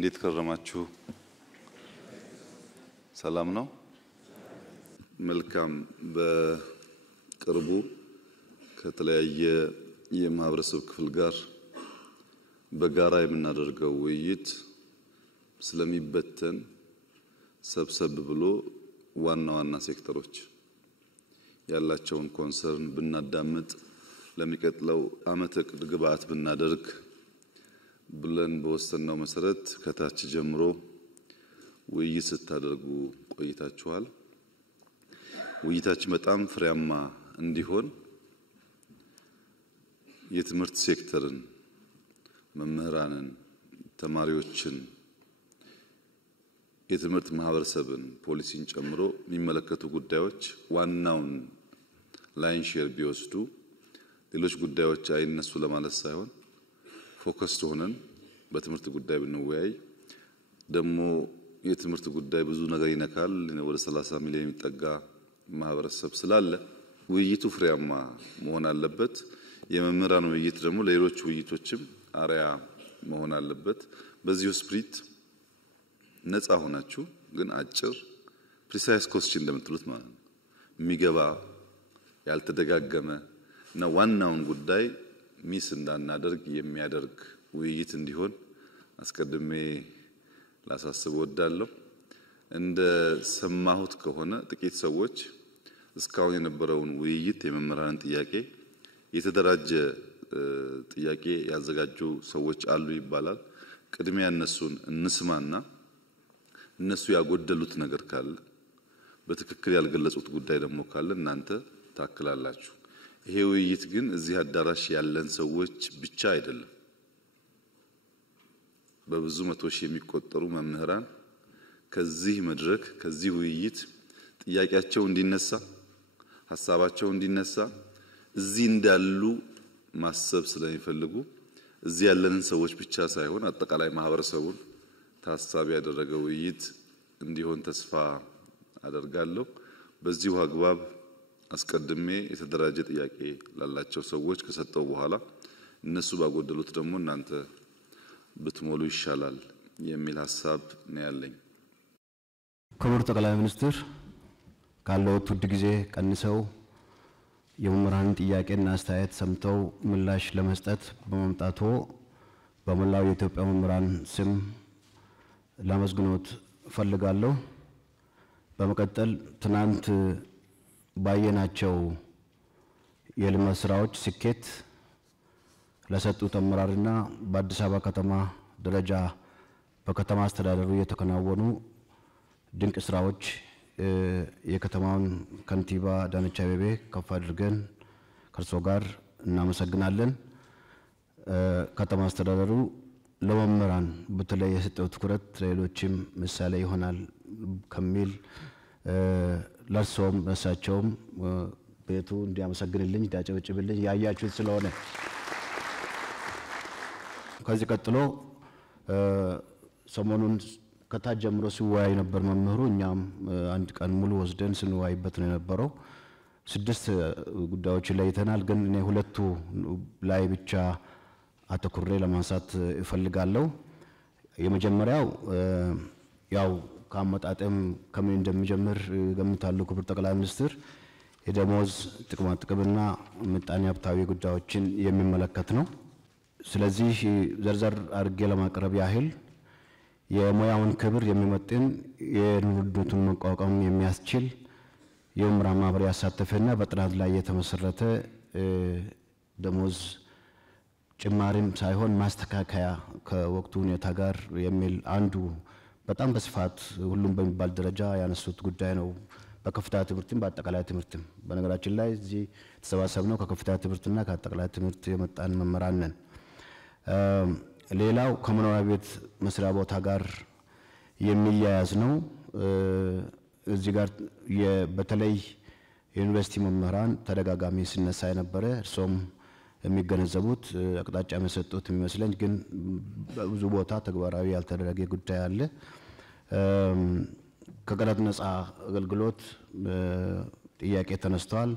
እንዴት ከረማችሁ? ሰላም ነው? መልካም። በቅርቡ ከተለያየ የማህበረሰብ ክፍል ጋር በጋራ የምናደርገው ውይይት ስለሚበተን ሰብሰብ ብሎ ዋና ሴክተሮች ያላቸውን ኮንሰርን ብናዳምጥ ለሚቀጥለው ዓመት እቅድ ግብዓት ብናደርግ ብለን በወሰነው መሰረት ከታች ጀምሮ ውይይት ስታደርጉ ቆይታችኋል። ውይይታችን በጣም ፍሬያማ እንዲሆን የትምህርት ሴክተርን፣ መምህራንን፣ ተማሪዎችን፣ የትምህርት ማህበረሰብን፣ ፖሊሲን ጨምሮ የሚመለከቱ ጉዳዮች ዋናውን ላይን ሼር ቢወስዱ ሌሎች ጉዳዮች አይነሱ ለማለት ሳይሆን ፎከስ ሆነን በትምህርት ጉዳይ ብንወያይ ደግሞ የትምህርት ጉዳይ ብዙ ነገር ይነካል። ወደ 30 ሚሊዮን የሚጠጋ ማህበረሰብ ስላለ ውይይቱ ፍሬያማ መሆን አለበት። የመምህራን ውይይት ደግሞ ለሌሎች ውይይቶችም አርአያ መሆን አለበት። በዚሁ ስፕሪት ነፃ ሆናችሁ ግን አጭር ፕሪሳይስ ኮስችን እንደምትሉት ማለት ነው የሚገባ ያልተደጋገመ እና ዋናውን ጉዳይ ሚስ እንዳናደርግ የሚያደርግ ውይይት እንዲሆን አስቀድሜ ላሳስብ ወዳለሁ። እንደ ሰማሁት ከሆነ ጥቂት ሰዎች እስካሁን የነበረውን ውይይት የመምህራን ጥያቄ የተደራጀ ጥያቄ ያዘጋጁ ሰዎች አሉ ይባላል። ቅድሚያ እነሱን እንስማና እነሱ ያጎደሉት ነገር ካለ በትክክል ያልገለጹት ጉዳይ ደግሞ ካለ እናንተ ታክላላችሁ። ይሄ ውይይት ግን እዚህ አዳራሽ ያለን ሰዎች ብቻ አይደለም። በብዙ መቶ ሺህ የሚቆጠሩ መምህራን ከዚህ መድረክ ከዚህ ውይይት ጥያቄያቸው እንዲነሳ ሐሳባቸው እንዲነሳ እዚህ እንዳሉ ማሰብ ስለሚፈልጉ እዚህ ያለንን ሰዎች ብቻ ሳይሆን አጠቃላይ ማህበረሰቡን ታሳቢ ያደረገ ውይይት እንዲሆን ተስፋ አደርጋለሁ። በዚሁ አግባብ አስቀድሜ የተደራጀ ጥያቄ ላላቸው ሰዎች ከሰጠው በኋላ እነሱ ባጎደሉት ደግሞ እናንተ ብትሞሉ ይሻላል የሚል ሐሳብ ነው ያለኝ። ክቡር ጠቅላይ ሚኒስትር ካለው ውድ ጊዜ ቀንሰው የመምህራን ጥያቄና አስተያየት ሰምተው ምላሽ ለመስጠት በመምጣቱ በመላው የኢትዮጵያ መምህራን ስም ላመስግኖት ፈልጋለሁ። በመቀጠል ትናንት ባየናቸው የልማት ስራዎች ስኬት ለሰጡት አመራርና በአዲስ አበባ ከተማ ደረጃ በከተማ አስተዳደሩ የተከናወኑ ድንቅ ስራዎች የከተማውን ከንቲባ አዳነች አቤቤ ከፍ አድርገን ከርሶ ጋር እናመሰግናለን። ከተማ አስተዳደሩ ለመምህራን በተለይ የሰጠው ትኩረት ለሌሎችም ምሳሌ ይሆናል ከሚል ለርሶም እሳቸውም ቤቱ እንዲያመሰግንልኝ እንዲያጨበጭብልኝ ያያችሁት ስለሆነ ከዚህ ቀጥሎ ሰሞኑን ከታች ጀምሮ ሲወያይ ነበር መምህሩ። እኛም አንድ ቀን ሙሉ ወስደን ስንወያይበት ነው የነበረው። 6 ጉዳዮች ለይተናል። ግን እኔ ሁለቱ ላይ ብቻ አተኩሬ ለማንሳት እፈልጋለሁ። የመጀመሪያው ያው ከአመጣጥም ከምን እንደሚጀምር ገምታለሁ ክቡር ጠቅላይ ሚኒስትር የደሞዝ ጥቅማጥቅምና ምጣኔ ሀብታዊ ጉዳዮችን የሚመለከት ነው። ስለዚህ ዘርዘር አድርጌ ለማቅረብ ያህል የሙያውን ክብር የሚመጥን የኑሮቱን መቋቋም የሚያስችል የመምህራን ማህበር ያሳተፈና በጥናት ላይ የተመሰረተ ደሞዝ ጭማሪም ሳይሆን ማስተካከያ ከወቅቱ ሁኔታ ጋር የሚል አንዱ በጣም በስፋት ሁሉም በሚባል ደረጃ ያነሱት ጉዳይ ነው። በከፍተኛ ትምህርትም በአጠቃላይ ትምህርትም በነገራችን ላይ እዚህ ተሰባሰብነው ከከፍተኛ ትምህርትና ከአጠቃላይ ትምህርት የመጣን መምህራን ነን። ሌላው ከመኖሪያ ቤት መስሪያ ቦታ ጋር የሚያያዝ ነው። እዚህ ጋር በተለይ ዩኒቨርሲቲ መምህራን ተደጋጋሚ ሲነሳ የነበረ እርሶም የሚገነዘቡት አቅጣጫ መሰጠት የሚመስለኝ ግን በብዙ ቦታ ተግባራዊ ያልተደረገ ጉዳይ አለ። ከቀረጥ ነፃ አገልግሎት ጥያቄ ተነስተዋል።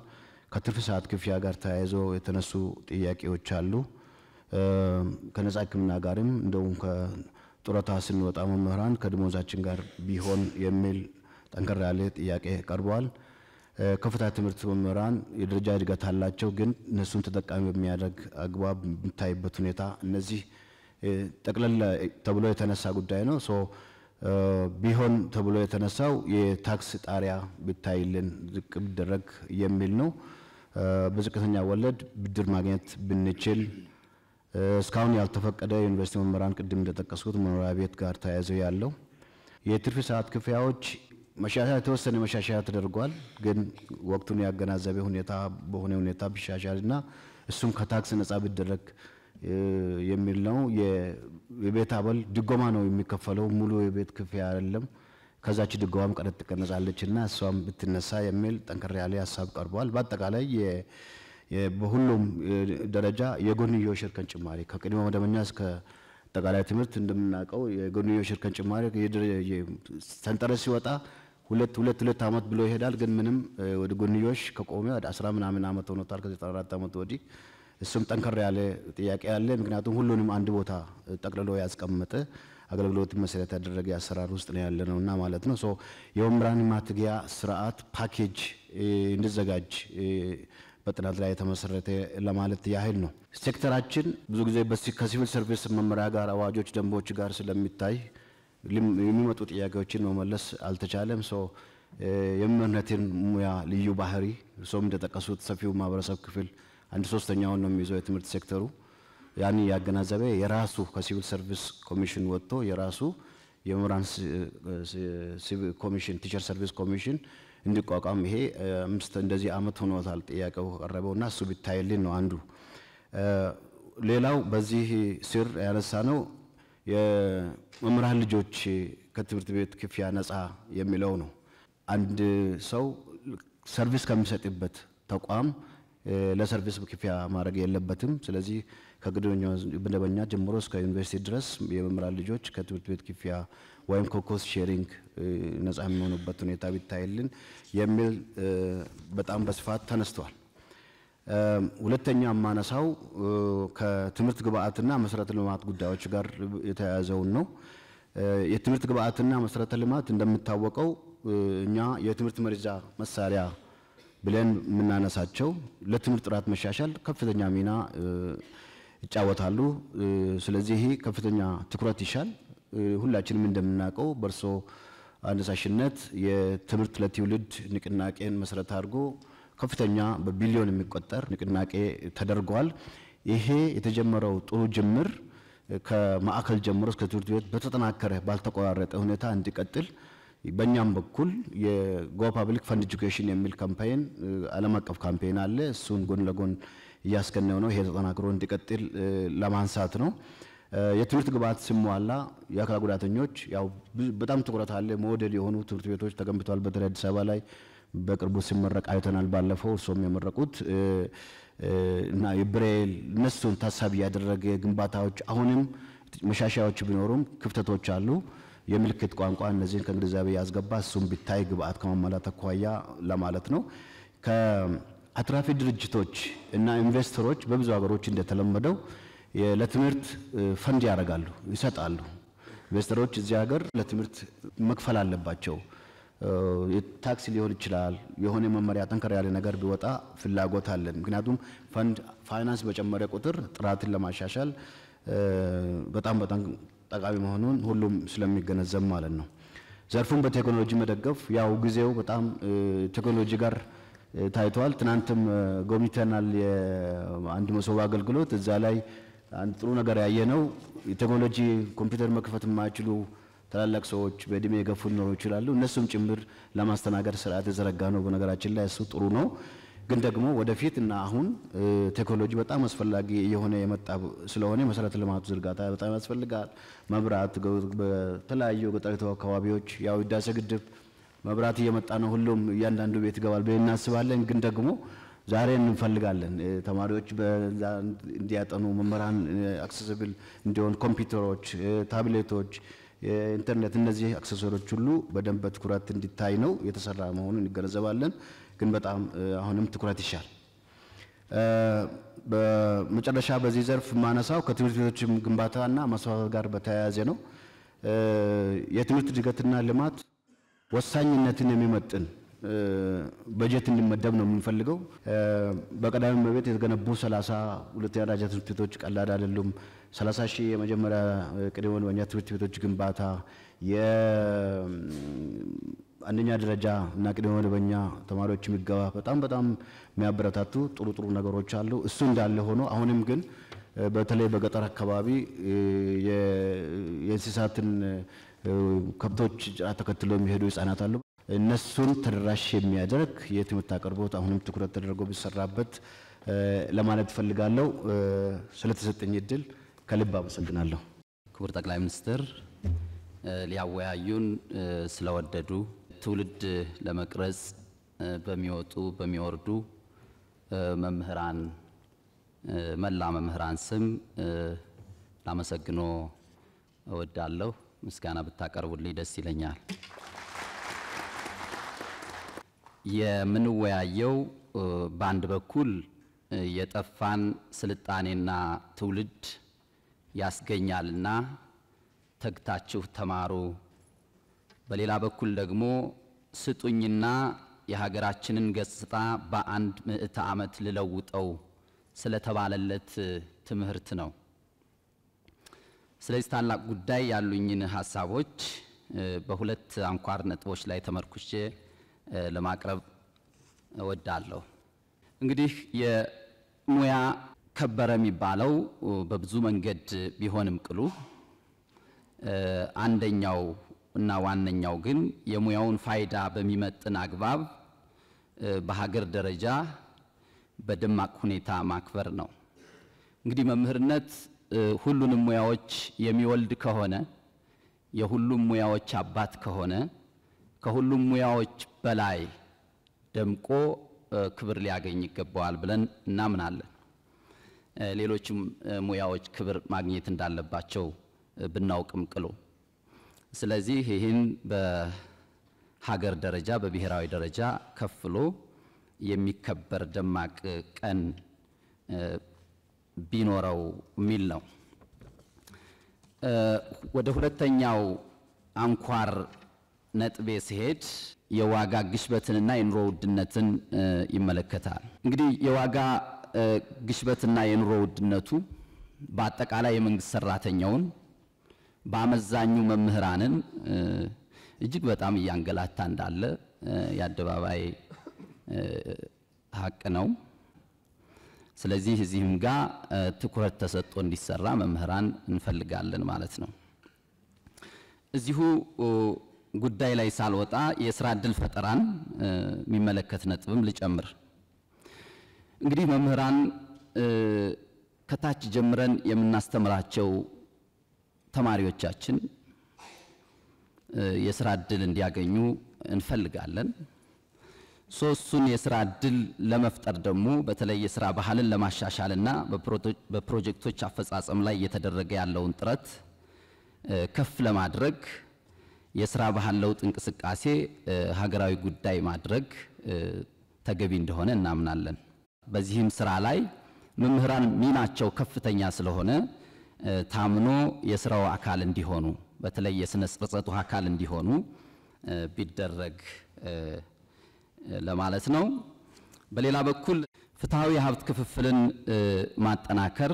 ከትርፍ ሰዓት ክፍያ ጋር ተያይዞ የተነሱ ጥያቄዎች አሉ። ከነፃ ሕክምና ጋርም እንደውም ጡረታ ስንወጣ መምህራን ከደሞዛችን ጋር ቢሆን የሚል ጠንከር ያለ ጥያቄ ቀርቧል። ከፍተኛ ትምህርት መምህራን የደረጃ እድገት አላቸው፣ ግን እነሱን ተጠቃሚ በሚያደርግ አግባብ የሚታይበት ሁኔታ እነዚህ ጠቅለል ተብሎ የተነሳ ጉዳይ ነው። ቢሆን ተብሎ የተነሳው የታክስ ጣሪያ ቢታይልን ዝቅ ቢደረግ የሚል ነው። በዝቅተኛ ወለድ ብድር ማግኘት ብንችል እስካሁን ያልተፈቀደ ዩኒቨርሲቲ መምህራን ቅድም እንደተጠቀስኩት መኖሪያ ቤት ጋር ተያይዘው ያለው የትርፍ ሰዓት ክፍያዎች መሻሻያ የተወሰነ መሻሻያ ተደርጓል። ግን ወቅቱን ያገናዘበ ሁኔታ በሆነ ሁኔታ ቢሻሻልና እሱም ከታክስ ነፃ ቢደረግ የሚል ነው። የቤት አበል ድጎማ ነው የሚከፈለው፣ ሙሉ የቤት ክፍያ አይደለም። ከዛች ድጎማም ቀረጥ ትቀነሳለችና እሷም ብትነሳ የሚል ጠንከር ያለ ሐሳብ ቀርቧል። በአጠቃላይ በሁሉም ደረጃ የጎንዮሽ እርከን ጭማሪ ከቅድመ መደበኛ እስከ አጠቃላይ ትምህርት እንደምናውቀው የጎንዮሽ እርከን ጭማሪ ሰንጠረዥ ሲወጣ ሁለት ዓመት ብሎ ይሄዳል። ግን ምንም ወደ ጎንዮሽ ከቆመ ወደ 10 ምናምን ዓመት ሆኖታል ከ94 ዓመት ወዲህ። እሱም ጠንከር ያለ ጥያቄ አለ። ምክንያቱም ሁሉንም አንድ ቦታ ጠቅልሎ ያስቀመጠ አገልግሎት መሰረት ያደረገ አሰራር ውስጥ ነው ያለነውና ማለት ነው። የመምህራን ማትጊያ ስርዓት ፓኬጅ እንዲዘጋጅ በጥናት ላይ የተመሰረተ ለማለት ያህል ነው። ሴክተራችን ብዙ ጊዜ ከሲቪል ሰርቪስ መመሪያ ጋር አዋጆች፣ ደንቦች ጋር ስለሚታይ የሚመጡ ጥያቄዎችን መመለስ አልተቻለም። የመምህርነትን ሙያ ልዩ ባህሪ ሰውም እንደጠቀሱት ሰፊው ማህበረሰብ ክፍል 1/3ኛውን ነው የሚይዘው የትምህርት ሴክተሩ። ያን ያገናዘበ የራሱ ከሲቪል ሰርቪስ ኮሚሽን ወጥቶ የራሱ የመምህራን ኮሚሽን ቲቸር ሰርቪስ ኮሚሽን እንዲቋቋም ይሄ እንደዚህ ዓመት ሆኖታል ጥያቄው ቀረበውና እሱ ቢታይልን ነው አንዱ። ሌላው በዚህ ስር ያነሳ ነው የመምህራን ልጆች ከትምህርት ቤት ክፍያ ነፃ የሚለው ነው። አንድ ሰው ሰርቪስ ከሚሰጥበት ተቋም ለሰርቪስ ክፍያ ማድረግ የለበትም። ስለዚህ ከመደበኛ ጀምሮ እስከ ዩኒቨርሲቲ ድረስ የመምህራን ልጆች ከትምህርት ቤት ክፍያ ወይም ኮስት ሼሪንግ ነፃ የሚሆኑበት ሁኔታ ቢታይልን የሚል በጣም በስፋት ተነስቷል። ሁለተኛ ማነሳው ከትምህርት ግብአትና መሰረተ ልማት ጉዳዮች ጋር የተያያዘው ነው። የትምህርት ግብአትና መሰረተ ልማት እንደምታወቀው እኛ የትምህርት መርጃ መሳሪያ ብለን የምናነሳቸው ለትምህርት ጥራት መሻሻል ከፍተኛ ሚና ይጫወታሉ። ስለዚህ ይሄ ከፍተኛ ትኩረት ይሻል። ሁላችንም እንደምናውቀው በርሶ አነሳሽነት የትምህርት ለትውልድ ንቅናቄን መሰረት አድርጎ ከፍተኛ በቢሊዮን የሚቆጠር ንቅናቄ ተደርጓል። ይሄ የተጀመረው ጥሩ ጅምር ከማዕከል ጀምሮ እስከ ትምህርት ቤት በተጠናከረ ባልተቆራረጠ ሁኔታ እንዲቀጥል በእኛም በኩል የጎ ፐብሊክ ፈንድ ኤጁኬሽን የሚል ካምፔን ዓለም አቀፍ ካምፔን አለ። እሱን ጎን ለጎን እያስገነው ነው። ይሄ ተጠናክሮ እንዲቀጥል ለማንሳት ነው። የትምህርት ግብአት ሲሟላ የአካል ጉዳተኞች ያው በጣም ትኩረት አለ። ሞዴል የሆኑ ትምህርት ቤቶች ተገንብተዋል። በተለይ አዲስ አበባ ላይ በቅርቡ ሲመረቅ አይተናል። ባለፈው እሱም የመረቁት እና የብሬል እነሱን ታሳቢ ያደረገ ግንባታዎች አሁንም መሻሻያዎች ቢኖሩም ክፍተቶች አሉ። የምልክት ቋንቋ እነዚህን ከግንዛቤ ያስገባ እሱም ቢታይ ግብአት ከማሟላት አኳያ ለማለት ነው። ከአትራፊ ድርጅቶች እና ኢንቨስተሮች በብዙ ሀገሮች እንደተለመደው ለትምህርት ፈንድ ያደርጋሉ፣ ይሰጣሉ። ኢንቨስተሮች እዚህ ሀገር ለትምህርት መክፈል አለባቸው። ታክስ ሊሆን ይችላል። የሆነ መመሪያ ጠንከር ያለ ነገር ቢወጣ ፍላጎት አለን። ምክንያቱም ፋይናንስ በጨመረ ቁጥር ጥራትን ለማሻሻል በጣም ጠቃሚ መሆኑን ሁሉም ስለሚገነዘብ ማለት ነው። ዘርፉን በቴክኖሎጂ መደገፍ ያው ጊዜው በጣም ቴክኖሎጂ ጋር ታይቷል። ትናንትም ጎብኝተናል የአንድ መሶብ አገልግሎት። እዛ ላይ አንድ ጥሩ ነገር ያየነው የቴክኖሎጂ ኮምፒውተር መክፈት የማይችሉ ታላላቅ ሰዎች በእድሜ የገፉ ሊኖሩ ይችላሉ። እነሱም ጭምር ለማስተናገድ ስርዓት የተዘረጋ ነው። በነገራችን ላይ እሱ ጥሩ ነው። ግን ደግሞ ወደፊት እና አሁን ቴክኖሎጂ በጣም አስፈላጊ የሆነ የመጣ ስለሆነ መሰረተ ልማቱ ዝርጋታ በጣም ያስፈልጋል። መብራት በተለያዩ ገጠሪቱ አካባቢዎች ያው ህዳሴ ግድብ መብራት እየመጣ ነው። ሁሉም እያንዳንዱ ቤት ይገባል ብለን እናስባለን። ግን ደግሞ ዛሬ እንፈልጋለን ተማሪዎች እንዲያጠኑ መምህራን አክሰሲብል እንዲሆን ኮምፒውተሮች፣ ታብሌቶች፣ ኢንተርኔት እነዚህ አክሰሰሪዎች ሁሉ በደንብ በትኩረት እንዲታይ ነው የተሰራ መሆኑን እንገነዘባለን። ግን በጣም አሁንም ትኩረት ይሻል። በመጨረሻ በዚህ ዘርፍ ማነሳው ከትምህርት ቤቶች ግንባታና ማስፋፋት ጋር በተያያዘ ነው። የትምህርት እድገትና ልማት ወሳኝነትን የሚመጥን በጀት እንዲመደብ ነው የምንፈልገው። በቀዳሚ እመቤት የተገነቡ 30 ሁለተኛ ደረጃ ትምህርት ቤቶች ቀላል አይደሉም። 30 ሺህ የመጀመሪያ ቅድመ መደበኛ ትምህርት ቤቶች ግንባታ፣ የአንደኛ ደረጃ እና ቅድመ መደበኛ ተማሪዎች የሚገባ በጣም የሚያበረታቱ ጥሩ ነገሮች አሉ። እሱ እንዳለ ሆኖ አሁንም ግን በተለይ በገጠር አካባቢ የእንስሳትን ከብቶች ተከትሎ የሚሄዱ ህፃናት አሉ። እነሱን ተደራሽ የሚያደርግ የትምህርት አቅርቦት አሁንም ትኩረት ተደርጎ ቢሰራበት ለማለት ፈልጋለሁ። ስለተሰጠኝ እድል ከልብ አመሰግናለሁ። ክቡር ጠቅላይ ሚኒስትር ሊያወያዩን ስለወደዱ ትውልድ ለመቅረጽ በሚወጡ በሚወርዱ መምህራን መላ መምህራን ስም ላመሰግኖ እወዳለሁ። ምስጋና ብታቀርቡልኝ ደስ ይለኛል። የምንወያየው በአንድ በኩል የጠፋን ስልጣኔና ትውልድ ያስገኛልና ተግታችሁ ተማሩ፣ በሌላ በኩል ደግሞ ስጡኝና የሀገራችንን ገጽታ በአንድ ምዕተ ዓመት ልለውጠው ስለተባለለት ትምህርት ነው። ስለዚህ ታላቅ ጉዳይ ያሉኝን ሐሳቦች በሁለት አንኳር ነጥቦች ላይ ተመርኩሼ ለማቅረብ እወዳለሁ። እንግዲህ የሙያ ከበረ የሚባለው በብዙ መንገድ ቢሆንም ቅሉ አንደኛው እና ዋነኛው ግን የሙያውን ፋይዳ በሚመጥን አግባብ በሀገር ደረጃ በደማቅ ሁኔታ ማክበር ነው። እንግዲህ መምህርነት ሁሉንም ሙያዎች የሚወልድ ከሆነ የሁሉም ሙያዎች አባት ከሆነ ከሁሉም ሙያዎች በላይ ደምቆ ክብር ሊያገኝ ይገባዋል ብለን እናምናለን። ሌሎችም ሙያዎች ክብር ማግኘት እንዳለባቸው ብናውቅም ቅሉ ስለዚህ ይህን በሀገር ደረጃ በብሔራዊ ደረጃ ከፍሎ የሚከበር ደማቅ ቀን ቢኖረው ሚል ነው። ወደ ሁለተኛው አንኳር ነጥቤ ሲሄድ የዋጋ ግሽበትንና የኑሮ ውድነትን ይመለከታል። እንግዲህ የዋጋ ግሽበትና የኑሮ ውድነቱ በአጠቃላይ የመንግስት ሰራተኛውን በአመዛኙ መምህራንን እጅግ በጣም እያንገላታ እንዳለ የአደባባይ ሀቅ ነው። ስለዚህ እዚህም ጋር ትኩረት ተሰጥቶ እንዲሰራ መምህራን እንፈልጋለን ማለት ነው። እዚሁ ጉዳይ ላይ ሳልወጣ የስራ ዕድል ፈጠራን የሚመለከት ነጥብም ልጨምር። እንግዲህ መምህራን ከታች ጀምረን የምናስተምራቸው ተማሪዎቻችን የስራ ዕድል እንዲያገኙ እንፈልጋለን። ሶስቱን የስራ ዕድል ለመፍጠር ደግሞ በተለይ የስራ ባህልን ለማሻሻልና በፕሮጀክቶች አፈጻጸም ላይ እየተደረገ ያለውን ጥረት ከፍ ለማድረግ የስራ ባህል ለውጥ እንቅስቃሴ ሀገራዊ ጉዳይ ማድረግ ተገቢ እንደሆነ እናምናለን። በዚህም ስራ ላይ መምህራን ሚናቸው ከፍተኛ ስለሆነ ታምኖ የስራው አካል እንዲሆኑ በተለይ የስነ ጽርጸቱ አካል እንዲሆኑ ቢደረግ ለማለት ነው። በሌላ በኩል ፍትሃዊ የሀብት ክፍፍልን ማጠናከር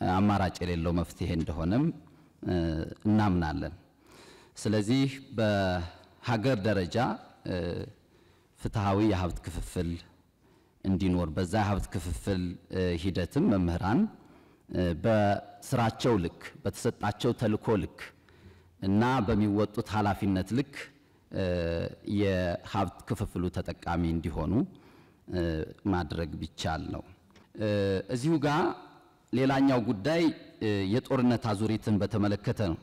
አማራጭ የሌለው መፍትሄ እንደሆነም እናምናለን። ስለዚህ በሀገር ደረጃ ፍትሃዊ የሀብት ክፍፍል እንዲኖር በዛ የሀብት ክፍፍል ሂደትም መምህራን በስራቸው ልክ በተሰጣቸው ተልእኮ ልክ እና በሚወጡት ኃላፊነት ልክ የሀብት ክፍፍሉ ተጠቃሚ እንዲሆኑ ማድረግ ቢቻል ነው። እዚሁ ጋር ሌላኛው ጉዳይ የጦርነት አዙሪትን በተመለከተ ነው።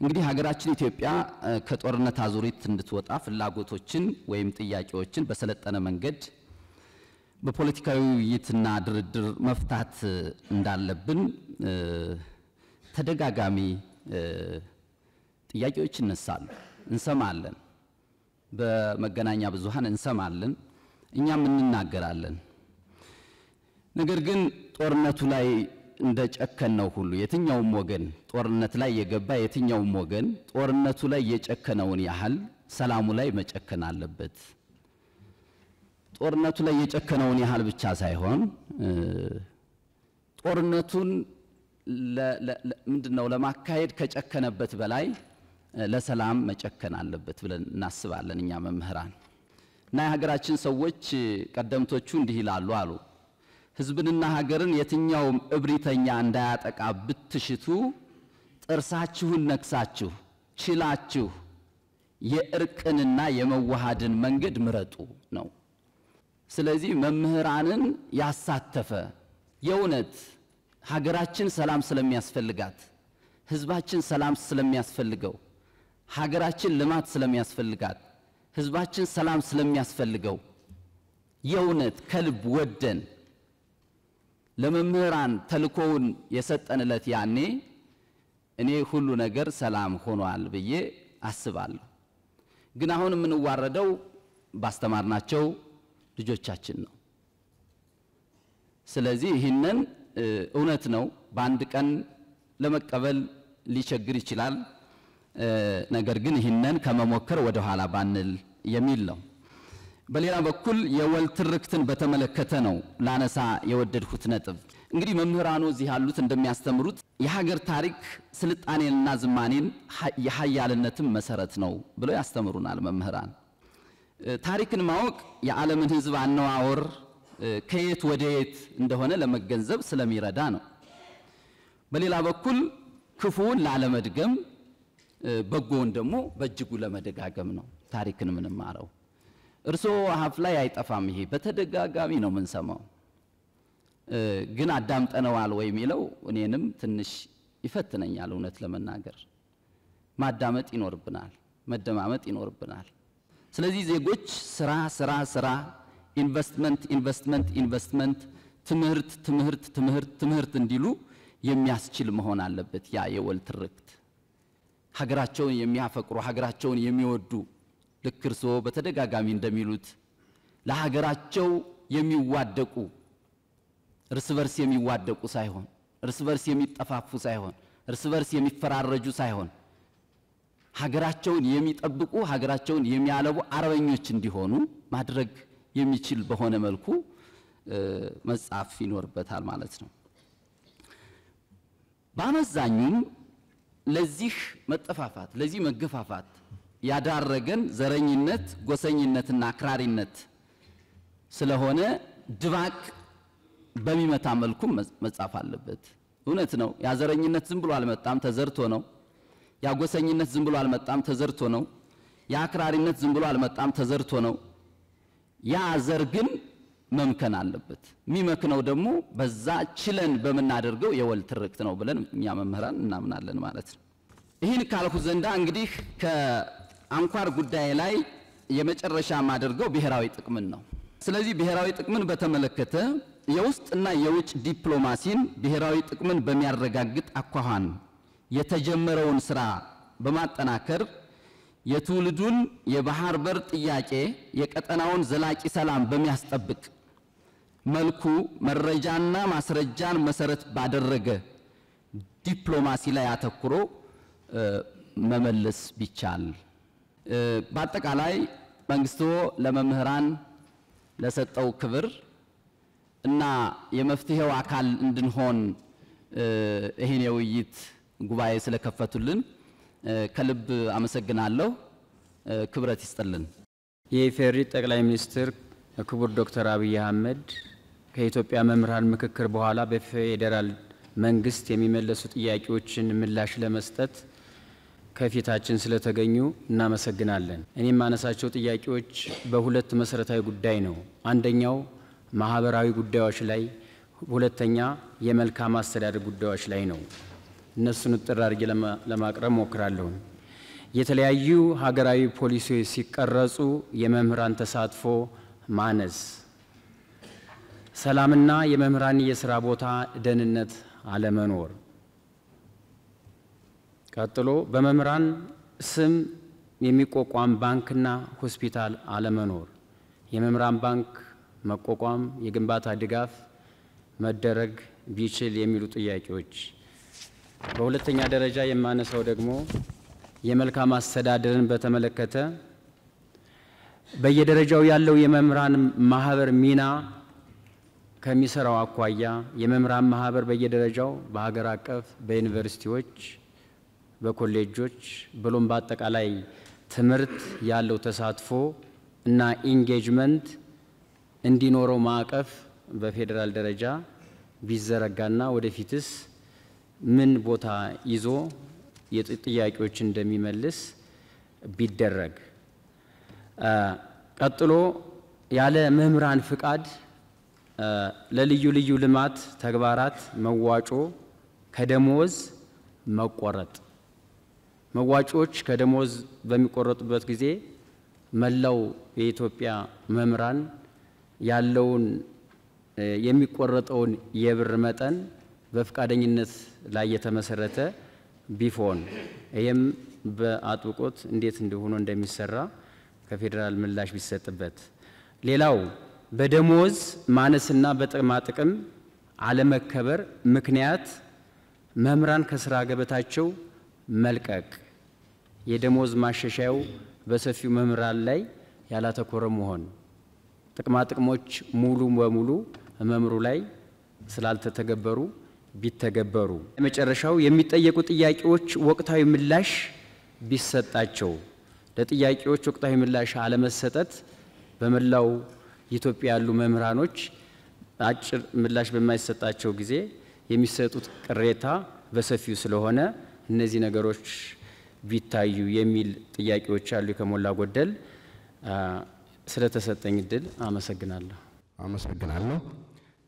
እንግዲህ ሀገራችን ኢትዮጵያ ከጦርነት አዙሪት እንድትወጣ ፍላጎቶችን ወይም ጥያቄዎችን በሰለጠነ መንገድ በፖለቲካዊ ውይይትና ድርድር መፍታት እንዳለብን ተደጋጋሚ ጥያቄዎች ይነሳሉ፣ እንሰማለን፣ በመገናኛ ብዙሃን እንሰማለን፣ እኛም እንናገራለን። ነገር ግን ጦርነቱ ላይ እንደጨከነው ሁሉ የትኛውም ወገን ጦርነት ላይ የገባ የትኛውም ወገን ጦርነቱ ላይ የጨከነውን ያህል ሰላሙ ላይ መጨከን አለበት። ጦርነቱ ላይ የጨከነውን ያህል ብቻ ሳይሆን ጦርነቱን ምንድነው ለማካሄድ ከጨከነበት በላይ ለሰላም መጨከን አለበት ብለን እናስባለን እኛ መምህራን። እና የሀገራችን ሰዎች ቀደምቶቹ እንዲህ ይላሉ አሉ ህዝብንና ሀገርን የትኛውም እብሪተኛ እንዳያጠቃ ብትሽቱ ጥርሳችሁን ነክሳችሁ ችላችሁ የእርቅንና የመዋሃድን መንገድ ምረጡ ነው። ስለዚህ መምህራንን ያሳተፈ የእውነት ሀገራችን ሰላም ስለሚያስፈልጋት ህዝባችን ሰላም ስለሚያስፈልገው ሀገራችን ልማት ስለሚያስፈልጋት ህዝባችን ሰላም ስለሚያስፈልገው የእውነት ከልብ ወደን ለመምህራን ተልኮውን የሰጠንለት ያኔ እኔ ሁሉ ነገር ሰላም ሆኗል ብዬ አስባለሁ። ግን አሁን የምንዋረደው ባስተማርናቸው ልጆቻችን ነው። ስለዚህ ይህንን እውነት ነው በአንድ ቀን ለመቀበል ሊቸግር ይችላል። ነገር ግን ይህንን ከመሞከር ወደ ኋላ ባንል የሚል ነው። በሌላ በኩል የወል ትርክትን በተመለከተ ነው ላነሳ የወደድኩት ነጥብ። እንግዲህ መምህራኑ እዚህ ያሉት እንደሚያስተምሩት የሀገር ታሪክ ስልጣኔንና ዝማኔን የሀያልነትም መሰረት ነው ብለው ያስተምሩናል መምህራን። ታሪክን ማወቅ የዓለምን ህዝብ አነዋወር ከየት ወደ የት እንደሆነ ለመገንዘብ ስለሚረዳ ነው። በሌላ በኩል ክፉውን ላለመድገም በጎውን ደግሞ በእጅጉ ለመደጋገም ነው ታሪክን ምንማረው። እርሶ አፍ ላይ አይጠፋም ይሄ በተደጋጋሚ ነው የምንሰማው። ግን አዳምጠነዋል ወይ የሚለው እኔንም ትንሽ ይፈትነኛል እውነት ለመናገር። ማዳመጥ ይኖርብናል፣ መደማመጥ ይኖርብናል። ስለዚህ ዜጎች ስራ ስራ ስራ ኢንቨስትመንት ኢንቨስትመንት ኢንቨስትመንት ትምህርት ትምህርት ትምህርት ትምህርት እንዲሉ የሚያስችል መሆን አለበት። ያ የወል ትርክት ሀገራቸውን የሚያፈቅሩ ሀገራቸውን የሚወዱ ልክ እርሶ በተደጋጋሚ እንደሚሉት ለሀገራቸው የሚዋደቁ እርስ በርስ የሚዋደቁ ሳይሆን እርስ በርስ የሚጠፋፉ ሳይሆን እርስ በርስ የሚፈራረጁ ሳይሆን ሀገራቸውን የሚጠብቁ ሀገራቸውን የሚያለቡ አርበኞች እንዲሆኑ ማድረግ የሚችል በሆነ መልኩ መጻፍ ይኖርበታል ማለት ነው። በአመዛኙም ለዚህ መጠፋፋት ለዚህ መገፋፋት ያዳረገን ዘረኝነት ጎሰኝነትና አክራሪነት ስለሆነ ድባቅ በሚመታ መልኩ መጻፍ አለበት። እውነት ነው ያ ዘረኝነት ዝም ብሎ አልመጣም ተዘርቶ ነው። ያ ጎሰኝነት ዝም ብሎ አልመጣም ተዘርቶ ነው። ያ አክራሪነት ዝም ብሎ አልመጣም ተዘርቶ ነው። ያ ዘር ግን መምከን አለበት። የሚመክነው ደግሞ በዛ ችለን በመናደርገው የወል ትርክት ነው ብለን እኛ መምህራን እናምናለን ማለት ነው። ይህን ካልኩ ዘንዳ እንግዲህ ከአንኳር ጉዳይ ላይ የመጨረሻ ማድረገው ብሔራዊ ጥቅምን ነው። ስለዚህ ብሔራዊ ጥቅምን በተመለከተ የውስጥና የውጭ ዲፕሎማሲን ብሔራዊ ጥቅምን በሚያረጋግጥ አኳኋን የተጀመረውን ስራ በማጠናከር የትውልዱን የባህር በር ጥያቄ የቀጠናውን ዘላቂ ሰላም በሚያስጠብቅ መልኩ መረጃና ማስረጃን መሰረት ባደረገ ዲፕሎማሲ ላይ አተኩሮ መመለስ ቢቻል በአጠቃላይ መንግስቱ ለመምህራን ለሰጠው ክብር እና የመፍትሄው አካል እንድንሆን ይሄን የውይይት ጉባኤ ስለከፈቱልን ከልብ አመሰግናለሁ። ክብረት ይስጥልን። የኢፌዴሪ ጠቅላይ ሚኒስትር ክቡር ዶክተር አብይ አህመድ ከኢትዮጵያ መምህራን ምክክር በኋላ በፌዴራል መንግስት የሚመለሱ ጥያቄዎችን ምላሽ ለመስጠት ከፊታችን ስለተገኙ እናመሰግናለን። እኔም ማነሳቸው ጥያቄዎች በሁለት መሰረታዊ ጉዳይ ነው። አንደኛው ማህበራዊ ጉዳዮች ላይ፣ ሁለተኛ የመልካም አስተዳደር ጉዳዮች ላይ ነው። እነሱን ጥራ አድርጌ ለማቅረብ ሞክራለሁ። የተለያዩ ሀገራዊ ፖሊሲዎች ሲቀረጹ የመምህራን ተሳትፎ ማነስ፣ ሰላምና የመምህራን የሥራ ቦታ ደህንነት አለመኖር፣ ቀጥሎ በመምህራን ስም የሚቋቋም ባንክና ሆስፒታል አለመኖር፣ የመምህራን ባንክ መቋቋም፣ የግንባታ ድጋፍ መደረግ ቢችል የሚሉ ጥያቄዎች። በሁለተኛ ደረጃ የማነሳው ደግሞ የመልካም አስተዳደርን በተመለከተ በየደረጃው ያለው የመምህራን ማህበር ሚና ከሚሰራው አኳያ የመምህራን ማህበር በየደረጃው በሀገር አቀፍ በዩኒቨርሲቲዎች በኮሌጆች ብሎም በአጠቃላይ ትምህርት ያለው ተሳትፎ እና ኢንጌጅመንት እንዲኖረው ማዕቀፍ በፌደራል ደረጃ ቢዘረጋና ወደፊትስ ምን ቦታ ይዞ የጥያቄዎችን እንደሚመልስ ቢደረግ። ቀጥሎ ያለ መምህራን ፍቃድ ለልዩ ልዩ ልማት ተግባራት መዋጮ ከደሞዝ መቆረጥ። መዋጮች ከደሞዝ በሚቆረጡበት ጊዜ መላው የኢትዮጵያ መምህራን ያለውን የሚቆረጠውን የብር መጠን በፍቃደኝነት ላይ የተመሰረተ ቢሆን ይሄም በአጥብቆት እንዴት እንደሆነ እንደሚሰራ ከፌደራል ምላሽ ቢሰጥበት። ሌላው በደሞዝ ማነስና በጥቅማ ጥቅም አለመከበር ምክንያት መምህራን ከስራ ገበታቸው መልቀቅ፣ የደሞዝ ማሻሻያው በሰፊው መምህራን ላይ ያላተኮረ መሆን፣ ጥቅማ ጥቅሞች ሙሉ በሙሉ መምህሩ ላይ ስላልተተገበሩ ቢተገበሩ፣ የመጨረሻው የሚጠየቁ ጥያቄዎች ወቅታዊ ምላሽ ቢሰጣቸው። ለጥያቄዎች ወቅታዊ ምላሽ አለመሰጠት በመላው ኢትዮጵያ ያሉ መምህራኖች አጭር ምላሽ በማይሰጣቸው ጊዜ የሚሰጡት ቅሬታ በሰፊው ስለሆነ እነዚህ ነገሮች ቢታዩ የሚል ጥያቄዎች አሉ። ከሞላ ጎደል ስለተሰጠኝ እድል አመሰግናለሁ።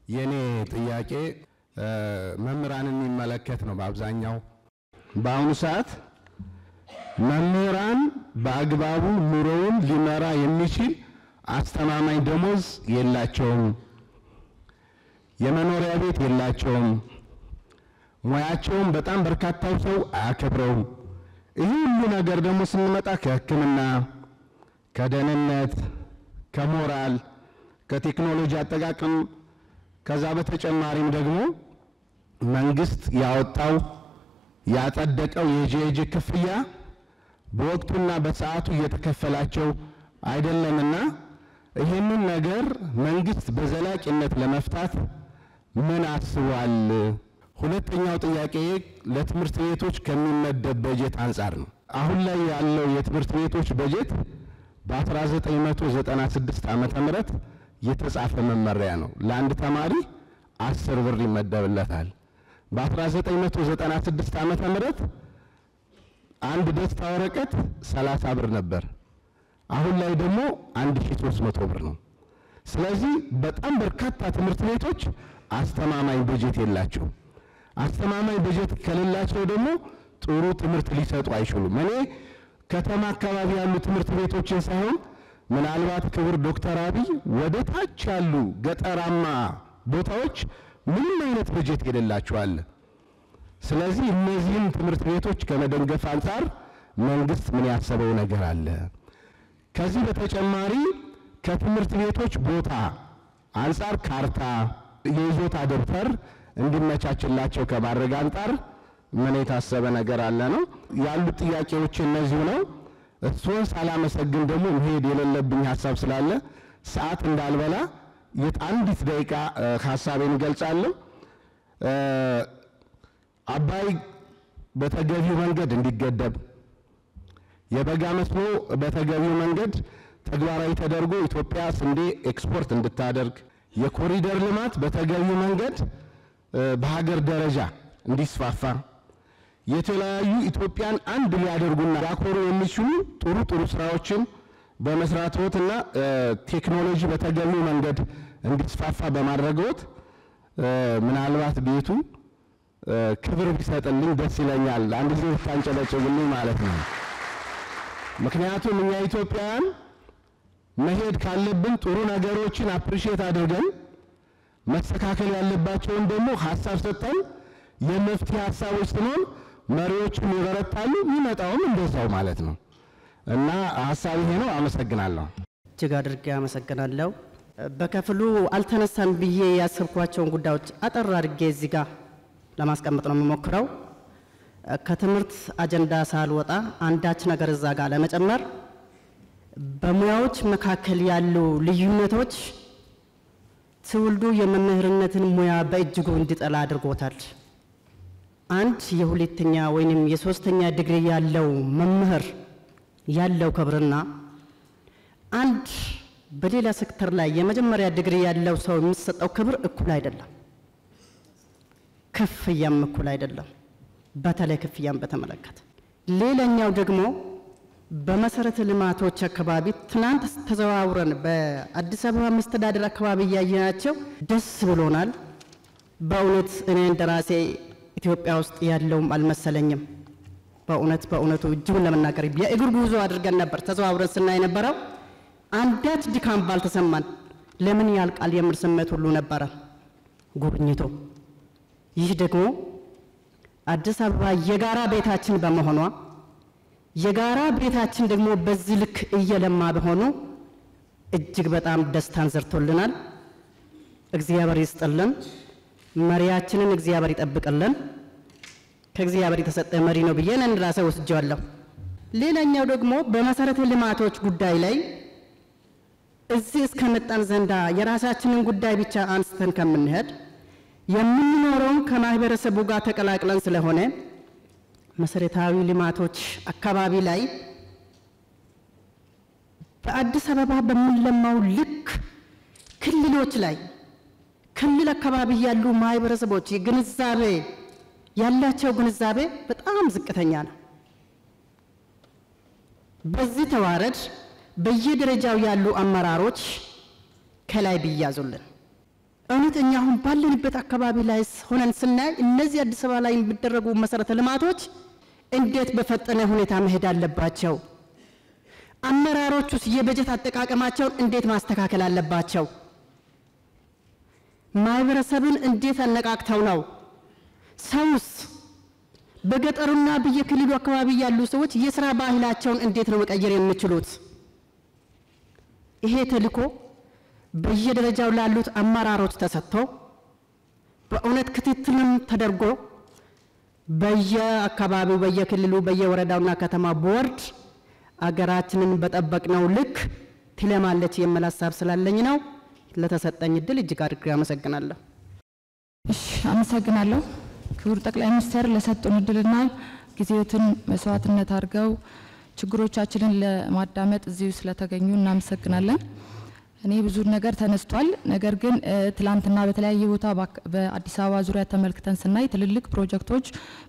የኔ ጥያቄ መምህራንን የሚመለከት ነው። በአብዛኛው በአሁኑ ሰዓት መምህራን በአግባቡ ኑሮውን ሊመራ የሚችል አስተማማኝ ደሞዝ የላቸውም፣ የመኖሪያ ቤት የላቸውም፣ ሙያቸውን በጣም በርካታው ሰው አያከብረውም። ይህ ሁሉ ነገር ደግሞ ስንመጣ ከሕክምና፣ ከደህንነት፣ ከሞራል፣ ከቴክኖሎጂ አጠቃቀም ከዛ በተጨማሪም ደግሞ መንግስት ያወጣው ያጸደቀው የጄጄ ክፍያ በወቅቱና በሰዓቱ እየተከፈላቸው አይደለምና ይሄንን ነገር መንግስት በዘላቂነት ለመፍታት ምን አስቧል? ሁለተኛው ጥያቄ ለትምህርት ቤቶች ከሚመደብ በጀት አንጻር ነው። አሁን ላይ ያለው የትምህርት ቤቶች በጀት በ1996 ዓመተ ምህረት የተጻፈ መመሪያ ነው። ለአንድ ተማሪ 10 ብር ይመደብለታል። በ1996 ዓመተ ምህረት አንድ ደስታ ወረቀት 30 ብር ነበር። አሁን ላይ ደግሞ 1300 ብር ነው። ስለዚህ በጣም በርካታ ትምህርት ቤቶች አስተማማኝ በጀት የላቸው። አስተማማኝ በጀት ከሌላቸው ደግሞ ጥሩ ትምህርት ሊሰጡ አይችሉም። እኔ ከተማ አካባቢ ያሉ ትምህርት ቤቶችን ሳይሆን ምናልባት ክቡር ዶክተር አብይ ወደ ታች ያሉ ገጠራማ ቦታዎች ምንም አይነት በጀት የሌላቸው አለ። ስለዚህ እነዚህን ትምህርት ቤቶች ከመደገፍ አንጻር መንግስት ምን ያሰበው ነገር አለ? ከዚህ በተጨማሪ ከትምህርት ቤቶች ቦታ አንጻር ካርታ፣ የይዞታ ደብተር እንዲመቻችላቸው ከማድረግ አንጻር ምን የታሰበ ነገር አለ ነው ያሉት ጥያቄዎች እነዚህ ነው። እሱን ሳላመሰግን ደግሞ መሄድ የሌለብኝ ሐሳብ ስላለ ሰዓት እንዳልበላ የአንዲት ደቂቃ ሐሳቤን ገልጻለሁ። አባይ በተገቢው መንገድ እንዲገደብ፣ የበጋ መስኖ በተገቢው መንገድ ተግባራዊ ተደርጎ ኢትዮጵያ ስንዴ ኤክስፖርት እንድታደርግ፣ የኮሪደር ልማት በተገቢው መንገድ በሀገር ደረጃ እንዲስፋፋ፣ የተለያዩ ኢትዮጵያን አንድ ሊያደርጉና ያኮሩ የሚችሉ ጥሩ ስራዎችን በመስራትዎትና ቴክኖሎጂ በተገቢው መንገድ እንዲስፋፋ በማድረግዎት ምናልባት ቤቱ ክብር ቢሰጥልኝ ደስ ይለኛል። አንድ ጊዜ ታንጨለጭልኝ ማለት ነው። ምክንያቱም እኛ ኢትዮጵያውያን መሄድ ካለብን ጥሩ ነገሮችን አፕሪሺየት አድርገን መስተካከል ያለባቸውን ደግሞ ሐሳብ ሰጥተን የመፍትሄ ሐሳቦች ስለሆን መሪዎችም ይበረታሉ፣ የሚመጣውም እንደዛው ማለት ነው። እና ሐሳብ ይሄ ነው። አመሰግናለሁ። እጅግ አድርጌ አመሰግናለሁ። በከፍሉ አልተነሳም ብዬ ያሰብኳቸውን ጉዳዮች አጠር አድርጌ እዚህ ጋር ለማስቀመጥ ነው የምሞክረው። ከትምህርት አጀንዳ ሳልወጣ አንዳች ነገር እዛ ጋር ለመጨመር በሙያዎች መካከል ያሉ ልዩነቶች ትውልዱ የመምህርነትን ሙያ በእጅጉ እንዲጠላ አድርጎታል። አንድ የሁለተኛ ወይንም የሶስተኛ ዲግሪ ያለው መምህር ያለው ክብርና አንድ በሌላ ሴክተር ላይ የመጀመሪያ ዲግሪ ያለው ሰው የሚሰጠው ክብር እኩል አይደለም። ክፍያም እኩል አይደለም። በተለይ ክፍያም በተመለከተ ሌላኛው ደግሞ በመሰረተ ልማቶች አካባቢ ትናንት ተዘዋውረን በአዲስ አበባ መስተዳድር አካባቢ ያየናቸው ደስ ብሎናል። በእውነት እኔ እንደራሴ ኢትዮጵያ ውስጥ ያለውም አልመሰለኝም። በእውነቱ እጅጉን ለመናገር የእግር ጉዞ አድርገን ነበር ተዘዋውረን ስናይ ነበረው። አንዳች ድካም ባልተሰማን ለምን ያልቃል የሚል ስሜት ሁሉ ነበረ ጉብኝቱ። ይህ ደግሞ አዲስ አበባ የጋራ ቤታችን በመሆኗ የጋራ ቤታችን ደግሞ በዚህ ልክ እየለማ በሆኑ እጅግ በጣም ደስታን ዘርቶልናል። እግዚአብሔር ይስጥልን። መሪያችንን እግዚአብሔር ይጠብቅልን። ከእግዚአብሔር የተሰጠ መሪ ነው ብዬ እኔ ራሴ ወስጄዋለሁ። ሌላኛው ደግሞ በመሰረተ ልማቶች ጉዳይ ላይ እዚህ እስከመጣን ዘንዳ የራሳችንን ጉዳይ ብቻ አንስተን ከምንሄድ የምንኖረው ከማህበረሰቡ ጋር ተቀላቅለን ስለሆነ መሰረታዊ ልማቶች አካባቢ ላይ በአዲስ አበባ በሚለማው ልክ ክልሎች ላይ ክልል አካባቢ ያሉ ማህበረሰቦች ግንዛቤ ያላቸው ግንዛቤ በጣም ዝቅተኛ ነው። በዚህ ተዋረድ በየደረጃው ያሉ አመራሮች ከላይ ቢያዙልን እውነተኛ አሁን ባለንበት አካባቢ ላይ ሆነን ስናይ እነዚህ አዲስ አበባ ላይ የሚደረጉ መሰረተ ልማቶች እንዴት በፈጠነ ሁኔታ መሄድ አለባቸው? አመራሮቹስ የበጀት አጠቃቀማቸውን እንዴት ማስተካከል አለባቸው? ማህበረሰብን እንዴት አነቃቅተው ነው? ሰውስ በገጠሩና በየክልሉ አካባቢ ያሉ ሰዎች የሥራ ባህላቸውን እንዴት ነው መቀየር የሚችሉት? ይሄ ተልእኮ በየደረጃው ላሉት አመራሮች ተሰጥቶ በእውነት ክትትልም ተደርጎ በየአካባቢው በየክልሉ በየወረዳውና ከተማ ቦርድ አገራችንን በጠበቅነው ልክ ትለማለች የሚል ሐሳብ ስላለኝ ነው። ለተሰጠኝ እድል እጅግ አድርጌ አመሰግናለሁ። እሺ አመሰግናለሁ። ክቡር ጠቅላይ ሚኒስትር ለሰጡን እድልና ጊዜዎትን መስዋዕትነት አድርገው ችግሮቻችንን ለማዳመጥ እዚሁ ስለተገኙ እናመሰግናለን። እኔ ብዙ ነገር ተነስቷል። ነገር ግን ትላንትና በተለያየ ቦታ በአዲስ አበባ ዙሪያ ተመልክተን ስናይ ትልልቅ ፕሮጀክቶች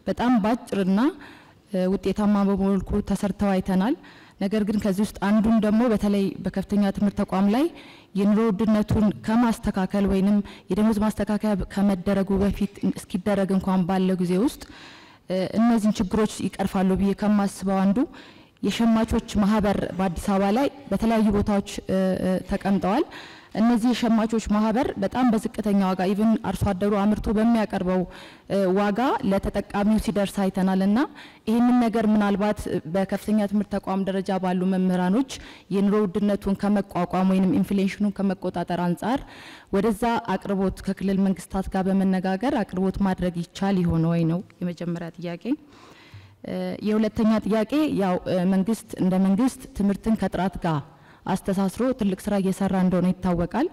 በጣም ባጭርና ውጤታማ በመልኩ ተሰርተው አይተናል። ነገር ግን ከዚህ ውስጥ አንዱን ደግሞ በተለይ በከፍተኛ ትምህርት ተቋም ላይ የኑሮ ውድነቱን ከማስተካከል ወይንም የደሞዝ ማስተካከያ ከመደረጉ በፊት እስኪደረግ እንኳን ባለው ጊዜ ውስጥ እነዚህን ችግሮች ይቀርፋሉ ብዬ ከማስበው አንዱ የሸማቾች ማህበር በአዲስ አበባ ላይ በተለያዩ ቦታዎች ተቀምጠዋል። እነዚህ የሸማቾች ማህበር በጣም በዝቅተኛ ዋጋ ኢቭን አርሶ አደሩ አምርቶ በሚያቀርበው ዋጋ ለተጠቃሚው ሲደርስ አይተናልና ይህንን ነገር ምናልባት በከፍተኛ ትምህርት ተቋም ደረጃ ባሉ መምህራኖች የኑሮ ውድነቱን ከመቋቋም ወይንም ኢንፍሌሽኑን ከመቆጣጠር አንጻር ወደዛ አቅርቦት ከክልል መንግስታት ጋር በመነጋገር አቅርቦት ማድረግ ይቻል ይሆን ወይ ነው የመጀመሪያ ጥያቄ። የሁለተኛ ጥያቄ ያው መንግስት እንደ መንግስት ትምህርትን ከጥራት ጋር አስተሳስሮ ትልቅ ስራ እየሰራ እንደሆነ ይታወቃል።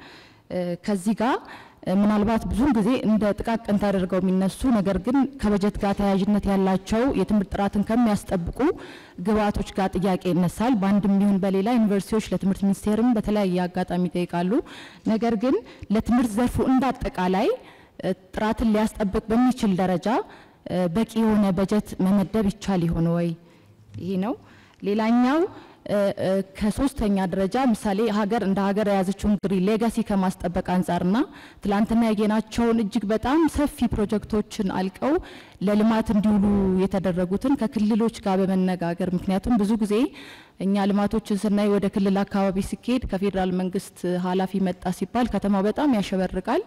ከዚህ ጋር ምናልባት ብዙ ጊዜ እንደ ጥቃቅን ተደርገው የሚነሱ ነገር ግን ከበጀት ጋር ተያያዥነት ያላቸው የትምህርት ጥራትን ከሚያስጠብቁ ግብዓቶች ጋር ጥያቄ ይነሳል። በአንድም ይሁን በሌላ ዩኒቨርሲቲዎች ለትምህርት ሚኒስቴርም በተለያየ አጋጣሚ ይጠይቃሉ። ነገር ግን ለትምህርት ዘርፉ እንዳጠቃላይ ጥራትን ሊያስጠብቅ በሚችል ደረጃ በቂ የሆነ በጀት መመደብ ይቻል ይሆን ወይ? ይሄ ነው። ሌላኛው ከሶስተኛ ደረጃ ምሳሌ ሀገር እንደ ሀገር የያዘችውን እንግዲህ ሌጋሲ ከማስጠበቅ አንጻርና ትላንትና ያየናቸውን እጅግ በጣም ሰፊ ፕሮጀክቶችን አልቀው ለልማት እንዲውሉ የተደረጉትን ከክልሎች ጋር በመነጋገር ምክንያቱም ብዙ ጊዜ እኛ ልማቶችን ስናይ ወደ ክልል አካባቢ ሲኬድ ከፌደራል መንግስት ኃላፊ መጣ ሲባል ከተማው በጣም ያሸበርቃል።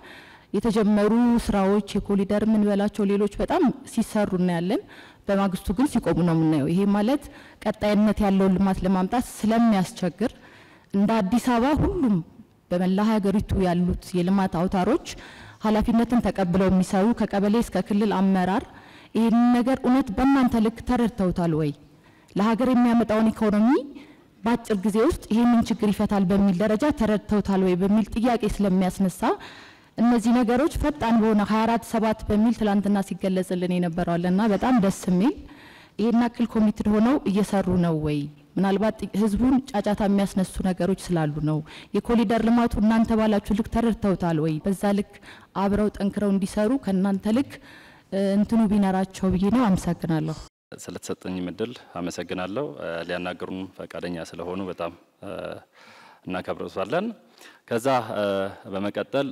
የተጀመሩ ስራዎች የኮሪደር ምን በላቸው ሌሎች በጣም ሲሰሩ እናያለን። በማግስቱ ግን ሲቆሙ ነው የምናየው። ይሄ ማለት ቀጣይነት ያለው ልማት ለማምጣት ስለሚያስቸግር እንደ አዲስ አበባ ሁሉም በመላ ሀገሪቱ ያሉት የልማት አውታሮች ኃላፊነትን ተቀብለው የሚሰሩ ከቀበሌ እስከ ክልል አመራር ይህን ነገር እውነት በእናንተ ልክ ተረድተውታል ወይ? ለሀገር የሚያመጣውን ኢኮኖሚ በአጭር ጊዜ ውስጥ ይህንን ችግር ይፈታል በሚል ደረጃ ተረድተውታል ወይ በሚል ጥያቄ ስለሚያስነሳ እነዚህ ነገሮች ፈጣን በሆነ 24/7 በሚል ትላንትና ሲገለጽልን የነበረዋልና በጣም ደስ የሚል ይሄን አክል ኮሚትድ ሆነው እየሰሩ ነው ወይ? ምናልባት ህዝቡን ጫጫታ የሚያስነሱ ነገሮች ስላሉ ነው። የኮሪደር ልማቱ እናንተ ባላችሁ ልክ ተረድተውታል ወይ? በዛ ልክ አብረው ጠንክረው እንዲሰሩ ከናንተ ልክ እንትኑ ቢነራቸው ብዬ ነው። አመሰግናለሁ። ስለተሰጠኝ ምድል አመሰግናለሁ። ሊያናገሩን ፈቃደኛ ስለሆኑ በጣም እናከብራለን። ከዛ በመቀጠል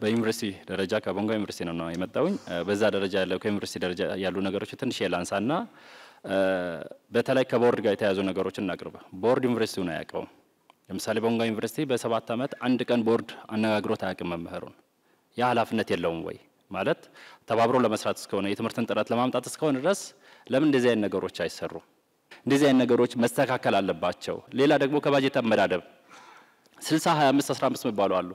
በዩኒቨርሲቲ ደረጃ ከቦንጋ ዩኒቨርሲቲ ነው የመጣውኝ። በዛ ደረጃ ያለው ከዩኒቨርሲቲ ደረጃ ያሉ ነገሮች ትንሽ የላንሳና በተለይ ከቦርድ ጋር የተያዙ ነገሮችን እናቅርብ። ቦርድ ዩኒቨርሲቲው ነው ያቀው። ለምሳሌ ቦንጋ ዩኒቨርሲቲ በ7 ዓመት አንድ ቀን ቦርድ አነጋግሮት አያውቅም መምህሩን። ያ ኃላፊነት የለውም ወይ ማለት ተባብሮ ለመስራት እስከሆነ የትምህርትን ጥራት ለማምጣት እስከሆነ ድረስ ለምን እንደዚህ አይነት ነገሮች አይሰሩም? እንደዚህ አይነት ነገሮች መስተካከል አለባቸው። ሌላ ደግሞ ከባጀት አመዳደብ 60 25 15 መባሉ አሉ።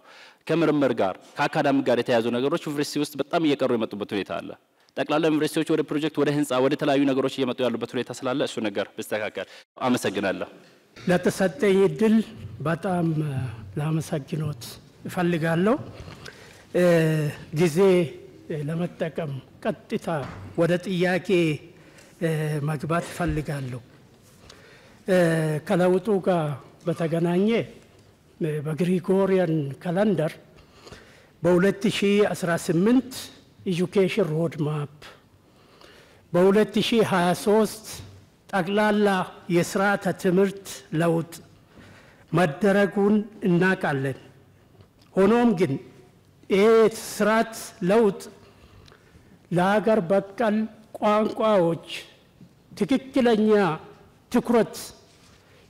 ከምርምር ጋር ከአካዳሚ ጋር የተያዙ ነገሮች ዩኒቨርሲቲ ውስጥ በጣም እየቀሩ የመጡበት ሁኔታ አለ። ጠቅላላ ዩኒቨርሲቲዎች ወደ ፕሮጀክት ወደ ህንጻ ወደ ተለያዩ ነገሮች እየመጡ ያሉበት ሁኔታ ስላለ እሱ ነገር በስተካከል አመሰግናለሁ። ለተሰጠኝ እድል በጣም ላመሰግኖት እፈልጋለሁ። ጊዜ ለመጠቀም ቀጥታ ወደ ጥያቄ መግባት እፈልጋለሁ። ከለውጡ ጋር በተገናኘ በግሪጎሪያን ካላንደር በ2018 ኤጁኬሽን ሮድ ማፕ በ2023 ጠቅላላ የስርዓተ ትምህርት ለውጥ መደረጉን እናውቃለን። ሆኖም ግን ስርዓት ለውጥ ለሀገር በቀል ቋንቋዎች ትክክለኛ ትኩረት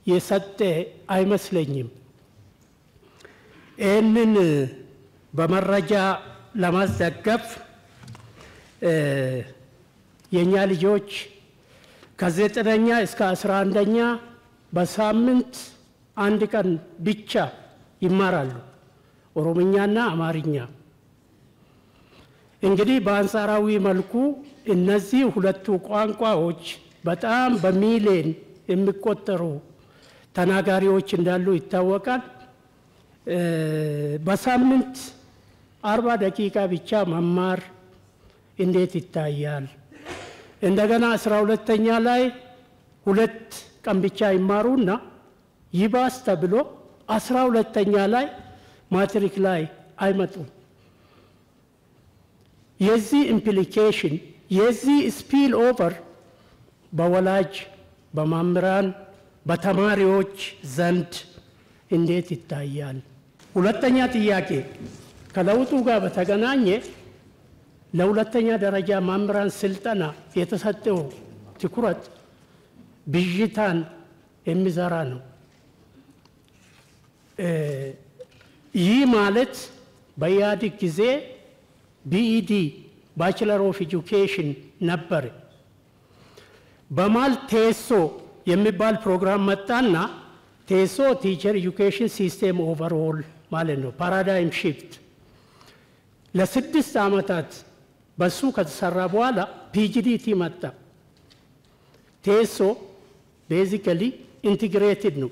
የሰጠ አይመስለኝም። ይህንን በመረጃ ለማስደገፍ የኛ ልጆች ከ9ኛ እስከ 11ኛ በሳምንት አንድ ቀን ብቻ ይማራሉ፣ ኦሮምኛና አማርኛ። እንግዲህ በአንጻራዊ መልኩ እነዚህ ሁለቱ ቋንቋዎች በጣም በሚሊዮን የሚቆጠሩ ተናጋሪዎች እንዳሉ ይታወቃል። በሳምንት 40 ደቂቃ ብቻ መማር እንዴት ይታያል? እንደገና 12ኛ ላይ 2 ቀን ብቻ ይማሩና ይባስ ተብሎ 12ኛ ላይ ማትሪክ ላይ አይመጡም። የዚህ ኢምፕሊኬሽን የዚህ ስፒል ኦቨር በወላጅ በመምህራን በተማሪዎች ዘንድ እንዴት ይታያል? ሁለተኛ ጥያቄ ከለውጡ ጋር በተገናኘ ለሁለተኛ ደረጃ መምህራን ስልጠና የተሰጠው ትኩረት ብዥታን የሚዘራ ነው። ይህ ማለት በኢህአዴግ ጊዜ ቢኢዲ ባችለር ኦፍ ኤጁኬሽን ነበር። በማል ቴሶ የሚባል ፕሮግራም መጣና ቴሶ ቲቸር ኤጁኬሽን ሲስተም ኦቨርኦል ማለት ነው፣ ፓራዳይም ሺፍት። ለ6 ዓመታት በሱ ከተሰራ በኋላ ፒጂዲቲ መጣ። ቴሶ ቤዚካሊ ኢንቲግሬትድ ነው።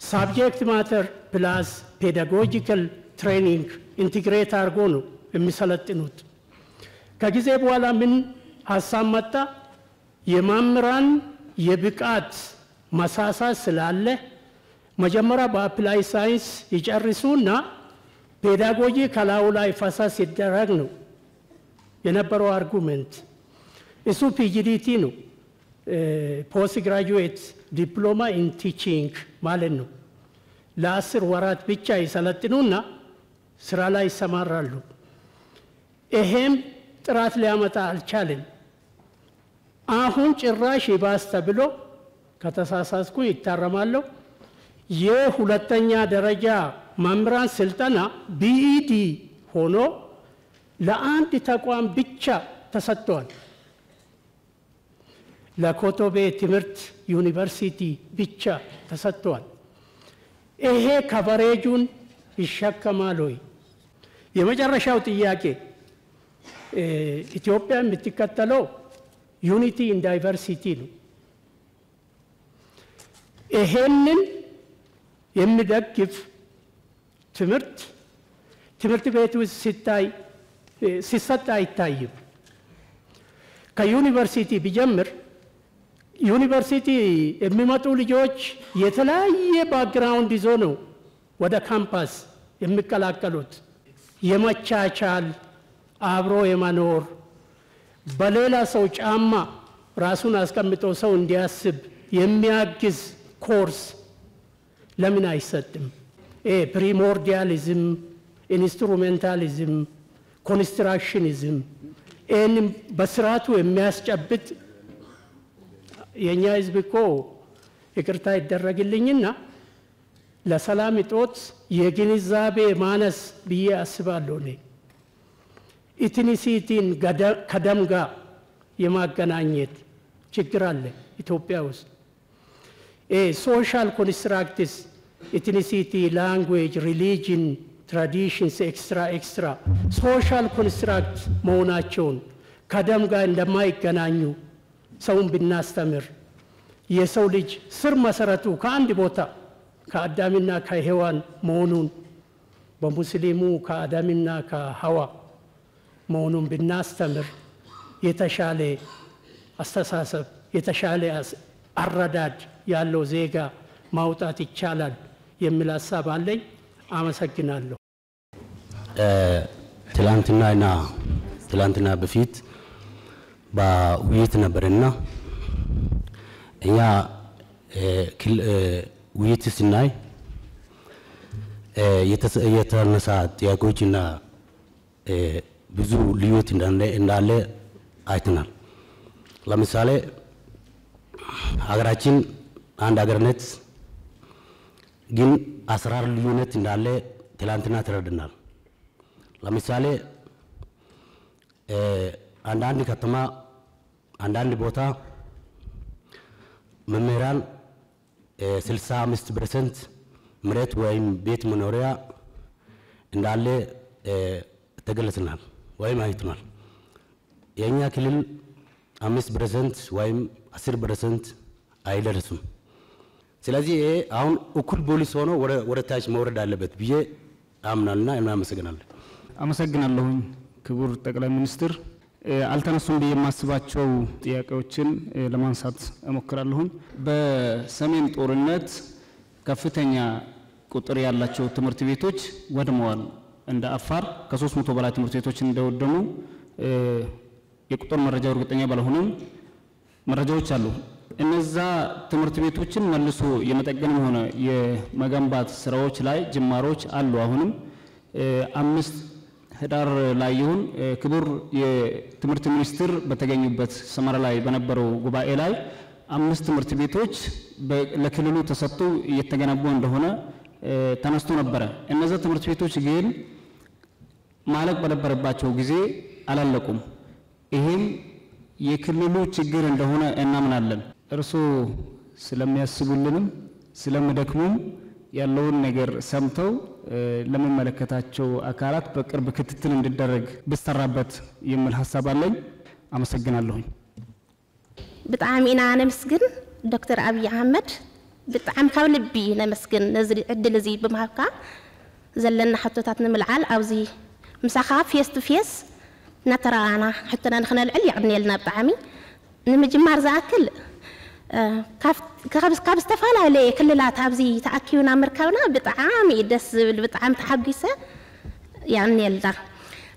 ሳብጀክት ማተር ፕላስ ፔዳጎጂካል ትሬኒንግ ኢንቲግሬት አድርጎ ነው የሚሰለጥኑት። ከጊዜ በኋላ ምን ሀሳብ መጣ? የመምህራን የብቃት መሳሳት ስላለ መጀመሪያ በአፕላይ ሳይንስ ይጨርሱና ፔዳጎጂ ከላዩ ላይ ፈሳስ ሲደረግ ነው የነበረው አርጉመንት። እሱ ፒጂዲቲ ነው፣ ፖስት ግራጁዌት ዲፕሎማ ኢን ቲቺንግ ማለት ነው። ለ10 ወራት ብቻ ይሰለጥኑና ስራ ላይ ይሰማራሉ። ይሄም ጥራት ሊያመጣ አልቻለም። አሁን ጭራሽ ይባስ ተብሎ ከተሳሳስኩ ይታረማለሁ። የሁለተኛ ደረጃ መምህራን ስልጠና ቢኢዲ ሆኖ ለአንድ ተቋም ብቻ ተሰጥቷል። ለኮቶቤ ትምህርት ዩኒቨርሲቲ ብቻ ተሰጥቷል። ይሄ ከቨሬጁን ይሸከማል ወይ? የመጨረሻው ጥያቄ ኢትዮጵያ የምትከተለው ዩኒቲ ኢን ዳይቨርሲቲ ነው። ይሄንን የሚደግፍ ትምህርት ቤት ውስጥ ሲሰጥ አይታይም። ከዩኒቨርሲቲ ቢጀምር ዩኒቨርሲቲ የሚመጡ ልጆች የተለያየ ባክግራውንድ ይዞ ነው ወደ ካምፓስ የሚቀላቀሉት። የመቻቻል አብሮ የመኖር በሌላ ሰው ጫማ ራሱን አስቀምጦ ሰው እንዲያስብ የሚያግዝ ኮርስ ለምን አይሰጥም? ፕሪሞርዲያሊዝም፣ ኢንስትሩሜንታሊዝም፣ ኮንስትራክሽኒዝም ይህንም በስርዓቱ የሚያስጨብጥ የእኛ ህዝብ እኮ ይቅርታ ይደረግልኝና ለሰላም እጦት የግንዛቤ ማነስ ብዬ አስባለሁ። እኔ ኢትኒሲቲን ከደም ጋር የማገናኘት ችግር አለ ኢትዮጵያ ውስጥ። ሶሻል ኮንስትራክትስ ኢትኒሲቲ፣ ላንጉዌጅ፣ ሪሊጅን፣ ትራዲሽንስ ኤክስትራ ሶሻል ኮንስትራክት መሆናቸውን ከደም ጋር እንደማይገናኙ ሰውን ብናስተምር የሰው ልጅ ስር መሰረቱ ከአንድ ቦታ ከአዳምና ከሔዋን መሆኑን በሙስሊሙ ከአዳምና ከሐዋ መሆኑን ብናስተምር የተሻለ አስተሳሰብ የተሻለ አረዳድ ያለው ዜጋ ማውጣት ይቻላል የሚል ሀሳብ አለኝ። አመሰግናለሁ። ትላንትና በፊት በውይይት ነበርና እኛ ውይይት ስናይ የተነሳ ጥያቄዎችና ብዙ ልዩነት እንዳለ አይተናል። ለምሳሌ ሀገራችን አንድ ሀገርነት ግን አሰራር ልዩነት እንዳለ ትላንትና ተረድናል። ለምሳሌ አንዳንድ ከተማ አንዳንድ ቦታ መምህራን 65% መሬት ወይም ቤት መኖሪያ እንዳለ ተገለጽናል ወይም አይተናል። የኛ ክልል 5% ወይም 10% አይደርስም። ስለዚህ አሁን እኩል ፖሊስ ሆኖ ወደ ታች መውረድ አለበት ብዬ አምናልና እናመሰግናለን። አመሰግናለሁ ክቡር ጠቅላይ ሚኒስትር። አልተነሱም ብዬ የማስባቸው ጥያቄዎችን ለማንሳት እሞክራለሁ። በሰሜን ጦርነት ከፍተኛ ቁጥር ያላቸው ትምህርት ቤቶች ወድመዋል። እንደ አፋር ከ300 በላይ ትምህርት ቤቶች እንደወደሙ የቁጥር መረጃው እርግጠኛ ባልሆነም መረጃዎች አሉ። እነዛ ትምህርት ቤቶችን መልሶ የመጠገንም ሆነ የመገንባት ስራዎች ላይ ጅማሮች አሉ። አሁንም 5 ህዳር ላይ ይሁን ክቡር የትምህርት ሚኒስትር በተገኙበት ሰመራ ላይ በነበረው ጉባኤ ላይ 5 ትምህርት ቤቶች ለክልሉ ተሰጥቶ እየተገነቡ እንደሆነ ተነስቶ ነበረ። እነዛ ትምህርት ቤቶች ግን ማለቅ በነበረባቸው ጊዜ አላለቁም። ይሄም የክልሉ ችግር እንደሆነ እናምናለን። እርሶ ስለሚያስቡልንም ስለምደክሙም ያለውን ነገር ሰምተው ለመመለከታቸው አካላት በቅርብ ክትትል እንዲደረግ ብስተራበት የሚል ሐሳብ አለኝ። አመሰግናለሁ። በጣም ኢና ነመስግን ዶክተር አብይ አህመድ በጣም ካብ ልቢ ነመስግን ነዚ ዕድል እዚ ብምሃብካ ዘለና ሕቶታት ንምልዓል ኣብዚ ምሳኻ ፌስ ቱ ፌስ ነተራና ሕቶና ንኽነልዕል ይዕድንየልና ብጣዕሚ ንምጅማር ዝኣክል ካብ ዝተፈላለዩ ክልላት ኣብዚ ተኣኪብና ምርካብና ብጣዕሚ ደስ ዝብል ብጣዕሚ ተሓጒሰ ይዕድንየልና።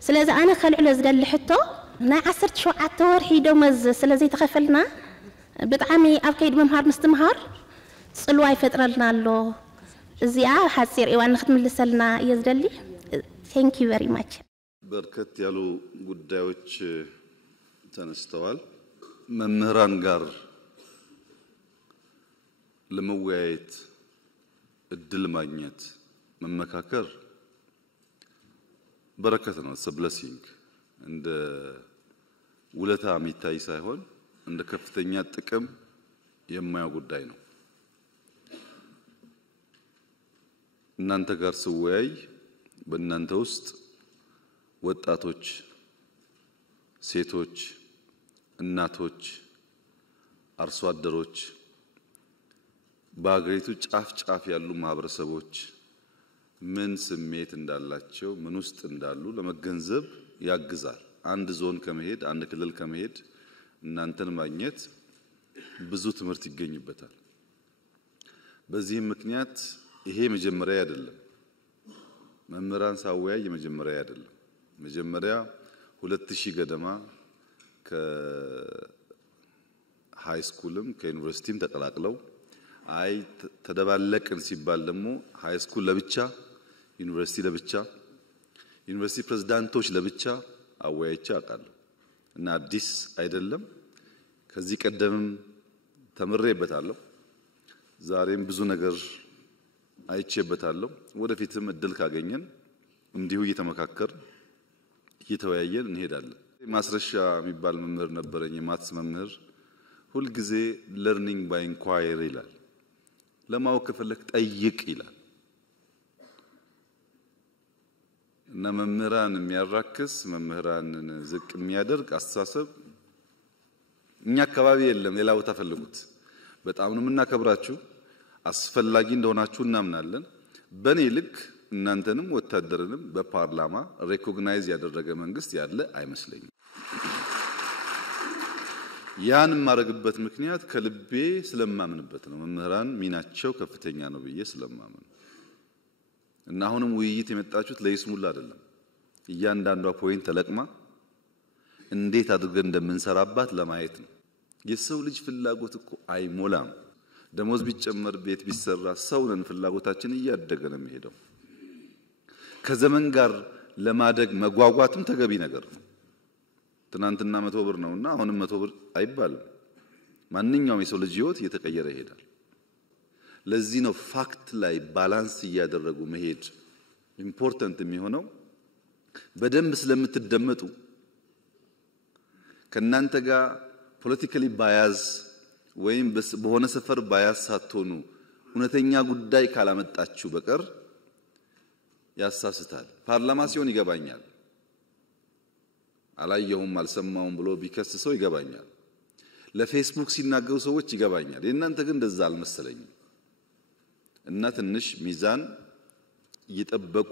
ስለዚ ኣነ ከልዕሎ ዝደሊ ሕቶ ናይ 17 ወርሒ ደመወዝ ስለዘይተኸፈልና ብጣዕሚ ኣብ ከይዲ ምምሃር ምስትምሃር ጽልዋ ይፈጥረልና ኣሎ። እዚኣ ሓፂር እዋን ንኽትምልሰልና እየ ዝደሊ። ቴንክ ዩ ቨሪ ማች። በርከት ያሉ ጉዳዮች ተነስተዋል። መምህራን ጋር ለመወያየት እድል ማግኘት መመካከር በረከት ነው። ሰብለሲንግ እንደ ውለታ የሚታይ ሳይሆን እንደ ከፍተኛ ጥቅም የማያው ጉዳይ ነው። እናንተ ጋር ስወያይ በእናንተ ውስጥ ወጣቶች፣ ሴቶች፣ እናቶች፣ አርሶ አደሮች በአገሪቱ ጫፍ ጫፍ ያሉ ማህበረሰቦች ምን ስሜት እንዳላቸው ምን ውስጥ እንዳሉ ለመገንዘብ ያግዛል። አንድ ዞን ከመሄድ አንድ ክልል ከመሄድ እናንተን ማግኘት ብዙ ትምህርት ይገኝበታል። በዚህም ምክንያት ይሄ መጀመሪያ አይደለም። መምህራን ሳወያይ መጀመሪያ አይደለም። መጀመሪያ 2000 ገደማ ከሃይ ስኩልም ከዩኒቨርሲቲም ተቀላቅለው አይ ተደባለቅን ሲባል ደግሞ ሃይ ስኩል ለብቻ ዩኒቨርሲቲ ለብቻ ዩኒቨርሲቲ ፕሬዝዳንቶች ለብቻ አወያይቼ አውቃለሁ እና አዲስ አይደለም። ከዚህ ቀደምም ተምሬበታለሁ። ዛሬም ብዙ ነገር አይቼበታለሁ። ወደፊትም እድል ካገኘን እንዲሁ እየተመካከር እየተወያየን እንሄዳለን። ማስረሻ የሚባል መምህር ነበረኝ፣ የማትስ መምህር። ሁል ጊዜ ለርኒንግ ባይ ኢንኳየሪ ይላል። ለማወቅ ከፈለክ ጠይቅ ይላል። እና መምህራን የሚያራክስ መምህራንን ዝቅ የሚያደርግ አስተሳሰብ እኛ አካባቢ የለም። ሌላ ቦታ ፈልጉት። በጣም ነው የምናከብራችሁ፣ አስፈላጊ እንደሆናችሁ እናምናለን። በኔ ልክ እናንተንም ወታደርንም በፓርላማ ሪኮግናይዝ ያደረገ መንግስት ያለ አይመስለኝም። ያን ማረግበት ምክንያት ከልቤ ስለማምንበት ነው። መምህራን ሚናቸው ከፍተኛ ነው ብዬ ስለማምን እና አሁንም ውይይት የመጣችሁት ለይስሙላ አይደለም። እያንዳንዷ ፖይንት ተለቅማ እንዴት አድርገን እንደምንሰራባት ለማየት ነው። የሰው ልጅ ፍላጎት እኮ አይሞላም። ደሞዝ ቢጨመር ቤት ቢሰራ ሰውነን ፍላጎታችን እያደገ ነው የሚሄደው። ከዘመን ጋር ለማደግ መጓጓትም ተገቢ ነገር ነው። ትናንትና 100 ብር ነውና አሁንም 100 ብር አይባልም። ማንኛውም የሰው ልጅ ህይወት እየተቀየረ ይሄዳል። ለዚህ ነው ፋክት ላይ ባላንስ እያደረጉ መሄድ ኢምፖርታንት የሚሆነው። በደንብ ስለምትደመጡ ከናንተ ጋር ፖለቲካሊ ባያዝ ወይም በሆነ ሰፈር ባያዝ ሳትሆኑ እውነተኛ ጉዳይ ካላመጣችሁ በቀር ያሳስታል። ፓርላማ ሲሆን ይገባኛል። አላየሁም አልሰማውም ብሎ ቢከስሰው ይገባኛል። ለፌስቡክ ሲናገሩ ሰዎች ይገባኛል። የእናንተ ግን እንደዛ አልመሰለኝም። እና ትንሽ ሚዛን እየጠበቁ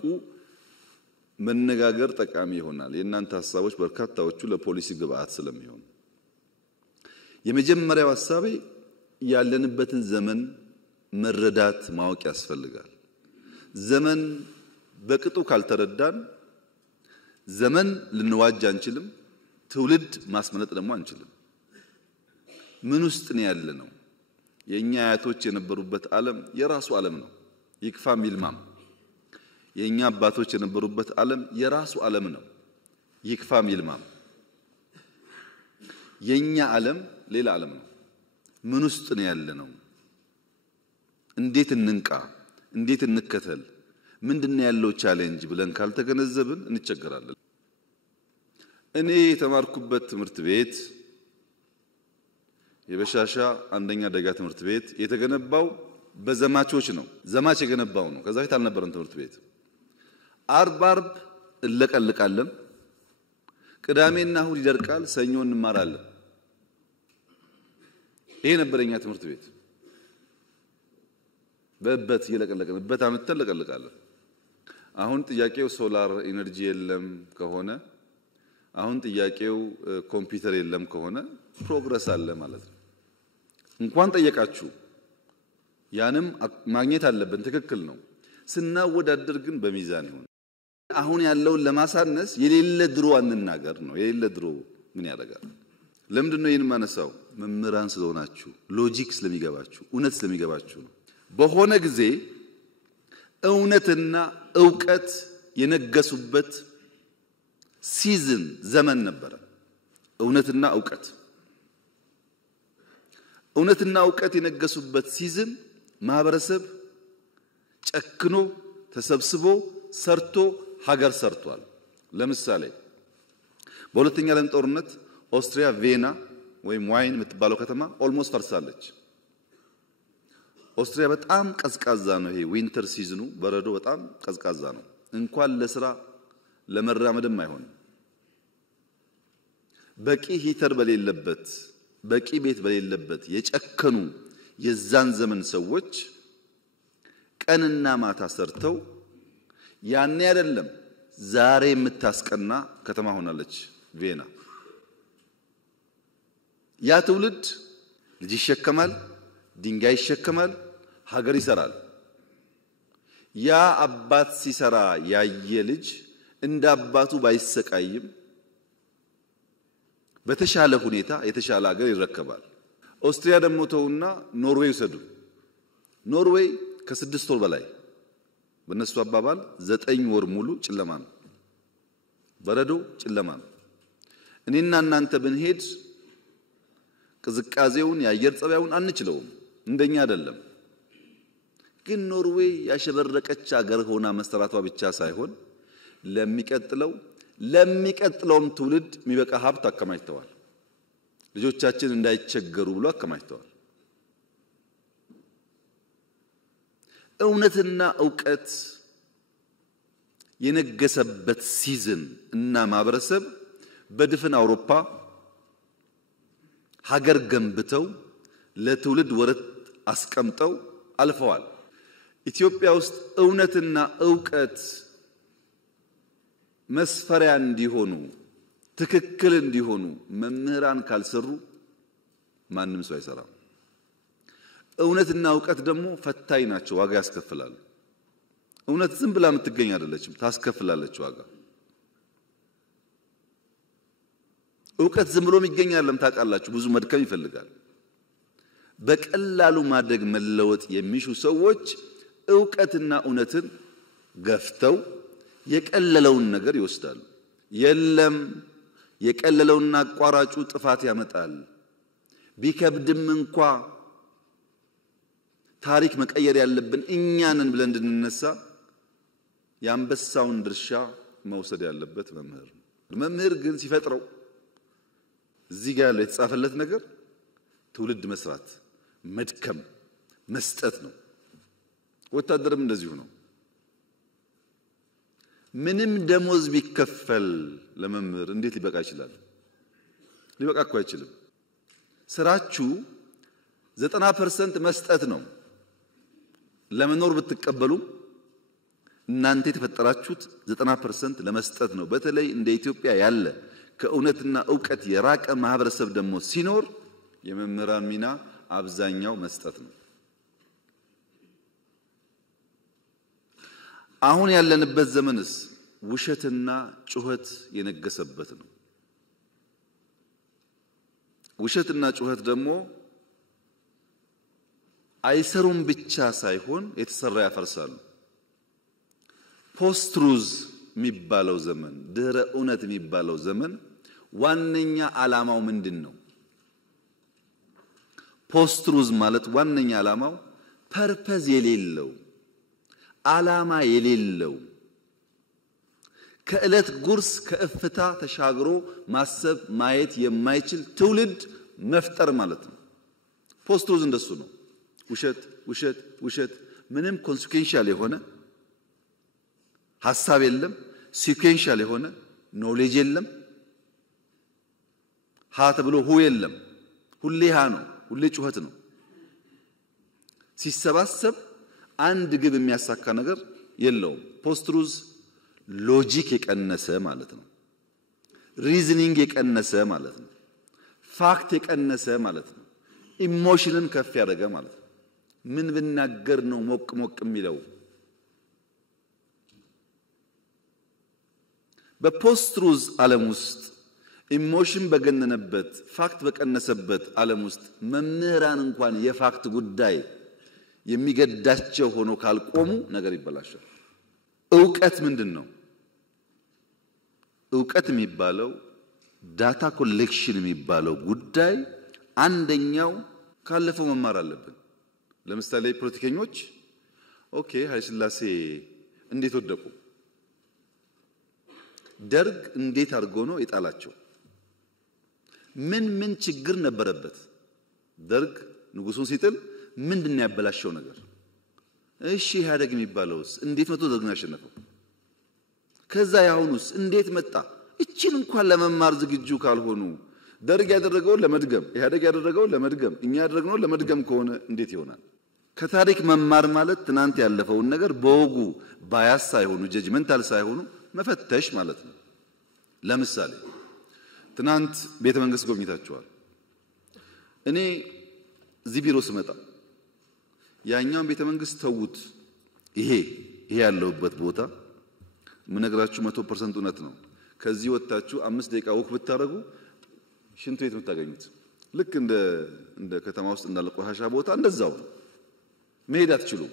መነጋገር ጠቃሚ ይሆናል። የእናንተ ሐሳቦች በርካታዎቹ ለፖሊሲ ግብአት ስለሚሆኑ የመጀመሪያው ሐሳቤ ያለንበትን ዘመን መረዳት ማወቅ ያስፈልጋል። ዘመን በቅጡ ካልተረዳን ዘመን ልንዋጅ አንችልም። ትውልድ ማስመለጥ ደግሞ አንችልም። ምን ውስጥ ነው ያለነው? የኛ አያቶች የነበሩበት ዓለም የራሱ ዓለም ነው። ይክፋም ይልማም። የኛ አባቶች የነበሩበት ዓለም የራሱ ዓለም ነው። ይክፋም ይልማም። የኛ ዓለም ሌላ ዓለም ነው። ምን ውስጥ ነው ያለነው? እንዴት እንንቃ? እንዴት እንከተል? ምንድነው ያለው ቻሌንጅ ብለን ካልተገነዘብን እንቸገራለን። እኔ የተማርኩበት ትምህርት ቤት የበሻሻ አንደኛ ደጋ ትምህርት ቤት የተገነባው በዘማቾች ነው። ዘማች የገነባው ነው። ከዛ ፊት አልነበረም ትምህርት ቤት። አርብ እለቀልቃለን፣ ቅዳሜና እሁድ ይደርቃል፣ ሰኞ እንማራለን። ይሄ ነበረኛ ትምህርት ቤት። በበት እየለቀለቀን በት አመተን ለቀልቃለን። አሁን ጥያቄው ሶላር ኢነርጂ የለም ከሆነ አሁን ጥያቄው ኮምፒውተር የለም ከሆነ ፕሮግረስ አለ ማለት ነው። እንኳን ጠየቃችሁ ያንም ማግኘት አለብን። ትክክል ነው። ስናወዳደር ግን በሚዛን ይሁን። አሁን ያለውን ለማሳነስ የሌለ ድሮ አንናገር ነው። የሌለ ድሮ ምን ያደርጋል? ለምንድነው ይሄን ማነሳው? መምህራን ስለሆናችሁ፣ ሎጂክ ስለሚገባችሁ፣ እውነት ስለሚገባችሁ ነው። በሆነ ጊዜ እውነትና ዕውቀት የነገሱበት ሲዝን ዘመን ነበረ። እውነትና ዕውቀት የነገሱበት ሲዝን ማህበረሰብ ጨክኖ ተሰብስቦ ሰርቶ ሀገር ሰርቷል። ለምሳሌ በሁለተኛ ዓለም ጦርነት ኦስትሪያ ቬና ወይም ዋይን የምትባለው ከተማ ኦልሞስት ፈርሳለች። ኦስትሪያ በጣም ቀዝቃዛ ነው። ይሄ ዊንተር ሲዝኑ በረዶ በጣም ቀዝቃዛ ነው። እንኳን ለስራ ለመራመድም አይሆንም። በቂ ሂተር በሌለበት በቂ ቤት በሌለበት የጨከኑ የዛን ዘመን ሰዎች ቀንና ማታ ሰርተው ያኔ አይደለም ዛሬ የምታስቀና ከተማ ሆናለች ቪየና። ያ ትውልድ ልጅ ይሸከማል፣ ድንጋይ ይሸከማል፣ ሀገር ይሰራል። ያ አባት ሲሰራ ያየ ልጅ እንደ አባቱ ባይሰቃይም በተሻለ ሁኔታ የተሻለ ሀገር ይረከባል። ኦስትሪያ ደግሞ ተውና ኖርዌይ ውሰዱ። ኖርዌይ ከ6 ወር በላይ በነሱ አባባል 9 ወር ሙሉ ጨለማ ነው፣ በረዶ ጨለማ ነው። እኔና እናንተ ብንሄድ ቅዝቃዜውን የአየር ጸባዩን አንችለውም፣ እንደኛ አይደለም። ግን ኖርዌይ ያሸበረቀች ሀገር ሆና መሰራቷ ብቻ ሳይሆን ለሚቀጥለውም ትውልድ የሚበቃ ሀብት አከማችተዋል። ልጆቻችን እንዳይቸገሩ ብሎ አከማችተዋል። እውነትና ዕውቀት የነገሰበት ሲዝን እና ማህበረሰብ በድፍን አውሮፓ ሀገር ገንብተው ለትውልድ ወረት አስቀምጠው አልፈዋል። ኢትዮጵያ ውስጥ እውነትና ዕውቀት መስፈሪያ እንዲሆኑ ትክክል እንዲሆኑ መምህራን ካልሰሩ ማንም ሰው አይሰራም። እውነትና ዕውቀት ደግሞ ፈታኝ ናቸው፣ ዋጋ ያስከፍላሉ። እውነት ዝም ብላ የምትገኝ አይደለችም፣ ታስከፍላለች ዋጋ። ዕውቀት ዝም ብሎ የሚገኝ አይደለም፣ ታውቃላችሁ፣ ብዙ መድከም ይፈልጋል። በቀላሉ ማደግ መለወጥ የሚሹ ሰዎች ዕውቀትና እውነትን ገፍተው የቀለለውን ነገር ይወስዳሉ። የለም የቀለለውና አቋራጩ ጥፋት ያመጣል። ቢከብድም እንኳ ታሪክ መቀየር ያለብን እኛንን ብለን እንድንነሳ የአንበሳውን ድርሻ መውሰድ ያለበት መምህር ነው። መምህር ግን ሲፈጥረው እዚህ ጋር ያለው የተጻፈለት ነገር ትውልድ መስራት፣ መድከም፣ መስጠት ነው። ወታደርም እንደዚሁ ነው። ምንም ደሞዝ ቢከፈል ለመምህር እንዴት ሊበቃ ይችላል? ሊበቃ እኮ አይችልም። ስራችሁ 90% መስጠት ነው። ለመኖር ብትቀበሉ እናንተ የተፈጠራችሁት 90% ለመስጠት ነው። በተለይ እንደ ኢትዮጵያ ያለ ከእውነትና ዕውቀት የራቀ ማህበረሰብ ደግሞ ሲኖር የመምህራን ሚና አብዛኛው መስጠት ነው። አሁን ያለንበት ዘመንስ ውሸትና ጩኸት የነገሰበት ነው። ውሸትና ጩኸት ደግሞ አይሰሩም ብቻ ሳይሆን የተሰራ ያፈርሳሉ። ፖስት ትሩዝ የሚባለው ዘመን፣ ድህረ እውነት የሚባለው ዘመን ዋነኛ ዓላማው ምንድነው? ፖስት ትሩዝ ማለት ዋነኛ ዓላማው ፐርፐዝ የሌለው ዓላማ የሌለው ከዕለት ጉርስ ከእፍታ ተሻግሮ ማሰብ ማየት የማይችል ትውልድ መፍጠር ማለት ነው። ፖስት ትሩዝ እንደሱ ነው። ውሸት ውሸት ውሸት፣ ምንም ኮንሲኩዌንሻል የሆነ ሐሳብ የለም፣ ሲኩዌንሻል የሆነ ኖሌጅ የለም። ሀ ተብሎ ሁ የለም፣ ሁሌ ሀ ነው፣ ሁሌ ጩኸት ነው። ሲሰባሰብ አንድ ግብ የሚያሳካ ነገር የለውም። ፖስት ትሩዝ ሎጂክ የቀነሰ ማለት ነው። ሪዝኒንግ የቀነሰ ማለት ነው። ፋክት የቀነሰ ማለት ነው። ኢሞሽንን ከፍ ያደረገ ማለት ነው። ምን ብናገር ነው ሞቅ ሞቅ የሚለው? በፖስት ትሩዝ ዓለም ውስጥ ኢሞሽን በገነነበት ፋክት በቀነሰበት ዓለም ውስጥ መምህራን እንኳን የፋክት ጉዳይ የሚገዳቸው ሆኖ ካልቆሙ ነገር ይበላሻል። ዕውቀት ምንድነው? ዕውቀት የሚባለው ዳታ ኮሌክሽን የሚባለው ጉዳይ አንደኛው ካለፈው መማር አለብን። ለምሳሌ ፖለቲከኞች ኦኬ ኃይለ ሥላሴ እንዴት ወደቁ? ደርግ እንዴት አድርጎ ነው የጣላቸው? ምን ችግር ነበረበት? ደርግ ንጉሱን ሲጥል ምንድነው ያበላሸው ነገር? እሺ ኢህአዴግ የሚባለውስ እንዴት መቶ ደርግን ያሸነፈው? ከዛ ያሁኑስ እንዴት መጣ? እቺን እንኳን ለመማር ዝግጁ ካልሆኑ ደርግ ያደረገው ለመድገም ኢህአዴግ ያደረገው ለመድገም እኛ ያደረግነው ለመድገም ከሆነ እንዴት ይሆናል? ከታሪክ መማር ማለት ትናንት ያለፈውን ነገር በወጉ ባያስ ሳይሆኑ ጀጅመንታል ሳይሆኑ መፈተሽ ማለት ነው። ለምሳሌ ትናንት ቤተ መንግስት ጎብኝታችኋል። እኔ እዚህ ቢሮ ስመጣ ያኛውን ቤተ መንግስት ተውት፣ ይሄ ያለውበት ቦታ ምነግራችሁ 100% እውነት ነው። ከዚህ ወጣችሁ 5 ደቂቃ ወክ ብታረጉ ሽንት ቤት የምታገኙት ልክ እንደ ከተማ ውስጥ እንዳለ ቆሻሻ ቦታ እንደዛው መሄድ አትችሉም።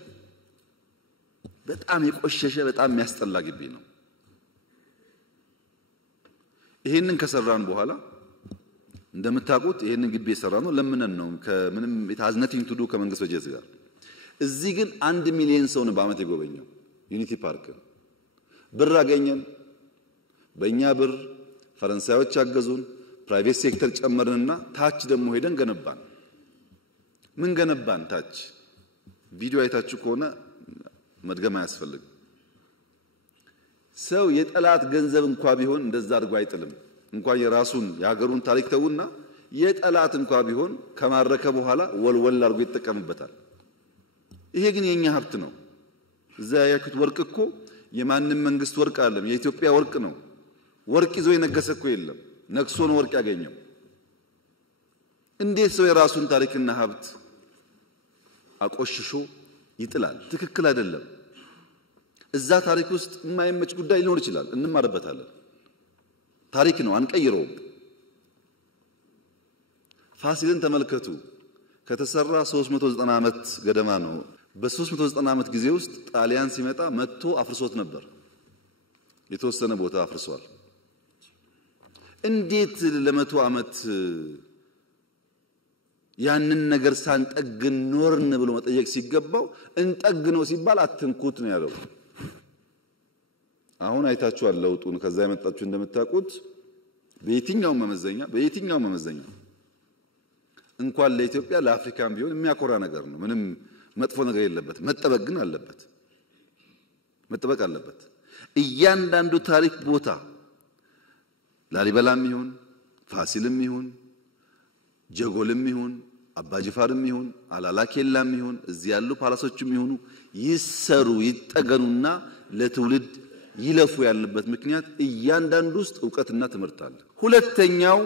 በጣም የቆሸሸ በጣም የሚያስጠላ ግቢ ነው። ይሄንን ከሰራን በኋላ እንደምታውቁት ይሄንን ግቢ የሰራነው ለምነን ነው። ከምንም የታዝነቲንግ ቱዱ ከመንግስት በጀት ጋር እዚህ ግን 1 ሚሊዮን ሰው ነው በአመት የጎበኘው ዩኒቲ ፓርክ። ብር አገኘን። በእኛ ብር ፈረንሳዮች አገዙን። ፕራይቬት ሴክተር ጨመርንና ታች ደግሞ ሄደን ገነባን። ምን ገነባን? ታች ቪዲዮ አይታችሁ ከሆነ መድገም አያስፈልግም። ሰው የጠላት ገንዘብ እንኳን ቢሆን እንደዛ አድርጎ አይጥልም። እንኳን የራሱን የሀገሩን ታሪክ ተውና የጠላት እንኳን ቢሆን ከማረከ በኋላ ወልወል አድርጎ ይጠቀምበታል። ይሄ ግን የኛ ሀብት ነው። እዛ ያያችሁት ወርቅ እኮ የማንም መንግስት ወርቅ አይደለም፣ የኢትዮጵያ ወርቅ ነው። ወርቅ ይዞ የነገሰ እኮ የለም፣ ነክሶ ነው ወርቅ ያገኘው። እንዴት ሰው የራሱን ታሪክና ሀብት አቆሽሾ ይጥላል? ትክክል አይደለም። እዛ ታሪክ ውስጥ የማይመች ጉዳይ ሊኖር ይችላል፣ እንማርበታለን። ታሪክ ነው፣ አንቀይረውም። ፋሲልን ተመልከቱ። ከተሰራ 390 ዓመት ገደማ ነው። በ390 ዓመት ጊዜ ውስጥ ጣሊያን ሲመጣ መጥቶ አፍርሶት ነበር። የተወሰነ ቦታ አፍርሷል። እንዴት ለመቶ ዓመት ያንን ነገር ሳንጠግን ኖርን ብሎ መጠየቅ ሲገባው እንጠግነው ሲባል አትንኩት ነው ያለው። አሁን አይታችኋል ለውጡን። ከዛ የመጣችሁ እንደምታውቁት በየትኛው መመዘኛ እንኳን ለኢትዮጵያ ለአፍሪካም ቢሆን የሚያኮራ ነገር ነው። ምንም መጥፎ ነገር የለበት። መጠበቅ ግን አለበት። መጠበቅ አለበት። እያንዳንዱ ታሪክ ቦታ ላሊበላም ይሁን ፋሲልም ይሁን ጀጎልም ይሁን አባጅፋርም ይሁን አላላኬላም ይሁን እዚህ ያሉ ፓላሶችም ይሁኑ ይሰሩ ይጠገኑና ለትውልድ ይለፉ ያለበት ምክንያት እያንዳንዱ ውስጥ ዕውቀትና ትምህርት አለ። ሁለተኛው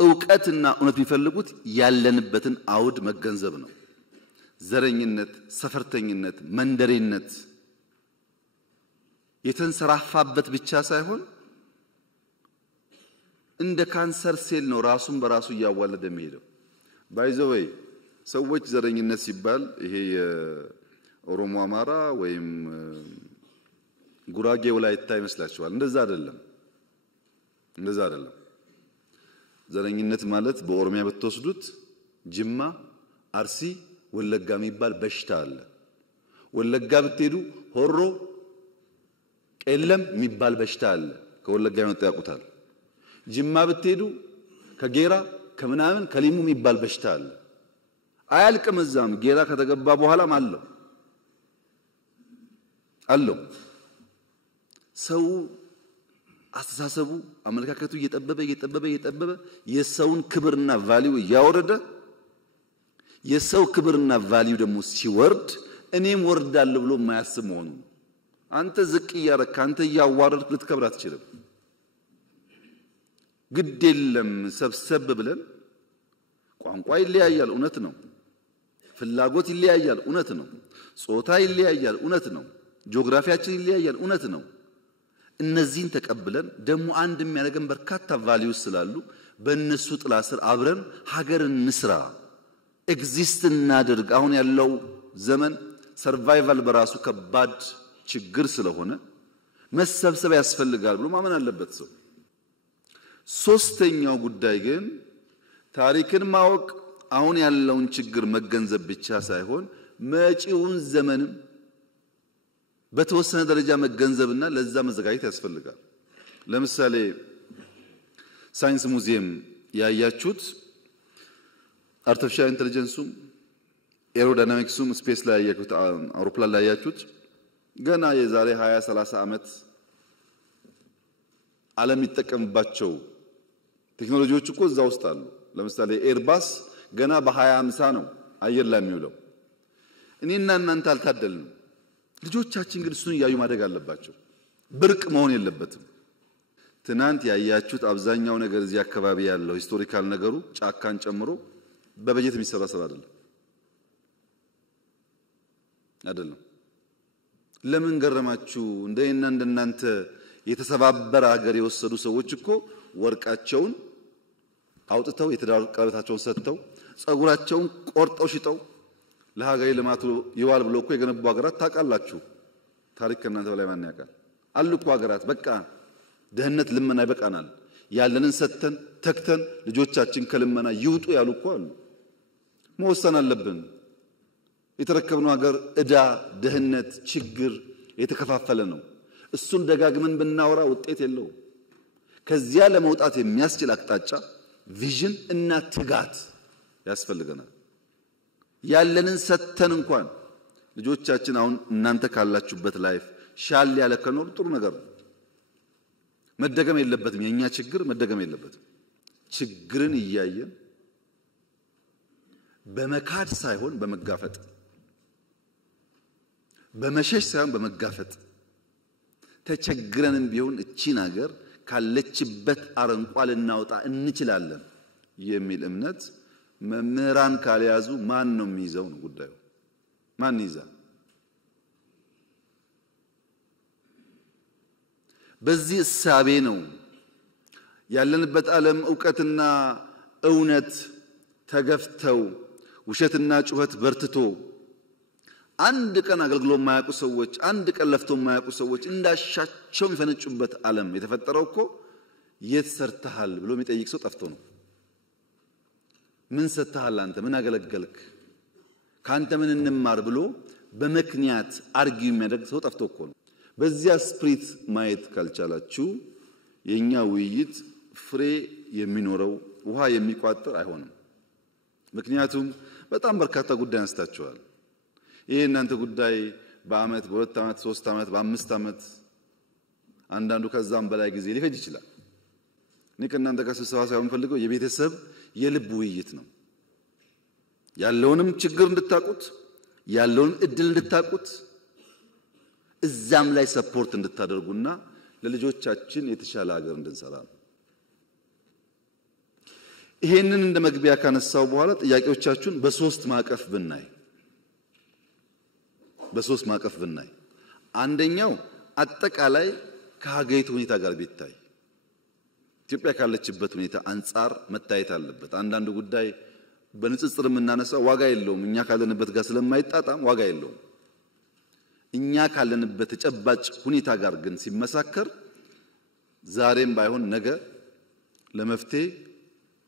ዕውቀትና እውነት ቢፈልጉት ያለንበትን አውድ መገንዘብ ነው። ዘረኝነት፣ ሰፈርተኝነት፣ መንደሬነት የተንሰራፋበት ብቻ ሳይሆን እንደ ካንሰር ሴል ነው ራሱን በራሱ ያዋለደ የሚሄደው። ባይዘወይ ሰዎች ዘረኝነት ሲባል ይሄ የኦሮሞ አማራ ወይም ጉራጌ ወላይታ ይመስላችኋል? እንደዛ አይደለም። ዘረኝነት ማለት በኦሮሚያ ብትወስዱት ጅማ፣ አርሲ፣ ወለጋ የሚባል በሽታ አለ። ወለጋ ብትሄዱ ሆሮ፣ ቄለም የሚባል በሽታ አለ። ከወለጋ የመጣ ያውቁታል። ጅማ ብትሄዱ ከጌራ ከምናምን ከሊሙ የሚባል በሽታ አለ። አያልቅም። እዛም ጌራ ከተገባ በኋላም አለው። ሰው አስተሳሰቡ አመለካከቱ እየጠበበ የሰውን ክብርና ቫልዩ እያወረደ የሰው ክብርና ቫልዩ ደግሞ ሲወርድ እኔም ወርዳለሁ ብሎ የማያስብ መሆኑ ነው። አንተ ዝቅ እያረክ አንተ እያዋረድክ ልትከብር አትችልም። ግድ የለም ሰብሰብ ብለን ቋንቋ ይለያያል፣ እውነት ነው። ፍላጎት ይለያያል፣ እውነት ነው። ጾታ ይለያያል፣ እውነት ነው። ጂኦግራፊያችን ይለያያል፣ እውነት ነው። እነዚህን ተቀብለን ደግሞ አንድ የሚያደርገን በርካታ ቫልዩስ ስላሉ በእነሱ ጥላ ስር አብረን ሀገርን እንስራ፣ ኤግዚስት እናድርግ። አሁን ያለው ዘመን ሰርቫይቫል በራሱ ከባድ ችግር ስለሆነ መሰብሰብ ያስፈልጋል ብሎ ማመን አለበት ሰው። ሶስተኛው ጉዳይ ግን ታሪክን ማወቅ አሁን ያለውን ችግር መገንዘብ ብቻ ሳይሆን መጪውን ዘመንም በተወሰነ ደረጃ መገንዘብና ለዛ መዘጋጀት ያስፈልጋል። ለምሳሌ ሳይንስ ሙዚየም ያያችሁት አርቲፊሻል ኢንተለጀንሱም ኤሮዳይናሚክሱም ስፔስ ላይ ያያችሁት አውሮፕላን ላይ ያያችሁት ገና የዛሬ 20 30 ዓመት ዓለም ይጠቀምባቸው ቴክኖሎጂዎች እኮ እዛ ውስጥ አሉ። ለምሳሌ ኤርባስ ገና በ2050 ነው አየር ላይ የሚውለው። እኔና እናንተ አልታደልንም። ልጆቻችን ግን እሱን ያዩ ማደግ አለባቸው። ብርቅ መሆን የለበትም። ትናንት ያያችሁት አብዛኛው ነገር እዚህ አካባቢ ያለው ሂስቶሪካል ነገሩ ጫካን ጨምሮ በበጀት የሚሰራ ስራ አይደለም። ለምን ገረማችሁ? እንደና እንደናንተ የተሰባበረ ሀገር የወሰዱ ሰዎች እኮ ወርቃቸውን አውጥተው የትዳር ቀለበታቸውን ሰጥተው ጸጉራቸውን ቆርጠው ሽጠው ለሀገሬ ልማት ይዋል ብለው እኮ የገነቡ ሀገራት ታውቃላችሁ። ታሪክ ከእናንተ በላይ ማን ያውቃል? አሉ እኮ ሀገራት በቃ ደህንነት ልመና ይበቃናል፣ ያለንን ሰጥተን ተክተን ልጆቻችን ከልመና ይውጡ ያሉ እኮ አሉ። መወሰን አለብን። የተረከብነው ሀገር ዕዳ፣ ደህንነት፣ ችግር የተከፋፈለ ነው። እሱን ደጋግመን ብናወራ ውጤት የለውም። ከዚያ ለመውጣት የሚያስችል አቅጣጫ ቪዥን እና ትጋት ያስፈልገናል። ያለንን ሰጥተን እንኳን ልጆቻችን አሁን እናንተ ካላችሁበት ላይፍ ሻል ያለ ከኖር ጥሩ ነገር ነው። መደገም የለበትም። የኛ ችግር መደገም የለበትም። ችግርን እያየን በመካድ ሳይሆን በመጋፈጥ በመሸሽ ሳይሆን በመጋፈጥ ተቸግረንም ቢሆን እቺን ሀገር ካለችበት አረንቋ ልናወጣ እንችላለን የሚል እምነት መምህራን ካልያዙ ማን ነው የሚይዘው ነው ጉዳዩ? ማን ይዛል? በዚህ እሳቤ ነው ያለንበት ዓለም ዕውቀትና እውነት ተገፍተው ውሸትና ጩኸት በርትቶ አንድ ቀን አገልግሎ የማያውቁ ሰዎች፣ አንድ ቀን ለፍቶ የማያውቁ ሰዎች እንዳሻቸው የሚፈነጩበት ዓለም የተፈጠረው እኮ የት ሰርተሃል ብሎ የሚጠይቅ ሰው ጠፍቶ ነው። ምን ሰጥተሃል አንተ? ምን አገለገልክ? ካንተ ምን እንማር ብሎ በምክንያት አርጊው የሚያደርግ ሰው ጠፍቶ እኮ ነው። በዚያ ስፕሪት ማየት ካልቻላችሁ የኛ ውይይት ፍሬ የሚኖረው ውሃ የሚቋጥር አይሆንም። ምክንያቱም በጣም በርካታ ጉዳይ አንስታችኋል። ይሄ እናንተ ጉዳይ በአመት በሁለት አመት 3 አመት በ5 አመት አንዳንዱ ከዛም በላይ ጊዜ ሊፈጅ ይችላል። እኔ ከእናንተ ጋር ስብሰባ ሳይሆን ፈልገው የቤተሰብ የልብ ውይይት ነው። ያለውንም ችግር እንድታቁት፣ ያለውን እድል እንድታቁት፣ እዛም ላይ ሰፖርት እንድታደርጉና ለልጆቻችን የተሻለ ሀገር እንድንሰራ ነው። ይሄንን እንደ መግቢያ ካነሳው በኋላ ጥያቄዎቻችሁን በሶስት ማቀፍ ብናይ አንደኛው አጠቃላይ ከሀገሪቱ ሁኔታ ጋር ቢታይ ኢትዮጵያ ካለችበት ሁኔታ አንፃር መታየት አለበት። አንዳንዱ ጉዳይ በንጽጽር የምናነሳው ዋጋ የለውም፣ እኛ ካለንበት ጋር ስለማይጣጣም ዋጋ የለውም። እኛ ካለንበት ተጨባጭ ሁኔታ ጋር ግን ሲመሳከር ዛሬም ባይሆን ነገ ለመፍትሄ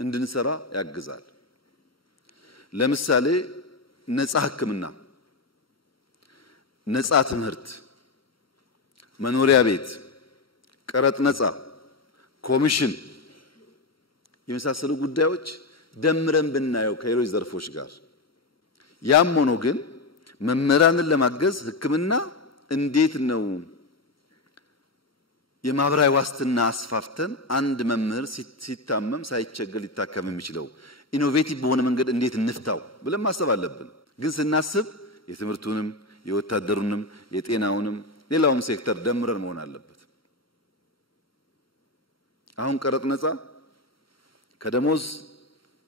እንድንሰራ ያግዛል። ለምሳሌ ነፃ ሕክምና፣ ነፃ ትምህርት፣ መኖሪያ ቤት፣ ቀረጥ ነፃ፣ ኮሚሽን የመሳሰሉ ጉዳዮች ደምረን ብናየው ከሌሎች ዘርፎች ጋር ያም ሆኖ ግን መምህራንን ለማገዝ ሕክምና እንዴት ነው የማብራይ ዋስትና አስፋፍተን አንድ መምህር ሲታመም ሳይቸገር ሊታከም የሚችለው ኢኖቬቲቭ በሆነ መንገድ እንዴት እንፍታው ብለን ማሰብ አለብን። ግን ስናስብ የትምህርቱንም የወታደሩንም የጤናውንም ሌላውም ሴክተር ደምረን መሆን አለበት። አሁን ቀረጥ ነፃ ከደሞዝ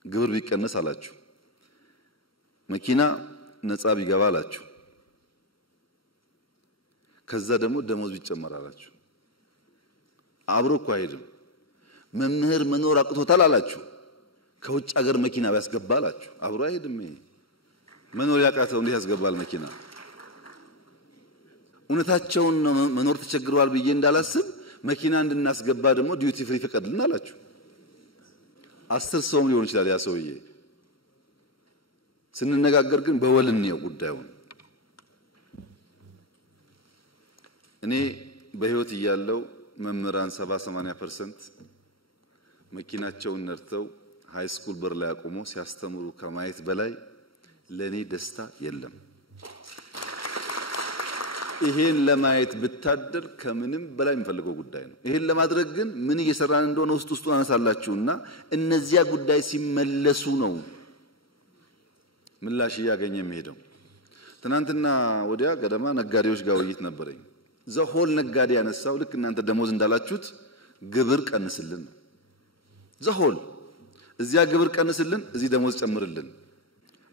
ግብር ቢቀነስ አላችሁ፣ መኪና ነፃ ቢገባ አላችሁ፣ ከዛ ደግሞ ደሞዝ ቢጨመር አላችሁ። አብሮ እኮ አይሄድም። መምህር መኖር አቅቶታል አላችሁ፣ ከውጭ ሀገር መኪና ቢያስገባ አላችሁ። አብሮ አይሄድም። ይሄ መኖር ያቃተው እንዴት ያስገባል መኪና? እውነታቸውን መኖር ተቸግረዋል ብዬ እንዳላስብ መኪና እንድናስገባ ደግሞ ዲዩቲ ፍሪ ፈቀድልን አላችሁ። 10 ሰውም ሊሆን ይችላል ያ ሰውዬ። ስንነጋገር ግን በወልን ነው ጉዳዩን። እኔ በህይወት እያለው መምህራን 70-80% መኪናቸውን ነርተው ሃይ ስኩል በር ላይ አቆሞ ሲያስተምሩ ከማየት በላይ ለኔ ደስታ የለም። ይሄን ለማየት ብታደር ከምንም በላይ የሚፈልገው ጉዳይ ነው። ይሄን ለማድረግ ግን ምን እየሰራን እንደሆነ ውስጡን አነሳላችሁና እነዚያ ጉዳይ ሲመለሱ ነው ምላሽ እያገኘ የሚሄደው። ትናንትና ወዲያ ገደማ ነጋዴዎች ጋር ውይይት ነበረኝ። ዘሆል ነጋዴ ያነሳው ልክ እናንተ ደሞዝ እንዳላችሁት ግብር ቀንስልን፣ ዘሆል እዚያ ግብር ቀንስልን፣ እዚህ ደሞዝ ጨምርልን።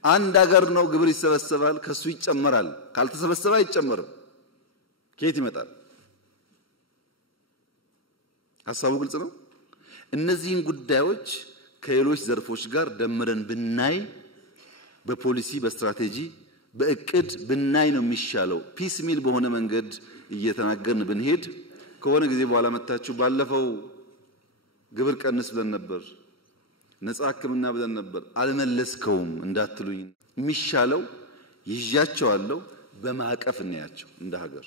አንድ ሀገር ነው ግብር ይሰበሰባል፣ ከሱ ይጨመራል። ካልተሰበሰበ አይጨመርም። ከየት ይመጣል? ሐሳቡ ግልጽ ነው። እነዚህን ጉዳዮች ከሌሎች ዘርፎች ጋር ደምረን ብናይ፣ በፖሊሲ በስትራቴጂ በእቅድ ብናይ ነው የሚሻለው። ፒስ ሚል በሆነ መንገድ እየተናገርን ብንሄድ ከሆነ ጊዜ በኋላ መጣችሁ ባለፈው ግብር ቀንስ ብለን ነበር፣ ነፃ ሕክምና ብለን ነበር፣ አልመለስከውም እንዳትሉኝ። የሚሻለው ይዣቸዋለሁ በማዕቀፍ እናያቸው እንደ ሀገር።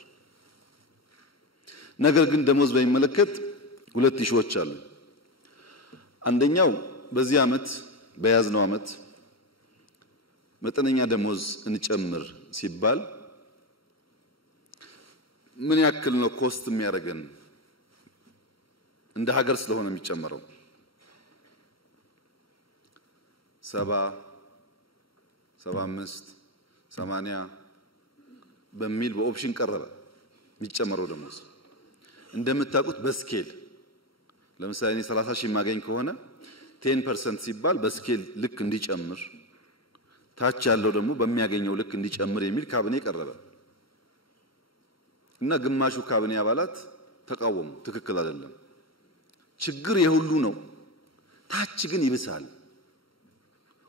ነገር ግን ደሞዝ በሚመለከት ሁለት ኢሹዎች አሉ። አንደኛው በዚህ ዓመት በያዝነው ዓመት መጠነኛ ደሞዝ እንጨምር ሲባል ምን ያክል ነው ኮስት የሚያደርገን? እንደ ሀገር ስለሆነ የሚጨመረው 70 75 80 በሚል በኦፕሽን ቀረበ የሚጨመረው ደሞዝ። እንደምታውቁት በስኬል ለምሳሌ እኔ 30 ሺህ ማገኝ ከሆነ 10% ሲባል በስኬል ልክ እንዲጨምር፣ ታች ያለው ደግሞ በሚያገኘው ልክ እንዲጨምር የሚል ካቢኔ ቀረበ እና ግማሹ ካቢኔ አባላት ተቃወሙ። ትክክል አይደለም፣ ችግር የሁሉ ነው፣ ታች ግን ይብሳል።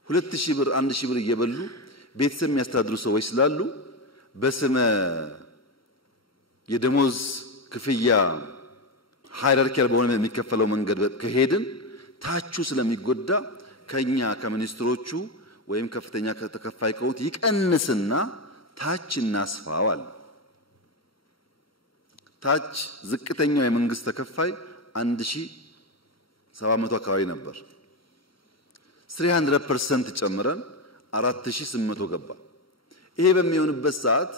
2000 ብር 1000 ብር እየበሉ ቤተሰብ የሚያስተዳድሩ ሰዎች ስላሉ በስመ የደሞዝ ክፍያ ሃይራርኪያል በሆነ የሚከፈለው መንገድ ከሄድን ታቹ ስለሚጎዳ ከኛ ከሚኒስትሮቹ ወይም ከፍተኛ ከተከፋይ ከሆኑት ይቀንስና ታች እናስፋዋል። ታች ዝቅተኛው የመንግስት ተከፋይ 1700 አካባቢ ነበር። 300% ጨምረን 4800 ገባ። ይሄ በሚሆንበት ሰዓት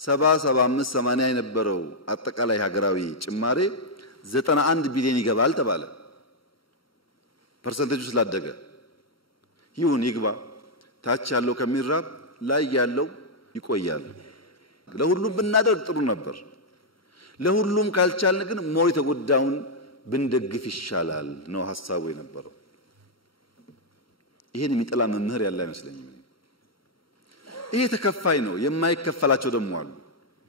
70 75 80 የነበረው አጠቃላይ ሀገራዊ ጭማሬ 91 ቢሊዮን ይገባል ተባለ። ፐርሰንቴጁ ስላደገ ይሁን ይግባ፣ ታች ያለው ከሚራብ ላይ ያለው ይቆያል። ለሁሉም ብናደርግ ጥሩ ነበር። ለሁሉም ካልቻልን ግን ሞር የተጎዳውን ብንደግፍ ይሻላል ነው ሐሳቡ የነበረው። ይሄን የሚጠላ መምህር ያለ አይመስለኝም። ይሄ ተከፋይ ነው። የማይከፈላቸው ደግሞ አሉ፣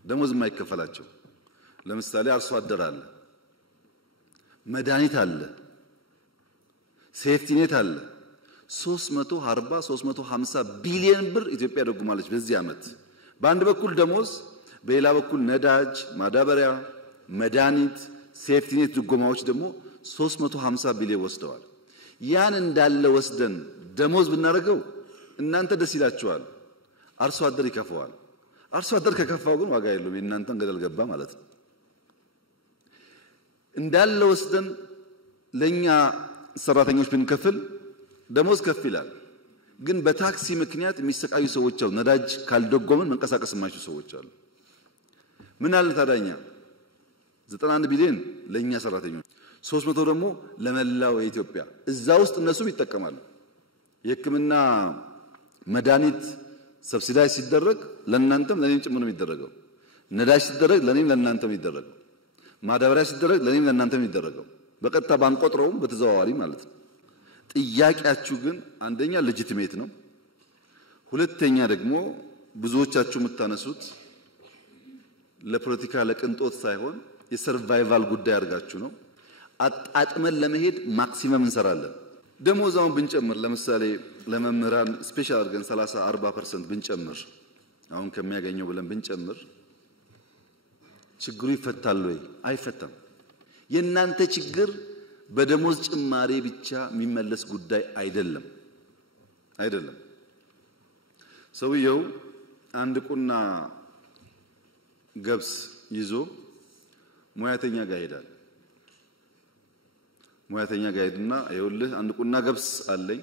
ደሞዝ የማይከፈላቸው። ለምሳሌ አርሶ አደር አለ፣ መድኃኒት አለ፣ ሴፍቲኔት አለ። 340 350 ቢሊዮን ብር ኢትዮጵያ ደጉማለች በዚህ ዓመት። በአንድ በኩል ደሞዝ፣ በሌላ በኩል ነዳጅ፣ ማዳበሪያ፣ መድኃኒት፣ ሴፍቲኔት ድጎማዎች ደግሞ 350 ቢሊዮን ወስደዋል። ያን እንዳለ ወስደን ደሞዝ ብናደርገው እናንተ ደስ ይላችኋል፣ አርሶ አደር ይከፋዋል። አርሶ አደር ከከፋው ግን ዋጋ የለውም፣ እናንተን ገደል ገባ ማለት ነው። እንዳለ ወስደን ለኛ ሰራተኞች ብንከፍል ደሞዝ ከፍ ይላል። ግን በታክሲ ምክንያት የሚሰቃዩ ሰዎች አሉ። ነዳጅ ካልደጎምን መንቀሳቀስ የማይችሉ ሰዎች አሉ። ምን አለ ታዳኛ 91 ቢሊዮን ለኛ ሰራተኞች፣ 300 ደግሞ ለመላው የኢትዮጵያ። እዛ ውስጥ እነሱም ይጠቀማሉ። የሕክምና መድኃኒት ሰብሲዳይ ሲደረግ ለእናንተም ለኔም ጭምር ነው የሚደረገው። ነዳጅ ሲደረግ ለኔም ለእናንተም ይደረጋል። ማዳበሪያ ሲደረግ ለኔም ለእናንተም ይደረጋው። በቀጥታ ባንቆጥረውም በተዘዋዋሪ ማለት ነው። ጥያቄያችሁ ግን አንደኛ ሌጂቲሜት ነው፣ ሁለተኛ ደግሞ ብዙዎቻችሁ የምታነሱት ለፖለቲካ ለቅንጦት ሳይሆን የሰርቫይቫል ጉዳይ አድርጋችሁ ነው። አጣጥመን ለመሄድ ማክሲመም እንሰራለን። ደሞዛውን ብንጨምር ለምሳሌ ለመምህራን ስፔሻል አድርገን 30 40% ብንጨምር አሁን ከሚያገኘው ብለን ብንጨምር ችግሩ ይፈታል ወይ? አይፈታም። የእናንተ ችግር በደሞዝ ጭማሪ ብቻ የሚመለስ ጉዳይ አይደለም። ሰውየው አንድ ቁና ገብስ ይዞ ሙያተኛ ጋር ይሄዳል። ሙያተኛ ጋር ሄድና ይኸውልህ አንድ ቁና ገብስ አለኝ፣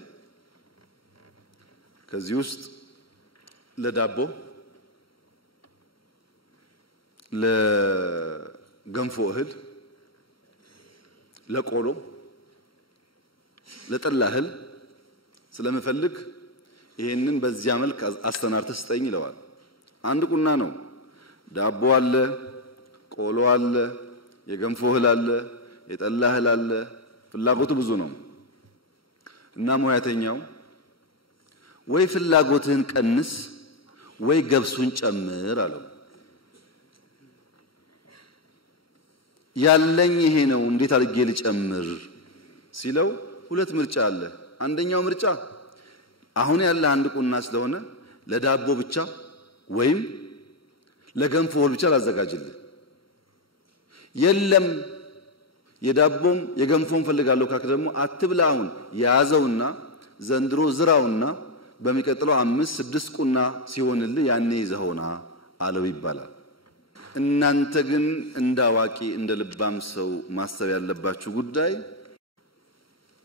ከዚህ ውስጥ ለዳቦ ለገንፎ እህል ለቆሎ ለጠላ እህል ስለምፈልግ ይሄንን በዚያ መልክ አስተናርተህ ስጠኝ ይለዋል። አንድ ቁና ነው። ዳቦ አለ፣ ቆሎ አለ፣ የገንፎ እህል አለ፣ የጠላ እህል አለ። ፍላጎቱ ብዙ ነው እና ሙያተኛው ወይ ፍላጎትህን ቀንስ ወይ ገብሱን ጨምር አለው። ያለኝ ይሄ ነው እንዴት አድርጌ ልጨምር ሲለው ሁለት ምርጫ አለ። አንደኛው ምርጫ አሁን ያለ አንድ ቁና ስለሆነ ለዳቦ ብቻ ወይም ለገንፎ ብቻ ላዘጋጅልህ። የለም የዳቦም የገንፎም ፈልጋለሁ ካክ ደግሞ አትብላ። አሁን ያዘውና ዘንድሮ ዝራውና በሚቀጥለው 5-6 ቁና ሲሆንልህ ያኔ ይዘውና አለው ይባላል። እናንተ ግን እንደ አዋቂ እንደ ልባም ሰው ማሰብ ያለባችሁ ጉዳይ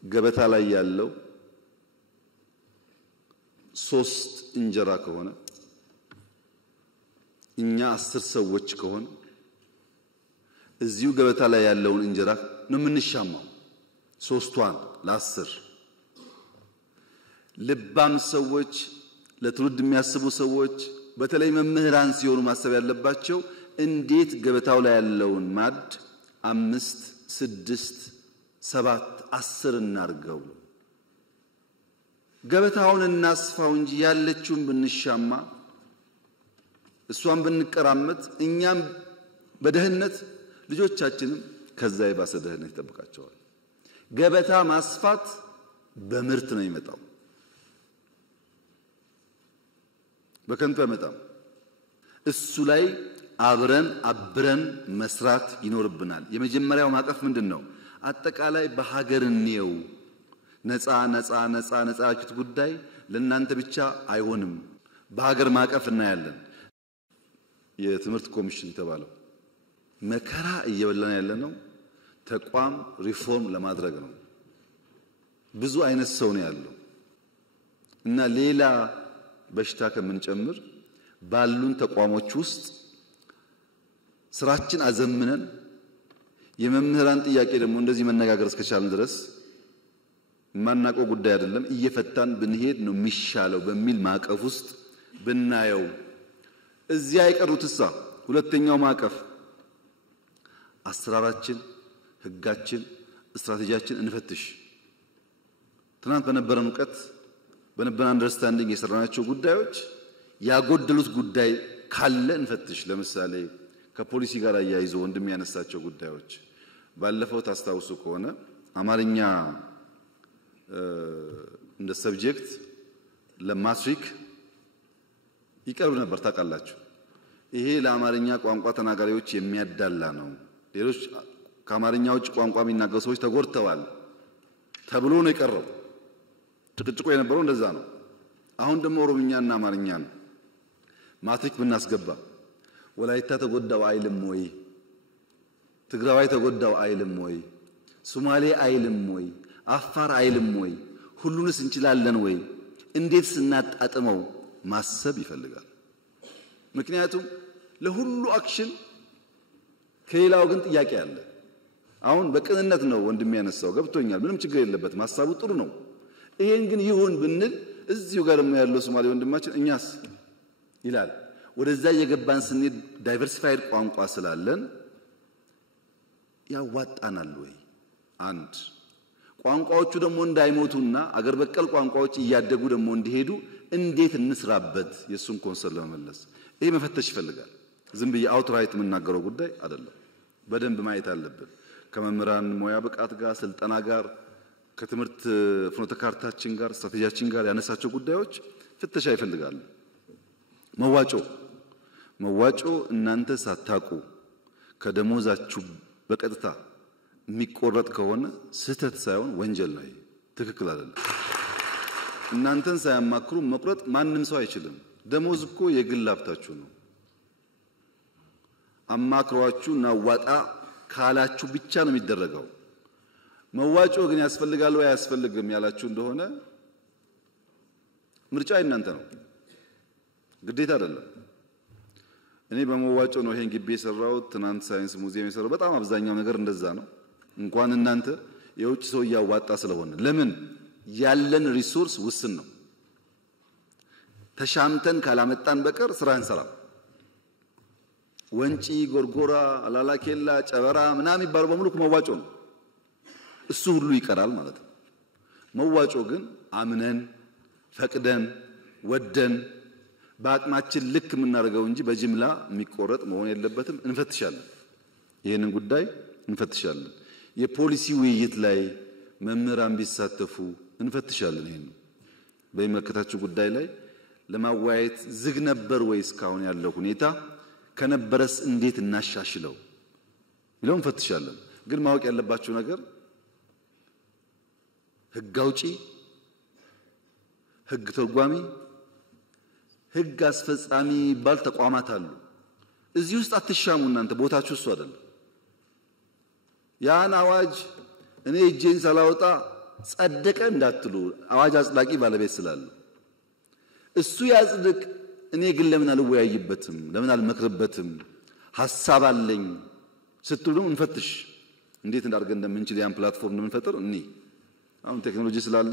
ገበታ ላይ ያለው 3 እንጀራ ከሆነ እኛ 10 ሰዎች ከሆነ እዚሁ ገበታ ላይ ያለውን እንጀራ ነው የምንሻማው። 3ቷን ለ10 ልባም ሰዎች ለትውልድ የሚያስቡ ሰዎች በተለይ መምህራን ሲሆኑ ማሰብ ያለባቸው እንዴት ገበታው ላይ ያለውን ማድ 5 6 7 10 እናርገው። ገበታውን እናስፋው እንጂ ያለችውን ብንሻማ እሷን ብንቀራመት እኛም በደህነት ልጆቻችንም ከዛ የባሰ ደህነት ይጠብቃቸዋል። ገበታ ማስፋት በምርት ነው የሚመጣው፣ በከንቱ አይመጣም። እሱ ላይ አብረን መስራት ይኖርብናል። የመጀመሪያው ማቀፍ ምንድነው? አጠቃላይ በሀገር እንየው። ነፃ ያችሁት ጉዳይ ለእናንተ ብቻ አይሆንም። በሀገር ማቀፍ እናያለን። የትምህርት ኮሚሽን የተባለው መከራ እየበላን ያለነው ተቋም ሪፎርም ለማድረግ ነው። ብዙ አይነት ሰው ነው ያለው እና ሌላ በሽታ ከምንጨምር ባሉን ተቋሞች ውስጥ ስራችን አዘምነን የመምህራን ጥያቄ ደግሞ እንደዚህ መነጋገር እስከቻልን ድረስ ማናቀው ጉዳይ አይደለም፣ እየፈታን ብንሄድ ነው የሚሻለው በሚል ማቀፍ ውስጥ ብናየው። እዚያ የቀሩትሳ ሁለተኛው ማቀፍ አሰራራችን፣ ህጋችን፣ ስትራቴጂያችን እንፈትሽ። ትናንት በነበረን ዕውቀት በነበረን አንደርስታንዲንግ የሰራናቸው ጉዳዮች ያጎደሉት ጉዳይ ካለ እንፈትሽ። ለምሳሌ ከፖሊሲ ጋር አያይዞ ወንድም ያነሳቸው ጉዳዮች ባለፈው ታስታውሱ ከሆነ አማርኛ እንደ ሰብጀክት ለማትሪክ ይቀርብ ነበር ታውቃላችሁ። ይሄ ለአማርኛ ቋንቋ ተናጋሪዎች የሚያዳላ ነው፣ ሌሎች ከአማርኛ ውጭ ቋንቋ የሚናገሩ ሰዎች ተጎድተዋል ተብሎ ነው የቀረው። ጭቅጭቁ የነበረው እንደዛ ነው። አሁን ደግሞ ኦሮምኛና አማርኛ ነው። ማትሪክ ብናስገባ ወላይታ ተጎዳው አይልም ወይ? ትግራዋይ ተጎዳው አይልም ወይ? ሶማሌ አይልም ወይ? አፋር አይልም ወይ? ሁሉንስ እንችላለን ወይ? እንዴት ስናጣጥመው ማሰብ ይፈልጋል። ምክንያቱም ለሁሉ አክሽን ከሌላው ግን ጥያቄ አለ። አሁን በቅንነት ነው ወንድም ያነሳው፣ ገብቶኛል፣ ምንም ችግር የለበትም፣ ሐሳቡ ጥሩ ነው። ይሄን ግን ይሁን ብንል እዚሁ ጋር ያለው ሶማሌ ወንድማችን እኛስ ይላል። ወደዛ የገባን ስንሄድ ዳይቨርሲፋይድ ቋንቋ ስላለን ያዋጣናል ወይ? አንድ ቋንቋዎቹ ደግሞ እንዳይሞቱና አገር በቀል ቋንቋዎች እያደጉ ደግሞ እንዲሄዱ እንዴት እንስራበት? የሱን ኮንሰርን ለመመለስ ይሄ መፈተሽ ይፈልጋል። ዝም ብዬ አውትራይት የምናገረው ጉዳይ አይደለም። በደንብ ማየት አለብን። ከመምህራን ሙያ ብቃት ጋር፣ ስልጠና ጋር፣ ከትምህርት ፍኖተ ካርታችን ጋር፣ ስትራቴጂያችን ጋር ያነሳቸው ጉዳዮች ፍተሻ ይፈልጋሉ። መዋጮ እናንተ ሳታቁ ከደሞዛችሁ በቀጥታ የሚቆረጥ ከሆነ ስህተት ሳይሆን ወንጀል ነው። ትክክል አይደለም። እናንተን ሳያማክሩ መቁረጥ ማንም ሰው አይችልም። ደሞዝ እኮ የግል ሀብታችሁ ነው። አማክሯችሁ ናዋጣ ካላችሁ ብቻ ነው የሚደረገው። መዋጮ ግን ያስፈልጋል ወይ አያስፈልግም ያላችሁ እንደሆነ ምርጫ እናንተ ነው። ግዴታ አይደለም። እኔ በመዋጮ ነው ይሄን ግቢ የሰራሁት። ትናንት ሳይንስ ሙዚየም የሰራው በጣም አብዛኛው ነገር እንደዛ ነው። እንኳን እናንተ የውጭ ሰው ያዋጣ ስለሆነ ለምን ያለን ሪሶርስ ውስን ነው። ተሻምተን ካላመጣን በቀር ስራ እንሰራም። ወንጪ፣ ጎርጎራ፣ አላላኬላ፣ ጨበራ ምናምን ይባሉ በሙሉ መዋጮ ነው። እሱ ሁሉ ይቀራል ማለት ነው። መዋጮ ግን አምነን ፈቅደን ወደን በአቅማችን ልክ የምናደርገው እንጂ በጅምላ የሚቆረጥ መሆን የለበትም። እንፈትሻለን፣ ይሄንን ጉዳይ እንፈትሻለን። የፖሊሲ ውይይት ላይ መምህራን ቢሳተፉ እንፈትሻለን። ይሄን በሚመለከታቸው ጉዳይ ላይ ለማወያየት ዝግ ነበር ወይ እስካሁን ያለው ሁኔታ ከነበረስ እንዴት እናሻሽለው ብለው እንፈትሻለን። ግን ማወቅ ያለባችሁ ነገር ህግ አውጪ፣ ህግ ተርጓሚ፣ ህግ አስፈጻሚ ባል ተቋማት አሉ። እዚህ ውስጥ አትሻሙ። እናንተ ቦታችሁ እሱ አይደለም። ያን አዋጅ እኔ እጄን ሳላወጣ ጸደቀ እንዳትሉ፣ አዋጅ አጽዳቂ ባለቤት ስላለ እሱ ያጽድቅ። እኔ ግን ለምን አልወያይበትም? ለምን አልመክርበትም? ሐሳብ አለኝ ስትሉ እንፈትሽ። እንዴት እንዳርገን እንደምንችል ያን ፕላትፎርም እንደምንፈጥር እኔ አሁን ቴክኖሎጂ ስላለ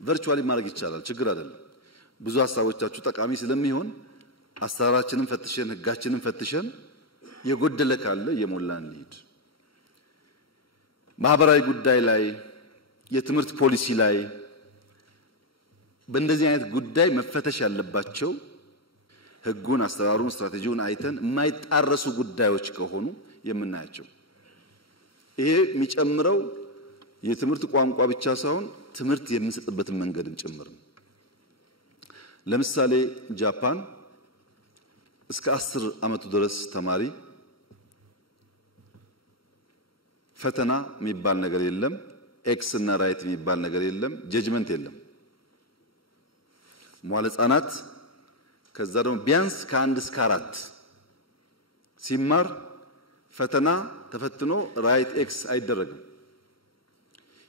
ቨርቹዋሊ ማድረግ ይቻላል። ችግር አይደለም። ብዙ ሐሳቦቻችሁ ጠቃሚ ስለሚሆን አሰራራችንን ፈትሸን ህጋችንን ፈትሸን የጎደለ ካለ እየሞላን እንሂድ። ማህበራዊ ጉዳይ ላይ የትምህርት ፖሊሲ ላይ በእንደዚህ አይነት ጉዳይ መፈተሽ ያለባቸው ህጉን፣ አስተራሩን፣ ስትራቴጂውን አይተን የማይጣረሱ ጉዳዮች ከሆኑ የምናያቸው። ይሄ የሚጨምረው የትምህርት ቋንቋ ብቻ ሳይሆን ትምህርት የምንሰጥበትን መንገድም ጭምር ነው። ለምሳሌ ጃፓን እስከ 10 ዓመቱ ድረስ ተማሪ ፈተና የሚባል ነገር የለም፣ ኤክስ እና ራይት የሚባል ነገር የለም፣ ጀጅመንት የለም። መዋለ ህጻናት ከዛ ደግሞ ቢያንስ ከ1 እስከ 4 ሲማር ፈተና ተፈትኖ ራይት ኤክስ አይደረግም።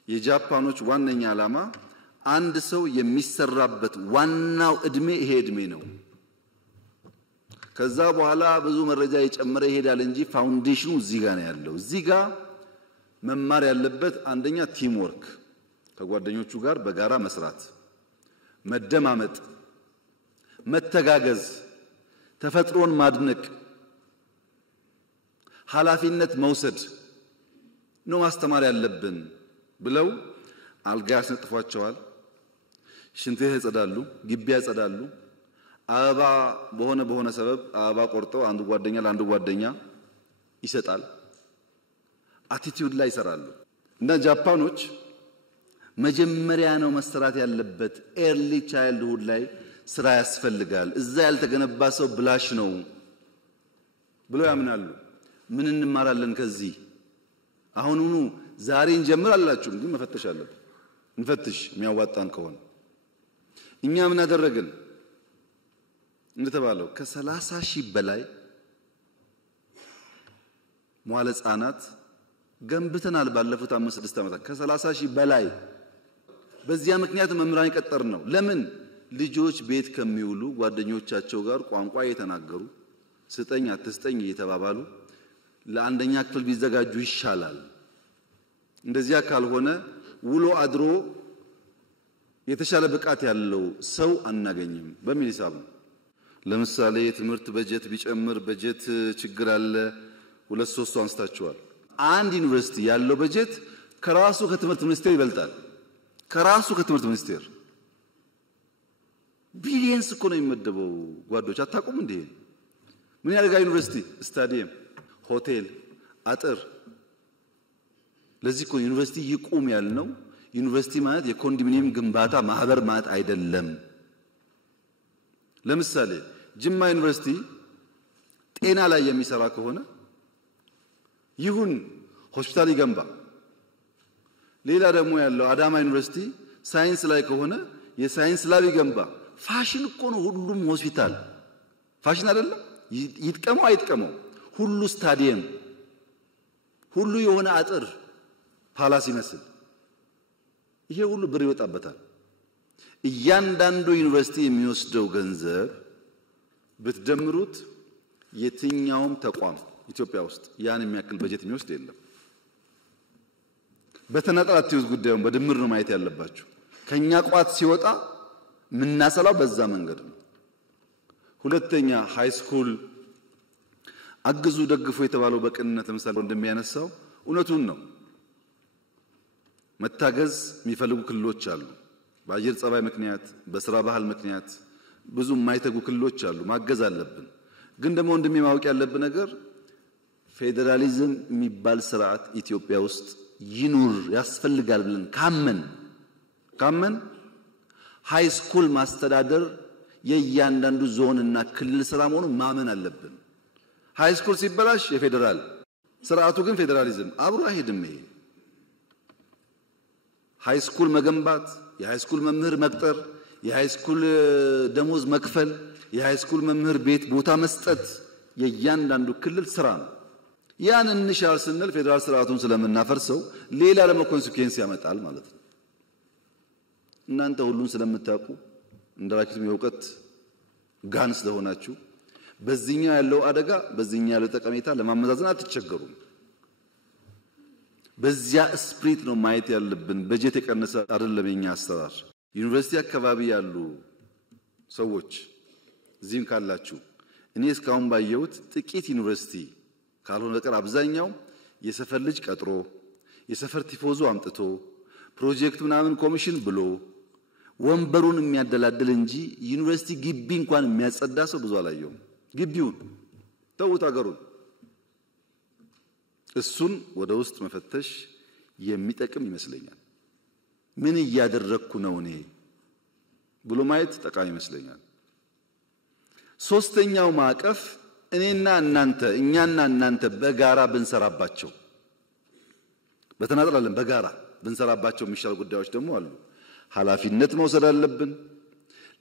የጃፓኖች ዋነኛ ዓላማ አንድ ሰው የሚሰራበት ዋናው እድሜ ይሄ እድሜ ነው። ከዛ በኋላ ብዙ መረጃ የጨመረ ይሄዳል እንጂ ፋውንዴሽኑ እዚህ ጋር ነው ያለው። እዚህ ጋር መማር ያለበት አንደኛ ቲም ወርክ፣ ከጓደኞቹ ጋር በጋራ መስራት፣ መደማመጥ፣ መተጋገዝ፣ ተፈጥሮን ማድነቅ፣ ኃላፊነት መውሰድ ነው ማስተማር ያለብን ብለው አልጋ ያስነጥፏቸዋል። ሽንት ቤት ያጸዳሉ፣ ግቢ ያጸዳሉ። አበባ በሆነ ሰበብ አበባ ቆርጠው አንዱ ጓደኛ ለአንዱ ጓደኛ ይሰጣል። አቲቲዩድ ላይ ይሰራሉ። እና ጃፓኖች መጀመሪያ ነው መሰራት ያለበት ኤርሊ ቻይልድሁድ ላይ ስራ ያስፈልጋል። እዛ ያልተገነባ ሰው ብላሽ ነው ብለው ያምናሉ። ምን እንማራለን ከዚህ? አሁኑኑ ዛሬ እንጀምር አላችሁ፣ ግን መፈተሽ አለብን። እንፈትሽ የሚያዋጣን ከሆነ። እኛ ምን አደረግን? እንደተባለው ከ30 ሺህ በላይ መዋለ ህጻናት ገንብተናል ባለፉት 5-6 ዓመታት። ከ30 ሺህ በላይ በዚያ ምክንያት መምህራን ይቀጠር ነው። ለምን? ልጆች ቤት ከሚውሉ ጓደኞቻቸው ጋር ቋንቋ እየተናገሩ ስጠኝ አትስጠኝ እየተባባሉ ለአንደኛ ክፍል ቢዘጋጁ ይሻላል። እንደዚያ ካልሆነ ውሎ አድሮ የተሻለ ብቃት ያለው ሰው አናገኝም በሚል ሂሳብ ነው። ለምሳሌ የትምህርት በጀት ቢጨምር በጀት ችግር አለ። 2-3 አንስታችኋል። አንድ ዩኒቨርሲቲ ያለው በጀት ከራሱ ከትምህርት ሚኒስቴር ይበልጣል። ከራሱ ከትምህርት ሚኒስቴር ቢሊየንስ እኮ ነው የሚመደበው። ጓዶች አታውቁም እንዴ? ምን ያደርጋል ዩኒቨርሲቲ? ስታዲየም፣ ሆቴል፣ አጥር። ለዚህ እኮ ዩኒቨርሲቲ ይቁም ያልነው። ዩኒቨርሲቲ ማለት የኮንዶሚኒየም ግንባታ ማህበር ማለት አይደለም። ለምሳሌ ጅማ ዩኒቨርሲቲ ጤና ላይ የሚሰራ ከሆነ ይሁን ሆስፒታል ይገንባ። ሌላ ደግሞ ያለው አዳማ ዩኒቨርሲቲ ሳይንስ ላይ ከሆነ የሳይንስ ላብ ይገንባ። ፋሽን እኮ ነው ሁሉም ሆስፒታል። ፋሽን አይደለም? ይጥቀመው አይጥቀመው ሁሉ ስታዲየም፣ ሁሉ የሆነ አጥር ፓላስ ይመስል ይሄ ሁሉ ብር ይወጣበታል። እያንዳንዱ ዩኒቨርሲቲ የሚወስደው ገንዘብ ብትደምሩት የትኛውም ተቋም ኢትዮጵያ ውስጥ ያን የሚያክል በጀት የሚወስድ የለም። በተናጠል አትዩት ጉዳዩን በድምር ነው ማየት ያለባችሁ። ከኛ ቋት ሲወጣ ምናሰላው በዛ መንገድ ነው። ሁለተኛ ሃይ ስኩል አግዙ ደግፉ የተባለው በቅንነት ለምሳሌ እንደሚያነሳው እውነቱን ነው። መታገዝ የሚፈልጉ ክልሎች አሉ። በአየር ጸባይ ምክንያት በስራ ባህል ምክንያት ብዙ የማይተጉ ክልሎች አሉ። ማገዝ አለብን። ግን ደግሞ እንደሚማወቅ ያለብን ነገር ፌዴራሊዝም የሚባል ስርዓት ኢትዮጵያ ውስጥ ይኑር ያስፈልጋል ብለን ካመን ሃይ ስኩል ማስተዳደር የእያንዳንዱ ዞንና ክልል ስራ መሆኑን ማመን አለብን። ሃይ ስኩል ሲበላሽ የፌዴራል ስርዓቱ ግን ፌዴራሊዝም አብሮ አይሄድም። ይሄ ሃይ ስኩል መገንባት፣ የሃይ ስኩል መምህር መቅጠር፣ የሃይ ስኩል ደሞዝ መክፈል፣ የሃይ ስኩል መምህር ቤት ቦታ መስጠት የእያንዳንዱ ክልል ስራ ነው። ያን እንሻል ስንል ፌዴራል ስርዓቱን ስለምናፈርሰው ሌላ ደግሞ ኮንሲኩዌንስ ያመጣል ማለት ነው። እናንተ ሁሉን ስለምታውቁ እንደራችሁም የእውቀት ጋን ስለሆናችሁ በዚህኛው ያለው አደጋ በዚህኛው ያለው ጠቀሜታ ለማመዛዘን አትቸገሩም። በዚያ ስፕሪት ነው ማየት ያለብን። በጀት የቀነሰ አይደለም የኛ አሰራር። ዩኒቨርሲቲ አካባቢ ያሉ ሰዎች እዚህም ካላችሁ እኔ እስካሁን ባየሁት ጥቂት ዩኒቨርሲቲ ካልሆነ በቀር አብዛኛው የሰፈር ልጅ ቀጥሮ የሰፈር ቲፎዞ አምጥቶ ፕሮጀክት ምናምን ኮሚሽን ብሎ ወንበሩን የሚያደላድል እንጂ ዩኒቨርሲቲ ግቢ እንኳን የሚያጸዳ ሰው ብዙ አላየሁም። ግቢውን ተውት አገሩን። እሱን ወደ ውስጥ መፈተሽ የሚጠቅም ይመስለኛል። ምን እያደረኩ ነው እኔ ብሎ ማየት ጠቃሚ ይመስለኛል። ሶስተኛው ማዕቀፍ እኛና እናንተ በጋራ ብንሰራባቸው በተናጠላለን በጋራ ብንሰራባቸው የሚሻሉ ጉዳዮች ደግሞ አሉ። ኃላፊነት መውሰድ አለብን።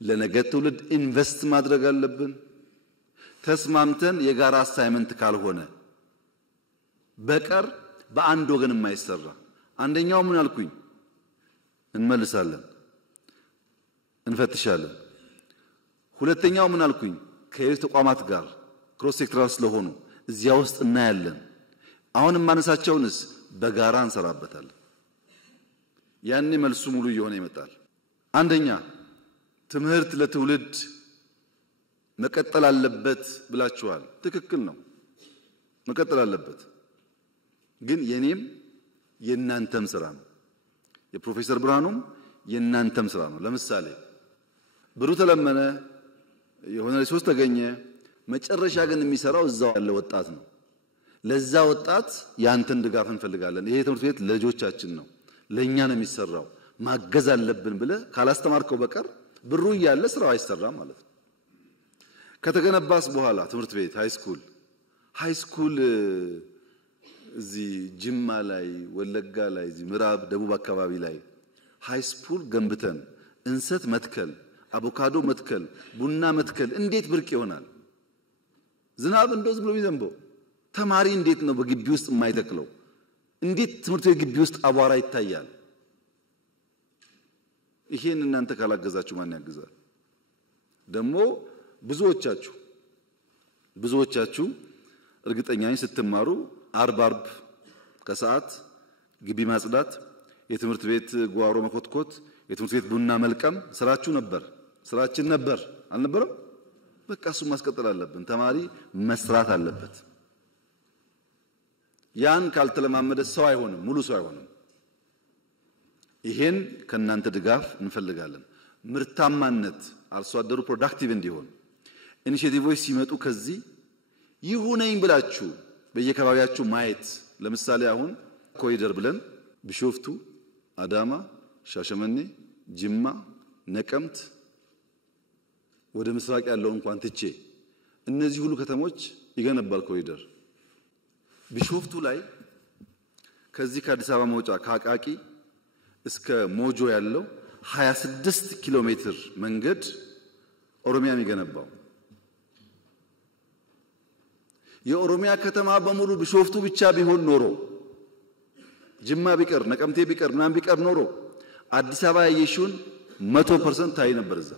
ለነገ ትውልድ ኢንቨስት ማድረግ አለብን። ተስማምተን የጋራ አሳይመንት ካልሆነ በቀር በአንድ ወገን የማይሰራ አንደኛው ምን አልኩኝ እንመልሳለን እንፈትሻለን። ሁለተኛው ምን አልኩኝ ከሌሎች ተቋማት ጋር ክሮስ ሴክተራል ስለሆኑ እዚያ ውስጥ እናያለን። አሁን ማነሳቸውንስ በጋራ እንሰራበታለን። ያኔ መልሱ ሙሉ እየሆነ ይመጣል። አንደኛ ትምህርት ለትውልድ መቀጠል አለበት ብላችኋል። ትክክል ነው፣ መቀጠል አለበት። ግን የኔም የናንተም ስራ ነው። የፕሮፌሰር ብርሃኑም የናንተም ስራ ነው። ለምሳሌ ብሩ ተለመነ የሆነ ሪሶርስ ተገኘ፣ መጨረሻ ግን የሚሰራው እዛው ያለ ወጣት ነው። ለዛ ወጣት ያንተን ድጋፍ እንፈልጋለን። ይሄ ትምህርት ቤት ለልጆቻችን ነው፣ ለኛ ነው የሚሰራው፣ ማገዝ አለብን ብለ ካላስተማርከው በቀር ብሩ እያለ ስራው አይሰራም ማለት ነው። ከተገነባስ በኋላ ትምህርት ቤት ሃይ ስኩል እዚህ ጅማ ላይ ወለጋ ላይ እዚህ ምዕራብ ደቡብ አካባቢ ላይ ሃይ ስኩል ገንብተን እንሰት መትከል፣ አቮካዶ መትከል፣ ቡና መትከል እንዴት ብርቅ ይሆናል? ዝናብ እንደዚህ ብሎ የሚዘንበው ተማሪ እንዴት ነው በግቢ ውስጥ የማይተክለው? እንዴት ትምህርት ቤት ግቢ ውስጥ አቧራ ይታያል? ይሄን እናንተ ካላገዛችሁ ማን ያግዛል? ደግሞ ብዙዎቻችሁ እርግጠኛ ነኝ ስትማሩ አርብ ከሰዓት ግቢ ማጽዳት፣ የትምህርት ቤት ጓሮ መኮትኮት፣ የትምህርት ቤት ቡና መልቀም ስራችን ነበር አልነበረም? በቃ እሱ ማስቀጠል አለብን። ተማሪ መስራት አለበት። ያን ካልተለማመደ ሰው አይሆንም፣ ሙሉ ሰው አይሆንም። ይሄን ከናንተ ድጋፍ እንፈልጋለን። ምርታማነት አርሶ አደሩ ፕሮዳክቲቭ እንዲሆን ኢኒሺዬቲቮች ሲመጡ ከዚህ ይሁነኝ ብላችሁ በየከባቢያችሁ ማየት። ለምሳሌ አሁን ኮሪደር ብለን ቢሾፍቱ፣ አዳማ፣ ሻሸመኔ፣ ጅማ፣ ነቀምት ወደ ምስራቅ ያለው እንኳን ትቼ እነዚህ ሁሉ ከተሞች ይገነባል ኮሪደር። ቢሾፍቱ ላይ ከዚህ ከአዲስ አበባ መውጫ ከአቃቂ እስከ ሞጆ ያለው 26 ኪሎ ሜትር መንገድ ኦሮሚያ የሚገነባው። የኦሮሚያ ከተማ በሙሉ ቢሾፍቱ ብቻ ቢሆን ኖሮ ጅማ ቢቀር ነቀምቴ ቢቀር ምናምን ቢቀር ኖሮ አዲስ አበባ ያየሽውን 100% ታይ ነበር እዛ።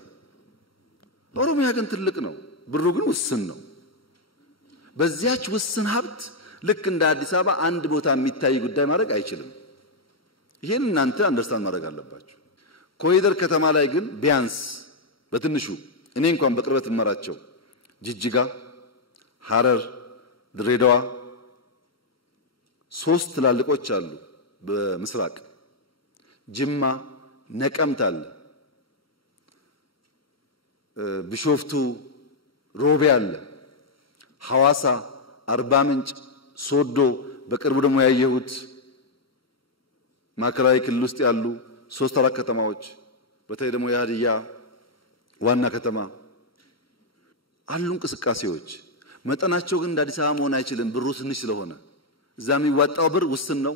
ኦሮሚያ ግን ትልቅ ነው፣ ብሩ ግን ውስን ነው። በዚያች ውስን ሀብት ልክ እንደ አዲስ አበባ አንድ ቦታ የሚታይ ጉዳይ ማድረግ አይችልም። ይሄን እናንተ አንደርስታንድ ማድረግ አለባችሁ። ኮሪደር ከተማ ላይ ግን ቢያንስ በትንሹ እኔ እንኳን በቅርበት እመራቸው ጅጅጋ፣ ሐረር፣ ድሬዳዋ 3 ትላልቆች አሉ። በምስራቅ ጅማ፣ ነቀምት አለ፣ ቢሾፍቱ፣ ሮቤ አለ፣ ሐዋሳ፣ አርባ ምንጭ፣ ሶዶ፣ በቅርቡ ደግሞ ያየሁት ማዕከላዊ ክልል ውስጥ ያሉ 3-4 ከተማዎች በተለይ ደግሞ የሀዲያ ዋና ከተማ አሉ እንቅስቃሴዎች። መጠናቸው ግን እንደ አዲስ አበባ መሆን አይችልም፣ ብሩ ትንሽ ስለሆነ። እዛ የሚዋጣው ብር ውስን ነው፣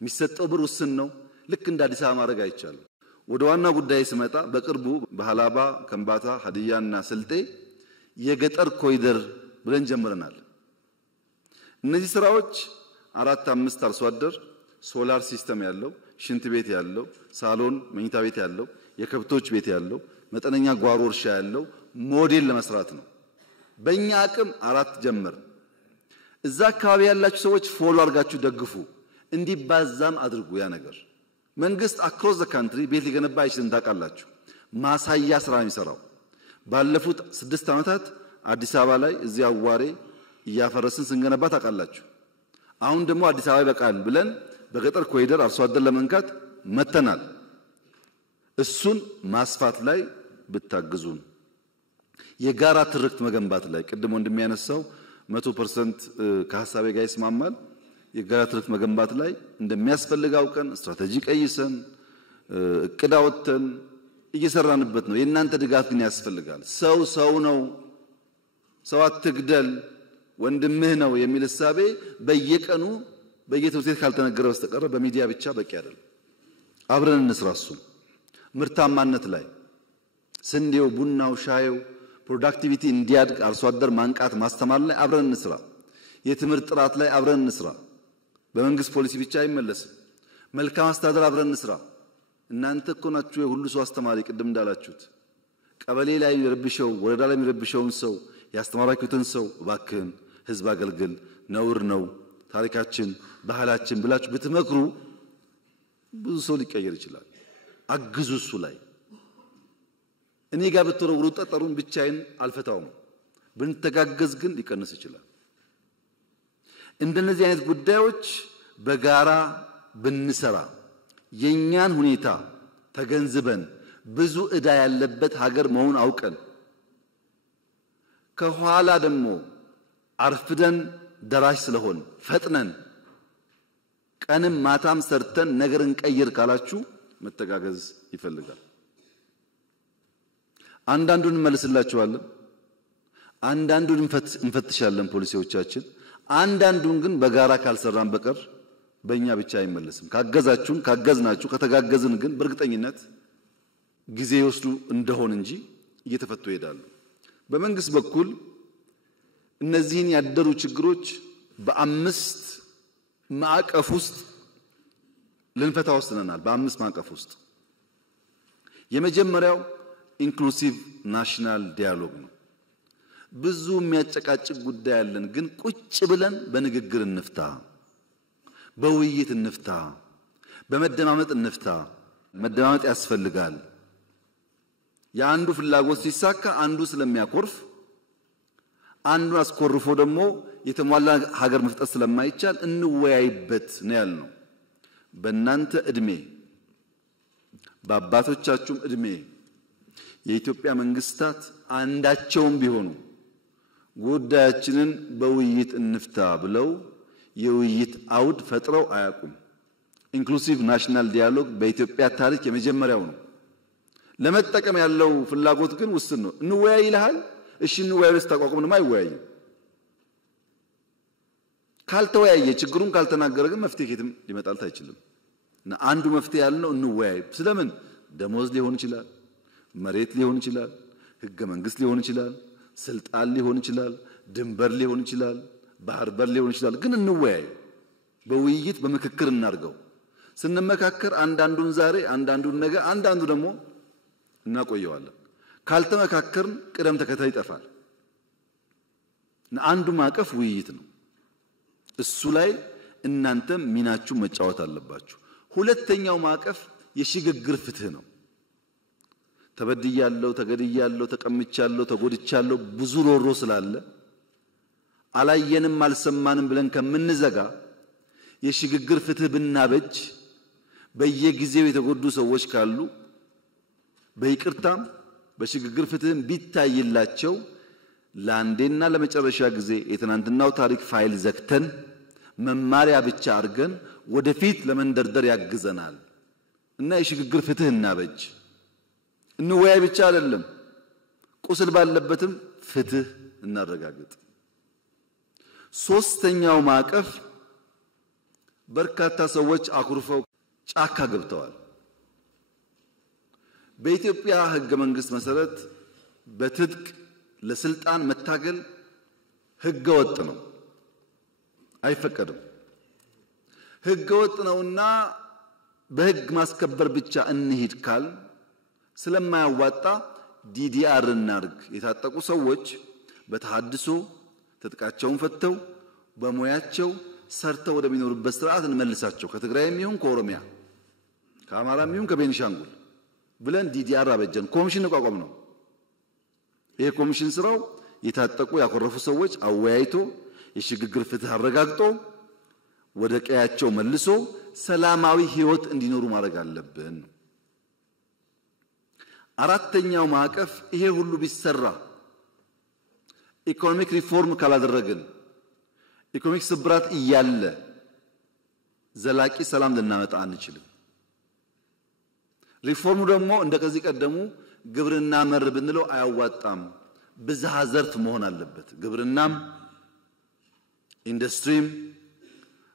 የሚሰጠው ብር ውስን ነው። ልክ እንደ አዲስ አበባ ማድረግ አይቻልም። ወደ ዋና ጉዳይ ስመጣ በቅርቡ በሐላባ፣ ከምባታ፣ ሀዲያና ስልጤ የገጠር ኮሪደር ብለን ጀምረናል። እነዚህ ስራዎች 4-5 አርሶ አደር ሶላር ሲስተም ያለው፣ ሽንት ቤት ያለው፣ ሳሎን መኝታ ቤት ያለው፣ የከብቶች ቤት ያለው፣ መጠነኛ ጓሮ እርሻ ያለው ሞዴል ለመስራት ነው። በእኛ አቅም 4 ጀመር። እዛ አካባቢ ያላችሁ ሰዎች ፎሎ አድርጋችሁ ደግፉ፣ እንዲባዛም አድርጉ። ያ ነገር መንግስት አክሮስ ዘ ካንትሪ ቤት ሊገነባ አይችልም። ታውቃላችሁ፣ ማሳያ ስራ ነው የሚሰራው። ባለፉት 6 ዓመታት አዲስ አበባ ላይ እዚህ አዋሬ እያፈረስን ስንገነባ ታውቃላችሁ። አሁን ደግሞ አዲስ አበባ ይበቃል ብለን በገጠር ኮሪደር አርሶ አደር ለመንካት መተናል። እሱን ማስፋት ላይ ብታግዙን፣ የጋራ ትርክት መገንባት ላይ ቅድም ወንድም ያነሳው 100% ከሐሳቤ ጋር ይስማማል። የጋራ ትርክት መገንባት ላይ እንደሚያስፈልግ አውቀን ስትራቴጂ ቀይሰን እቅድ አውጥተን እየሰራንበት ነው። የእናንተ ድጋፍ ግን ያስፈልጋል። ሰው ነው፣ ሰው አትግደል፣ ወንድምህ ነው የሚል እሳቤ በየቀኑ በየትምህርት ቤት ካልተነገረ በስተቀር በሚዲያ ብቻ በቂ አይደለም። አብረን እንስራ። እሱም ምርታማነት ላይ ስንዴው፣ ቡናው፣ ሻዩ ፕሮዳክቲቪቲ እንዲያድግ አርሶ አደር ማንቃት ማስተማር ላይ አብረን እንስራ። የትምህርት ጥራት ላይ አብረን እንስራ። በመንግስት ፖሊሲ ብቻ አይመለስም። መልካም አስተዳደር አብረን እንስራ። እናንተ እኮ ናችሁ የሁሉ ሰው አስተማሪ። ቅድም እንዳላችሁት ቀበሌ ላይ የሚረብሸው ወረዳ ላይ የሚረብሸውን ሰው ያስተማራችሁትን ሰው እባክህን ህዝብ አገልግል፣ ነውር ነው፣ ታሪካችን ባህላችን ብላችሁ ብትመክሩ ብዙ ሰው ሊቀየር ይችላል። አግዙ። እሱ ላይ እኔ ጋር ብትወረውሩ ጠጠሩን ብቻዬን አልፈታውም። ብንተጋገዝ ግን ሊቀንስ ይችላል። እንደነዚህ አይነት ጉዳዮች በጋራ ብንሰራ የኛን ሁኔታ ተገንዝበን ብዙ ዕዳ ያለበት ሀገር መሆን አውቀን ከኋላ ደግሞ አርፍደን ደራሽ ስለሆን ፈጥነን ቀንም ማታም ሰርተን ነገር እንቀይር ካላችሁ መተጋገዝ ይፈልጋል። አንዳንዱን እንመልስላችኋለን፣ አንዳንዱን እንፈትሻለን ፖሊሲዎቻችን። አንዳንዱን ግን በጋራ ካልሰራን በቀር በእኛ ብቻ አይመለስም። ካገዛችሁን ካገዝናችሁ ከተጋገዝን ግን በእርግጠኝነት ጊዜ ይወስዱ እንደሆን እንጂ እየተፈቱ ይሄዳሉ። በመንግስት በኩል እነዚህን ያደሩ ችግሮች በ5 ማዕቀፍ ውስጥ ልንፈታ ወስነናል። በ5 ማዕቀፍ ውስጥ የመጀመሪያው ኢንክሉሲቭ ናሽናል ዲያሎግ ነው። ብዙ የሚያጨቃጭቅ ጉዳይ አለን፣ ግን ቁጭ ብለን በንግግር እንፍታ፣ በውይይት እንፍታ፣ በመደማመጥ እንፍታ። መደማመጥ ያስፈልጋል። የአንዱ ፍላጎት ሲሳካ አንዱ ስለሚያኮርፍ አንዱን አስኮርፎ ደግሞ የተሟላ ሀገር መፍጠር ስለማይቻል እንወያይበት ነው ያልነው። በእናንተ እድሜ በአባቶቻችሁም እድሜ የኢትዮጵያ መንግስታት አንዳቸውም ቢሆኑ ጉዳያችንን በውይይት እንፍታ ብለው የውይይት አውድ ፈጥረው አያውቁም። ኢንክሉሲቭ ናሽናል ዲያሎግ በኢትዮጵያ ታሪክ የመጀመሪያው ነው። ለመጠቀም ያለው ፍላጎት ግን ውስን ነው። እንወያይ ይልሃል። እሺ እንወያይ ስታቋቁም ነው አይወያይም። ካልተወያየ ችግሩን ካልተናገረ ግን መፍትሄ ከየትም ሊመጣልት አይችልም። እና አንዱ መፍትሄ ያለው እንወያይ። ስለምን ደሞዝ ሊሆን ይችላል፣ መሬት ሊሆን ይችላል፣ ህገ መንግስት ሊሆን ይችላል፣ ስልጣን ሊሆን ይችላል፣ ድንበር ሊሆን ይችላል፣ ባህር በር ሊሆን ይችላል። ግን እንወያይ፣ በውይይት በምክክር እናርገው። ስንመካከር አንዳንዱን ዛሬ አንዳንዱን ነገ አንዳንዱ ደግሞ እናቆየዋለን። ካልተመካከርን ቅደም ተከተል ይጠፋል። አንዱ ማዕቀፍ ውይይት ነው። እሱ ላይ እናንተም ሚናችሁ መጫወት አለባችሁ። ሁለተኛው ማዕቀፍ የሽግግር ፍትህ ነው። ተበድያለሁ፣ ተገድያለሁ፣ ተቀምቻለሁ፣ ተጎድቻለሁ ብዙ ሮሮ ስላለ አላየንም አልሰማንም ብለን ከምንዘጋ የሽግግር ፍትህ ብናበጅ በየጊዜው የተጎዱ ሰዎች ካሉ በይቅርታም በሽግግር ፍትህም ቢታይላቸው ለአንዴና ለመጨረሻ ጊዜ የትናንትናው ታሪክ ፋይል ዘግተን መማሪያ ብቻ አድርገን ወደፊት ለመንደርደር ያግዘናል እና የሽግግር ፍትህ እናበጅ። እንወያይ ብቻ አይደለም፣ ቁስል ባለበትም ፍትህ እናረጋግጥ። ሶስተኛው ማዕቀፍ በርካታ ሰዎች አኩርፈው ጫካ ገብተዋል። በኢትዮጵያ ሕገ መንግስት መሰረት በትጥቅ ለስልጣን መታገል ሕገ ወጥ ነው፣ አይፈቀድም። ሕገ ወጥ ነውና በሕግ ማስከበር ብቻ እንሂድ ካል ስለማያዋጣ ዲዲአር እናርግ። የታጠቁ ሰዎች በተሐድሶ ትጥቃቸውን ፈተው በሙያቸው ሰርተው ወደሚኖሩበት ስርዓት እንመልሳቸው። ከትግራይም ይሁን ከኦሮሚያ ከአማራም ይሁን ከቤኒሻንጉል ብለን ዲዲአር አበጀን። ኮሚሽን ተቋቋም ነው። ይሄ ኮሚሽን ስራው የታጠቁ ያኮረፉ ሰዎች አወያይቶ የሽግግር ፍትህ አረጋግጦ ወደ ቀያቸው መልሶ ሰላማዊ ህይወት እንዲኖሩ ማድረግ አለብን። አራተኛው ማዕቀፍ ይሄ ሁሉ ቢሰራ ኢኮኖሚክ ሪፎርም ካላደረግን ኢኮኖሚክ ስብራት እያለ ዘላቂ ሰላም ልናመጣ አንችልም። ሪፎርሙ ደግሞ እንደከዚህ ቀደሙ ግብርና መር ብንለው አያዋጣም። ብዝሃ ዘርፍ መሆን አለበት። ግብርናም፣ ኢንዱስትሪም፣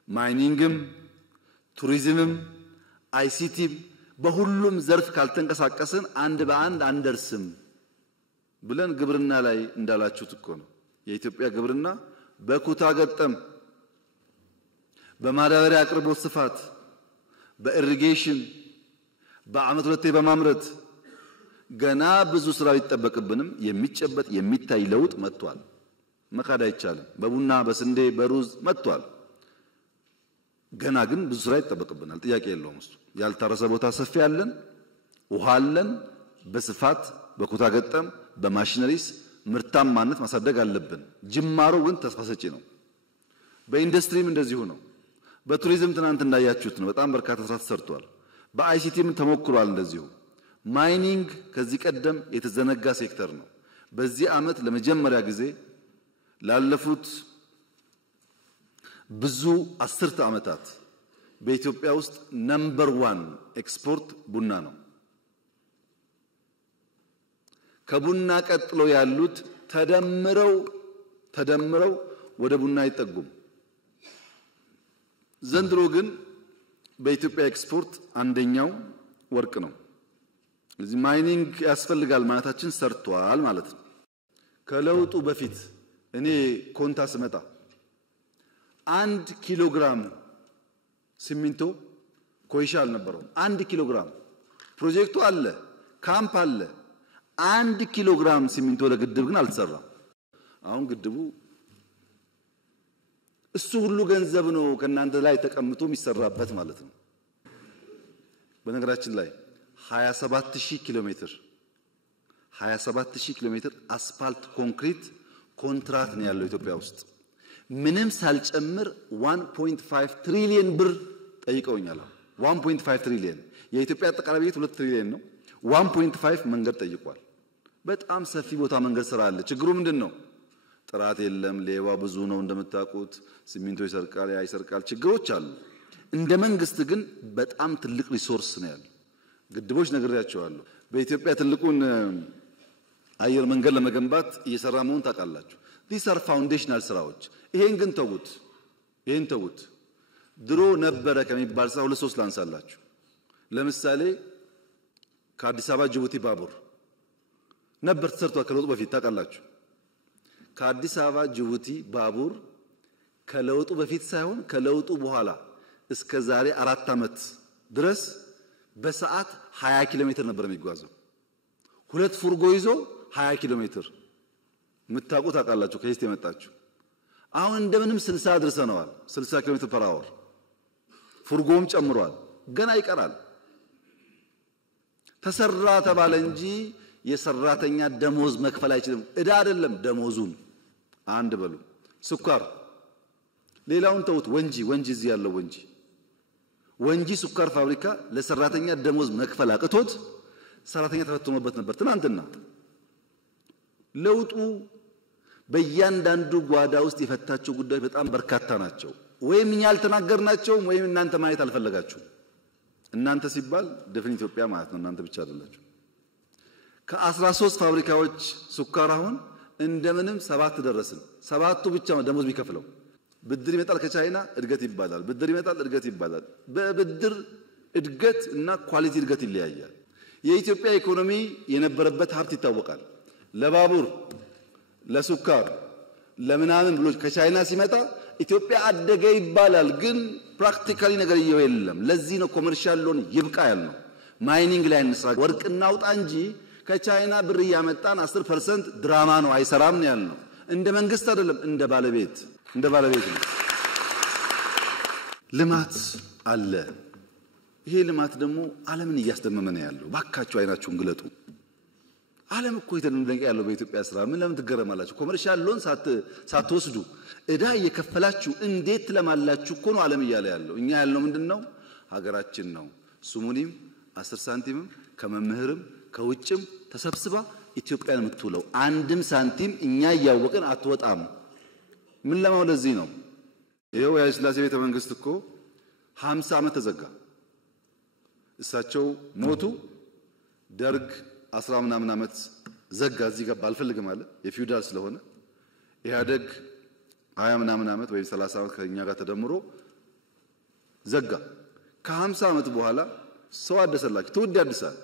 ማይኒንግም፣ ቱሪዝምም፣ አይሲቲም በሁሉም ዘርፍ ካልተንቀሳቀስን አንድ በአንድ አንደርስም ብለን ግብርና ላይ እንዳላችሁት እኮ ነው። የኢትዮጵያ ግብርና በኩታ ገጠም፣ በማዳበሪያ አቅርቦት ስፋት፣ በኢሪጌሽን በአመት ሁለቴ በማምረት ገና ብዙ ስራ ይጠበቅብንም የሚጨበጥ የሚታይ ለውጥ መጥቷል። መካድ አይቻልም። በቡና በስንዴ በሩዝ መጥቷል። ገና ግን ብዙ ስራ ይጠበቅብናል። ጥያቄ የለውም። እሱ ያልታረሰ ቦታ ሰፊ አለን፣ ውሃ አለን። በስፋት በኩታ ገጠም በማሽነሪስ ምርታማነት ማሳደግ አለብን። ጅማሮ ግን ተስፋ ሰጪ ነው። በኢንዱስትሪም እንደዚሁ ነው። በቱሪዝም ትናንት እንዳያችሁት ነው። በጣም በርካታ ስራ ተሰርቷል። በአይሲቲም ተሞክሯል። እንደዚሁ ማይኒንግ ከዚህ ቀደም የተዘነጋ ሴክተር ነው። በዚህ አመት ለመጀመሪያ ጊዜ ላለፉት ብዙ አስርተ ዓመታት በኢትዮጵያ ውስጥ ነምበር 1 ኤክስፖርት ቡና ነው። ከቡና ቀጥሎ ያሉት ተደምረው ወደ ቡና አይጠጉም። ዘንድሮ ግን በኢትዮጵያ ኤክስፖርት አንደኛው ወርቅ ነው። ስለዚህ ማይኒንግ ያስፈልጋል ማለታችን ሰርቷል ማለት ነው። ከለውጡ በፊት እኔ ኮንታ ስመጣ 1 ኪሎ ግራም ሲሚንቶ ኮይሻ አልነበረው። 1 ኪሎ ግራም ፕሮጀክቱ አለ፣ ካምፕ አለ። 1 ኪሎ ግራም ሲሚንቶ ለግድብ ግን አልተሰራም። አሁን ግድቡ እሱ ሁሉ ገንዘብ ነው ከናንተ ላይ ተቀምጦ የሚሰራበት ማለት ነው። በነገራችን ላይ 27000 ኪሎ ሜትር አስፋልት ኮንክሪት ኮንትራክት ነው ያለው ኢትዮጵያ ውስጥ። ምንም ሳልጨምር 1.5 ትሪሊየን ብር ጠይቀውኛል። 1.5 ትሪሊየን የኢትዮጵያ አጠቃላይ በጀት 2 ትሪሊየን ነው። 1.5 መንገድ ጠይቋል። በጣም ሰፊ ቦታ መንገድ ስራ አለ። ችግሩ ምንድነው? ጥራት የለም፣ ሌባ ብዙ ነው እንደምታውቁት፣ ሲሚንቶ ይሰርቃል፣ ያይሰርቃል፣ ችግሮች አሉ። እንደ መንግስት ግን በጣም ትልቅ ሪሶርስ ነው ያለው። ግድቦች ነግሬያቸዋለሁ። በኢትዮጵያ ትልቁን አየር መንገድ ለመገንባት እየሰራ መሆኑን ታውቃላችሁ። these are foundational ስራዎች። ይሄን ግን ተውት። ድሮ ነበረ ከሚባል ስራ 2-3 ላንሳላችሁ። ለምሳሌ ከአዲስ አበባ ጅቡቲ ባቡር ነበር ተሰርቷል ከለውጡ በፊት ታውቃላችሁ። ከአዲስ አበባ ጅቡቲ ባቡር ከለውጡ በፊት ሳይሆን ከለውጡ በኋላ እስከ ዛሬ 4 ዓመት ድረስ በሰዓት 20 ኪሎ ሜትር ነበር የሚጓዘው። ሁለት ፉርጎ ይዞ 20 ኪሎ ሜትር ምታቁት አቃላችሁ ከስቴ የመጣችሁ አሁን እንደምንም 60 አድርሰናል 60 ኪሎ ሜትር ፐር አወር ፉርጎም ጨምሯል ገና ይቀራል ተሰራ ተባለ እንጂ የሰራተኛ ደሞዝ መክፈል አይችልም እዳ አይደለም ደሞዙን አንድ በሉ ስኳር ሌላውን ተውት ወንጂ እዚህ ያለው ወንጂ ስኳር ፋብሪካ ለሰራተኛ ደሞዝ መክፈል አቅቶት ሰራተኛ ተፈትኖበት ነበር ትናንትና ለውጡ በእያንዳንዱ ጓዳ ውስጥ የፈታቸው ጉዳዮች በጣም በርካታ ናቸው ወይም እኛ አልተናገርናቸው ወይም እናንተ ማየት አልፈለጋችሁ እናንተ ሲባል ድፍን ኢትዮጵያ ማለት ነው እናንተ ብቻ አይደላችሁ ከ13 ፋብሪካዎች ስኳር አሁን እንደምንም 7 ደረስን 7ቱ ብቻ ነው ደሞዝ ቢከፍለው ብድር ይመጣል ከቻይና እድገት ይባላል ብድር ይመጣል እድገት ይባላል በብድር እድገት እና ኳሊቲ እድገት ይለያያል የኢትዮጵያ ኢኮኖሚ የነበረበት ሀብት ይታወቃል ለባቡር ለስኳር ለምናምን ብሎ ከቻይና ሲመጣ ኢትዮጵያ አደገ ይባላል ግን ፕራክቲካሊ ነገር የለም ለዚህ ነው ኮመርሻል ሎን ይብቃ ያልነው ማይኒንግ ላይ እንስራ ወርቅ እናውጣ እንጂ ከቻይና ብር ያመጣን 10% ድራማ ነው አይሰራም ነው ያልነው እንደ መንግስት አይደለም እንደ ባለቤት ነው ልማት አለ ይሄ ልማት ደግሞ ዓለምን እያስደመመ ነው ያለው ባካችሁ አይናችሁን ግለጡ ዓለም እኮ የተደነቀ ያለው በኢትዮጵያ ስራ ምን ለምን ትገረማላችሁ ኮመርሻል ሎን ሳትወስዱ እዳ እየከፈላችሁ እንዴት ለማላችሁ እኮ ነው ዓለም እያለ ያለው እኛ ያልነው ምንድነው ሀገራችን ነው ሱሙኒም 10 ሳንቲምም ከመምህርም ከውጭም ተሰብስባ ኢትዮጵያን የምትውለው አንድም ሳንቲም እኛ ያወቅን አትወጣም ምን ለማው ለዚህ ነው ይሄው የኃይለሥላሴ ቤተ መንግስት እኮ 50 ዓመት ተዘጋ እሳቸው ሞቱ ደርግ 10 ምናምን ዓመት ዘጋ እዚህ ጋር ባልፈልግም አለ የፊውዳል ስለሆነ ኢህአደግ 20 ምናምን ዓመት ወይ 30 ዓመት ከኛ ጋር ተደምሮ ዘጋ ከ50 ዓመት በኋላ ሰው አደሰላችሁ ትውልድ ያድሳል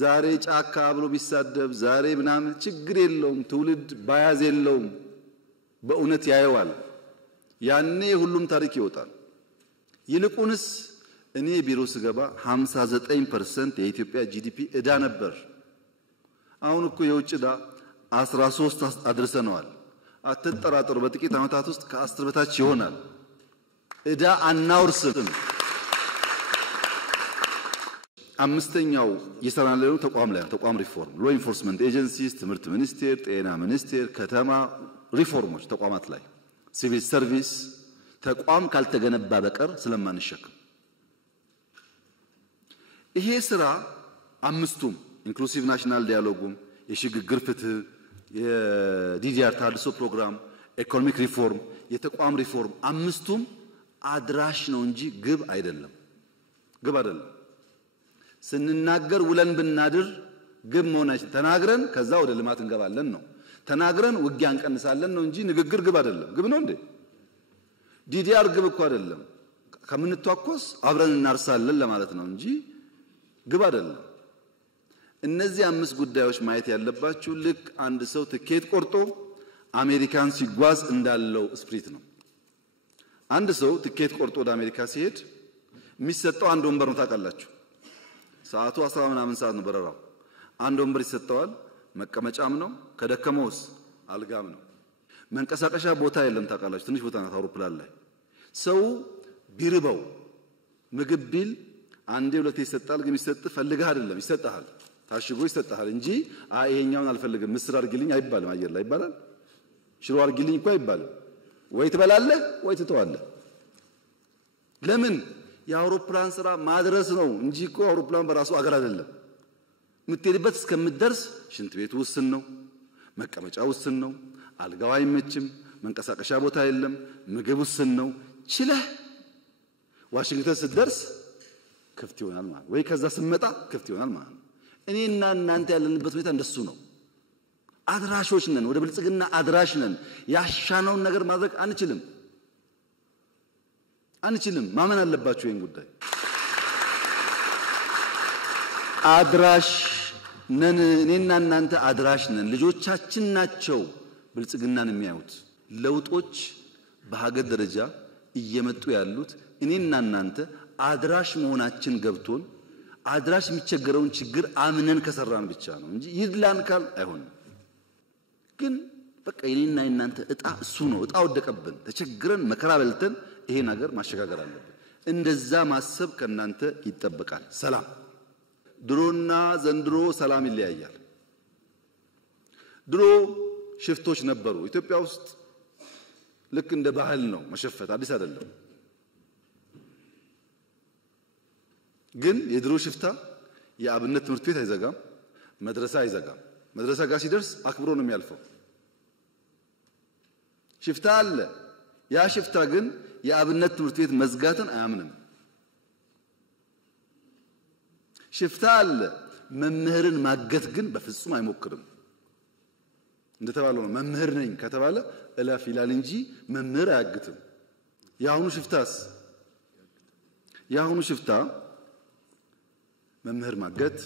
ዛሬ ጫካ ብሎ ቢሳደብ ዛሬ ምናምን ችግር የለውም ትውልድ ባያዝ የለውም በእውነት ያየዋል ያኔ ሁሉም ታሪክ ይወጣል ይልቁንስ እኔ ቢሮ ስገባ 59% የኢትዮጵያ ጂዲፒ እዳ ነበር አሁን እኮ የውጭ እዳ 13 አድርሰናል አትጠራጠሩ በጥቂት ዓመታት ውስጥ ከ10 በታች ይሆናል እዳ አናውርስም አምስተኛው የሰራነው ተቋም ሪፎርም ሎ ኢንፎርስመንት ኤጀንሲስ ትምህርት ሚኒስቴር ጤና ሚኒስቴር ከተማ ሪፎርሞች ተቋማት ላይ ሲቪል ሰርቪስ ተቋም ካልተገነባ በቀር ስለማንሸከም ይሄ ስራ አምስቱም ኢንክሉሲቭ ናሽናል ዲያሎጉም የሽግግር ፍትህ የዲዲአር ታድሶ ፕሮግራም ኢኮኖሚክ ሪፎርም የተቋም ሪፎርም አምስቱም አድራሽ ነው እንጂ ግብ አይደለም ስንናገር ውለን ብናድር ግብ መሆናችን ተናግረን ከዛ ወደ ልማት እንገባለን ነው ተናግረን ውጊያ እንቀንሳለን ነው እንጂ ንግግር ግብ አይደለም ግብ ነው እንዴ ዲዲአር ግብ እኮ አይደለም ከምንተዋኮስ አብረን እናርሳለን ለማለት ነው እንጂ ግብ አይደለም እነዚህ አምስት ጉዳዮች ማየት ያለባችሁ ልክ አንድ ሰው ትኬት ቆርጦ አሜሪካን ሲጓዝ እንዳለው ስፕሪት ነው አንድ ሰው ትኬት ቆርጦ ወደ አሜሪካ ሲሄድ የሚሰጠው አንድ ወንበር ነው ታውቃላችሁ ሰዓቱ 10 ምናምን ሰዓት ነው በረራው አንድ ወንበር ይሰጠዋል መቀመጫም ነው ከደከመውስ አልጋም ነው መንቀሳቀሻ ቦታ የለም ታውቃላችሁ ትንሽ ቦታ ነው አውሮፕላን ላይ ሰው ቢርበው ምግብ ቢል አንዴ ሁለቴ ይሰጣል ግን ይሰጥ ፈልገህ አይደለም ይሰጣል ታሽጎ ይሰጣል እንጂ ይሄኛውን አልፈልግም ምስር አርግልኝ አይባልም አየር ላይ ይባላል ሽሮ አርግልኝ እኮ አይባልም ወይ ትበላለህ ወይ ትተዋለህ ለምን የአውሮፕላን ስራ ማድረስ ነው እንጂ እኮ አውሮፕላን በራሱ አገር አይደለም ምትሄድበት እስከምትደርስ ሽንት ቤት ውስን ነው መቀመጫ ውስን ነው አልጋው አይመችም መንቀሳቀሻ ቦታ የለም ምግብ ውስን ነው ችለህ ዋሽንግተን ስትደርስ ክፍት ይሆናል ማለት ወይ ከዛ ስመጣ ክፍት ይሆናል ማለት እኔና እናንተ ያለንበት ሁኔታ እንደሱ ነው አድራሾች ነን ወደ ብልጽግና አድራሽ ነን ያሻነውን ነገር ማድረግ አንችልም ማመን አለባችሁ ይሄን ጉዳይ አድራሽ ነን እኔና እናንተ አድራሽ ነን ልጆቻችን ናቸው ብልጽግናን የሚያዩት ለውጦች በሀገር ደረጃ እየመጡ ያሉት እኔና እናንተ አድራሽ መሆናችን ገብቶን አድራሽ የሚቸገረውን ችግር አምነን ከሰራን ብቻ ነው እንጂ ይድላን ካል አይሆንም። ግን በቃ የኔና የናንተ እጣ እሱ ነው። እጣ ወደቀብን፣ ተቸግረን መከራ በልተን ይሄን ሀገር ማሸጋገር አለብን። እንደዛ ማሰብ ከናንተ ይጠበቃል። ሰላም ድሮና ዘንድሮ ሰላም ይለያያል። ድሮ ሽፍቶች ነበሩ ኢትዮጵያ ውስጥ ልክ እንደ ባህል ነው መሸፈት፣ አዲስ አይደለም። ግን የድሮ ሽፍታ የአብነት ትምህርት ቤት አይዘጋም፣ መድረሳ አይዘጋም። መድረሳ ጋር ሲደርስ አክብሮ ነው የሚያልፈው። ሽፍታ አለ። ያ ሽፍታ ግን የአብነት ትምህርት ቤት መዝጋትን አያምንም። ሽፍታ አለ። መምህርን ማገት ግን በፍጹም አይሞክርም። እንደተባለው ነው መምህር ነኝ ከተባለ እላፍ ይላል እንጂ መምህር አያግትም። የአሁኑ ሽፍታ መምህር ማገት፣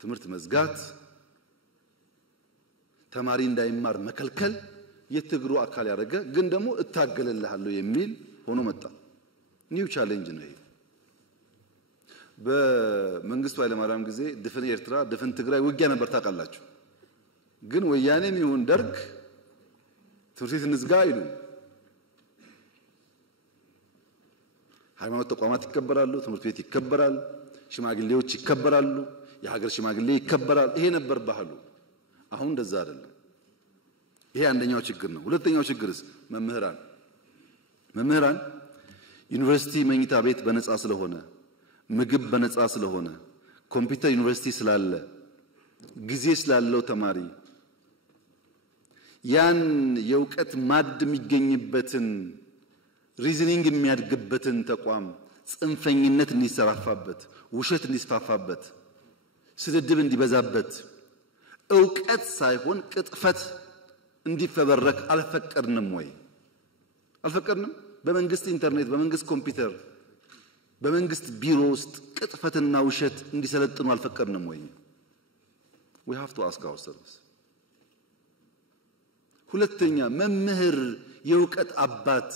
ትምህርት መዝጋት፣ ተማሪ እንዳይማር መከልከል የትግሩ አካል ያደረገ ግን ደግሞ እታገልልሃለሁ የሚል ሆኖ መጣ። ኒው ቻሌንጅ ነው ይሄ። በመንግስቱ ኃይለማርያም ጊዜ ድፍን ኤርትራ ድፍን ትግራይ ውጊያ ነበር ታውቃላችሁ። ግን ወያኔም ይሁን ደርግ ትምህርት ቤት እንዝጋ አይሉ። ሃይማኖት ተቋማት ይከበራሉ፣ ትምህርት ቤት ይከበራል፣ ሽማግሌዎች ይከበራሉ፣ የሀገር ሽማግሌ ይከበራል። ይሄ ነበር ባህሉ። አሁን እንደዛ አይደለም። ይሄ አንደኛው ችግር ነው። ሁለተኛው ችግርስ መምህራን ዩኒቨርሲቲ መኝታ ቤት በነፃ ስለሆነ፣ ምግብ በነፃ ስለሆነ፣ ኮምፒውተር ዩኒቨርሲቲ ስላለ፣ ጊዜ ስላለው ተማሪ ያን የእውቀት ማድ የሚገኝበትን ሪዝኒንግ የሚያድግበትን ተቋም ጽንፈኝነት እንዲሰራፋበት፣ ውሸት እንዲስፋፋበት፣ ስድድብ እንዲበዛበት፣ ዕውቀት ሳይሆን ቅጥፈት እንዲፈበረክ አልፈቀድንም ወይ? አልፈቀድንም። በመንግስት ኢንተርኔት፣ በመንግስት ኮምፒውተር፣ በመንግስት ቢሮ ውስጥ ቅጥፈትና ውሸት እንዲሰለጥኑ አልፈቀድንም ወይ? we have to ask ourselves። ሁለተኛ መምህር የእውቀት አባት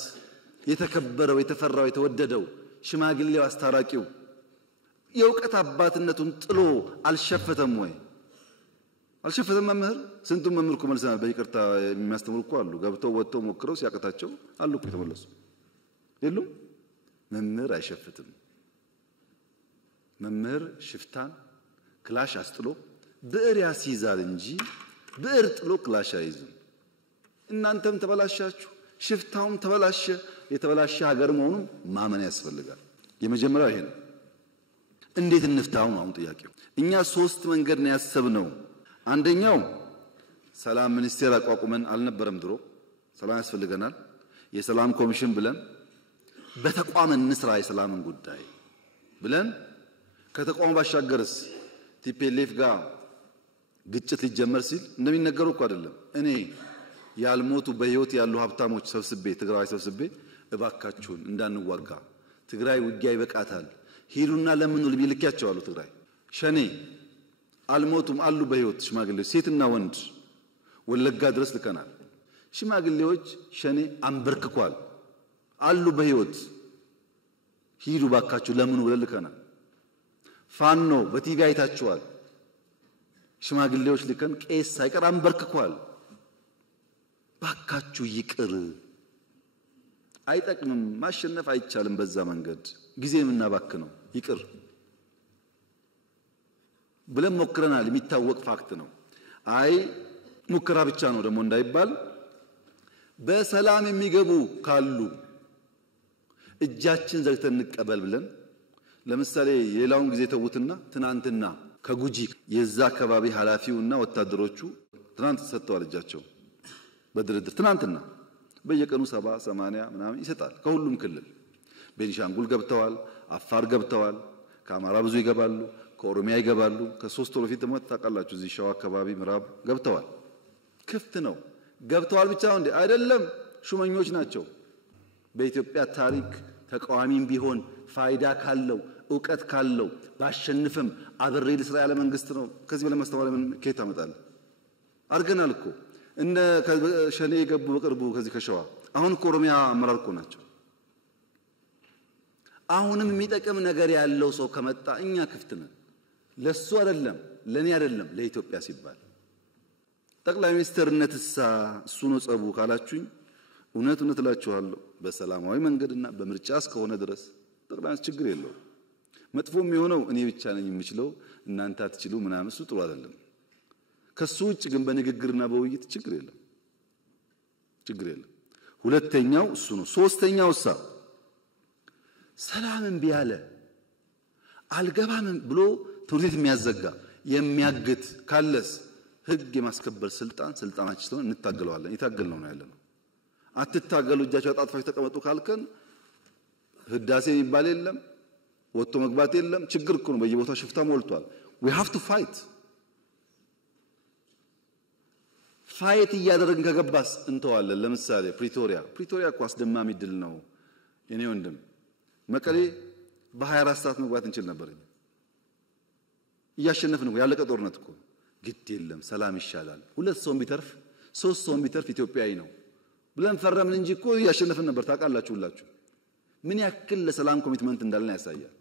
የተከበረው የተፈራው የተወደደው ሽማግሌው አስታራቂው የእውቀት አባትነቱን ጥሎ አልሸፈተም ወይ? አልሸፈተም። መምህር ስንቱን መምህር እኮ መልሰናል። በይቅርታ የሚያስተምሩ እኮ አሉ። ገብተው ወጥተው ሞክረው ሲያቀታቸው አሉ እኮ የተመለሱ የሉም። መምህር አይሸፍትም። መምህር ሽፍታን ክላሽ አስጥሎ ብዕር ያስይዛል እንጂ ብዕር ጥሎ ክላሽ አይዝም። እናንተም ተበላሻችሁ፣ ሽፍታውም ተበላሸ። የተበላሸ ሀገር መሆኑን ማመን ያስፈልጋል። የመጀመሪያው ይሄ ነው። እንዴት እንፍታው ነው አሁን ጥያቄው። እኛ ሶስት መንገድ ነው ያሰብነው። አንደኛው ሰላም ሚኒስቴር አቋቁመን አልነበረም ድሮ። ሰላም ያስፈልገናል የሰላም ኮሚሽን ብለን በተቋም እንስራ የሰላምን ጉዳይ ብለን ከተቋሙ ባሻገርስ ቲፒኤልኤፍ ጋር ግጭት ሊጀመር ሲል እንደሚነገረው እኮ አይደለም። እኔ ያልሞቱ በህይወት ያሉ ሀብታሞች ሰብስቤ ትግራይ ሰብስቤ እባካችሁን እንዳንዋጋ ትግራይ ውጊያ ይበቃታል ሂዱና ለምን ነው ልቢልኪያቸው አሉ። ትግራይ ሸኔ አልሞቱም አሉ በህይወት ሽማግሌዎች ሴትና ወንድ ወለጋ ድረስ ልከናል። ሽማግሌዎች ሸኔ አንበርክኳል አሉ በህይወት ሂዱ ባካችሁ ለምን ብለን ልከናል። ፋኖ በቲቪ አይታችኋል። ሽማግሌዎች ልከን ቄስ ሳይቀር አንበርክኳል። ባካችሁ ይቅር፣ አይጠቅምም፣ ማሸነፍ አይቻልም በዛ መንገድ ጊዜ የምናባክነው ይቅር ብለን ሞክረናል። የሚታወቅ ፋክት ነው። አይ ሙከራ ብቻ ነው ደግሞ እንዳይባል በሰላም የሚገቡ ካሉ እጃችን ዘግተን እንቀበል ብለን ለምሳሌ የሌላውን ጊዜ ተውትና ትናንትና ከጉጂ የዛ አካባቢ ኃላፊውና ወታደሮቹ ትናንት ሰጥተዋል እጃቸው በድርድር ትናንትና በየቀኑ 70 80 ምናምን ይሰጣል ከሁሉም ክልል። ቤኒሻንጉል ገብተዋል፣ አፋር ገብተዋል፣ ከአማራ ብዙ ይገባሉ፣ ከኦሮሚያ ይገባሉ። ከ3 ወር በፊት ደግሞ ታውቃላችሁ እዚህ ሸዋ አካባቢ ምዕራብ ገብተዋል። ክፍት ነው። ገብተዋል ብቻ ነው እንዴ? አይደለም፣ ሹመኞች ናቸው። በኢትዮጵያ ታሪክ ተቃዋሚም ቢሆን ፋይዳ ካለው ዕውቀት ካለው ባሸንፍም አብሬ ልስራ ያለ መንግስት ነው። ከዚህ በላይ ማስተዋል ምን ከየት አመጣለ? አርገናል እኮ እነ ሸኔ የገቡ በቅርቡ ከዚህ ከሸዋ አሁን እኮ ኦሮሚያ አመራር እኮ ናቸው። አሁንም የሚጠቅም ነገር ያለው ሰው ከመጣ እኛ ክፍት ነን። ለሱ አይደለም ለኔ አይደለም ለኢትዮጵያ ሲባል ጠቅላይ ሚኒስትርነትሳ እሱ ነው ጸቡ ካላችሁኝ እውነት እላችኋለሁ በሰላማዊ መንገድና በምርጫ እስከሆነ ድረስ ጠቅላይ ችግር የለውም። መጥፎም የሆነው እኔ ብቻ ነኝ የምችለው እናንተ አትችሉ ምናምን እሱ ጥሩ አይደለም። ከሱ ውጭ ግን በንግግርና በውይይት ችግር የለም። ሁለተኛው እሱ ነው። ሶስተኛው ሰላምን ቢያለ አልገባም ብሎ ትውልድ የሚያዘጋ የሚያግት ካለስ ህግ የማስከበር ስልጣናችን ስለሆነ እንታገለዋለን። ይታገልነው ነው ያለነው። አትታገሉ እጃችሁ አጣጥፋችሁ ተቀመጡ ካልከን ህዳሴ የሚባል የለም፣ ወጥቶ መግባት የለም። ችግር እኮ ነው። በየቦታው ሽፍታ ሞልቷል። we have to fight እያደረግን ከገባስ እንተዋለን። ለምሳሌ ፕሪቶሪያ እኮ አስደማሚ ድል ነው የኔ ወንድም። መቀሌ በ24 ሰዓት መግባት እንችል ነበር። እያሸነፍን ነው። ያለቀ ጦርነት እኮ ግድ የለም ሰላም ይሻላል። 2 ሰው ቢተርፍ 3 ሰው ቢተርፍ ኢትዮጵያዊ ነው ብለን ፈረምን እንጂ እኮ እያሸነፍን ነበር። ታውቃላችሁ ሁላችሁ ምን ያክል ለሰላም ኮሚትመንት እንዳለን ያሳያል።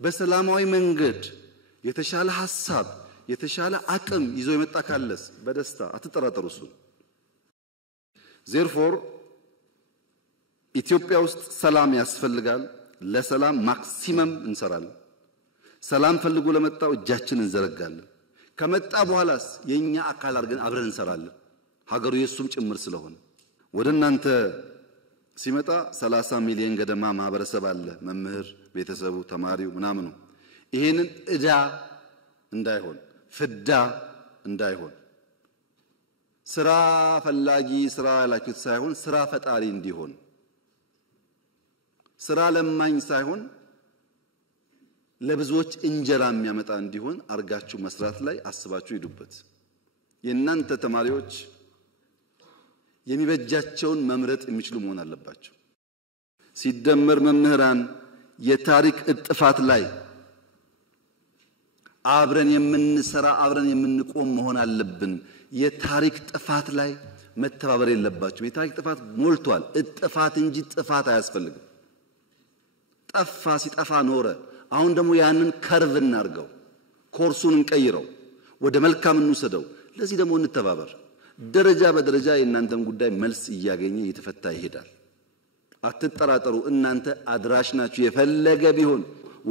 በሰላማዊ መንገድ የተሻለ ሐሳብ የተሻለ አቅም ይዞ የመጣ ካለስ በደስታ አትጠራጠሩ እሱ። therefore ኢትዮጵያ ውስጥ ሰላም ያስፈልጋል። ለሰላም ማክሲመም እንሰራለን። ሰላም ፈልጎ ለመጣው እጃችንን እንዘረጋለን። ከመጣ በኋላስ የኛ አካል አድርገን አብረን እንሰራለን። ሀገሩ የሱም ጭምር ስለሆነ ወደ እናንተ ሲመጣ 30 ሚሊዮን ገደማ ማህበረሰብ አለ። መምህር፣ ቤተሰቡ፣ ተማሪው ምናምኑ ይሄንን እዳ እንዳይሆን ፍዳ እንዳይሆን ስራ ፈላጊ ስራ ያላችሁት ሳይሆን ስራ ፈጣሪ እንዲሆን ስራ ለማኝ ሳይሆን ለብዙዎች እንጀራ የሚያመጣ እንዲሆን አርጋችሁ መስራት ላይ አስባችሁ ሂዱበት። የእናንተ ተማሪዎች የሚበጃቸውን መምረጥ የሚችሉ መሆን አለባቸው። ሲደመር መምህራን የታሪክ እጥፋት ላይ አብረን የምንሰራ አብረን የምንቆም መሆን አለብን። የታሪክ ጥፋት ላይ መተባበር የለባቸው። የታሪክ ጥፋት ሞልቷል። እጥፋት እንጂ ጥፋት አያስፈልግም። ጠፋ ሲጠፋ ኖረ። አሁን ደግሞ ያንን ከርቭ እናርገው፣ ኮርሱን እንቀይረው፣ ወደ መልካም እንውሰደው። ለዚህ ደግሞ እንተባበር። ደረጃ በደረጃ የእናንተን ጉዳይ መልስ እያገኘ እየተፈታ ይሄዳል። አትጠራጠሩ። እናንተ አድራሽ ናችሁ። የፈለገ ቢሆን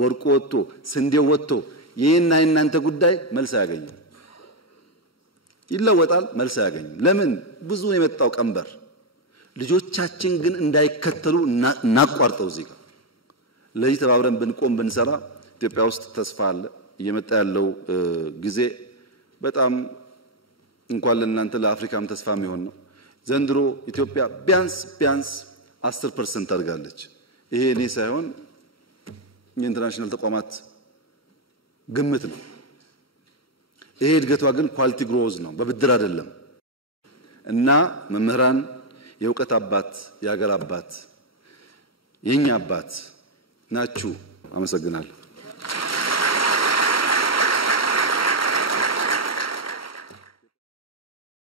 ወርቁ ወጥቶ ስንዴው ወጥቶ ይሄና የእናንተ ጉዳይ መልስ አያገኝም። ይለወጣል፣ መልስ አያገኝም። ለምን? ብዙ የመጣው ቀንበር ልጆቻችን ግን እንዳይከተሉ እናቋርጠው። እዚህ ጋር ለዚህ ተባብረን ብንቆም ብንሰራ ኢትዮጵያ ውስጥ ተስፋ አለ። እየመጣ ያለው ጊዜ በጣም እንኳን ለእናንተ ለአፍሪካም ተስፋ የሚሆን ነው። ዘንድሮ ኢትዮጵያ ቢያንስ 10% አድርጋለች። ይሄ እኔ ሳይሆን የኢንተርናሽናል ተቋማት ግምት ነው። ይሄ እድገቷ ግን ኳሊቲ ግሮዝ ነው፣ በብድር አይደለም። እና መምህራን የእውቀት አባት የሀገር አባት የኛ አባት ናችሁ። አመሰግናለሁ።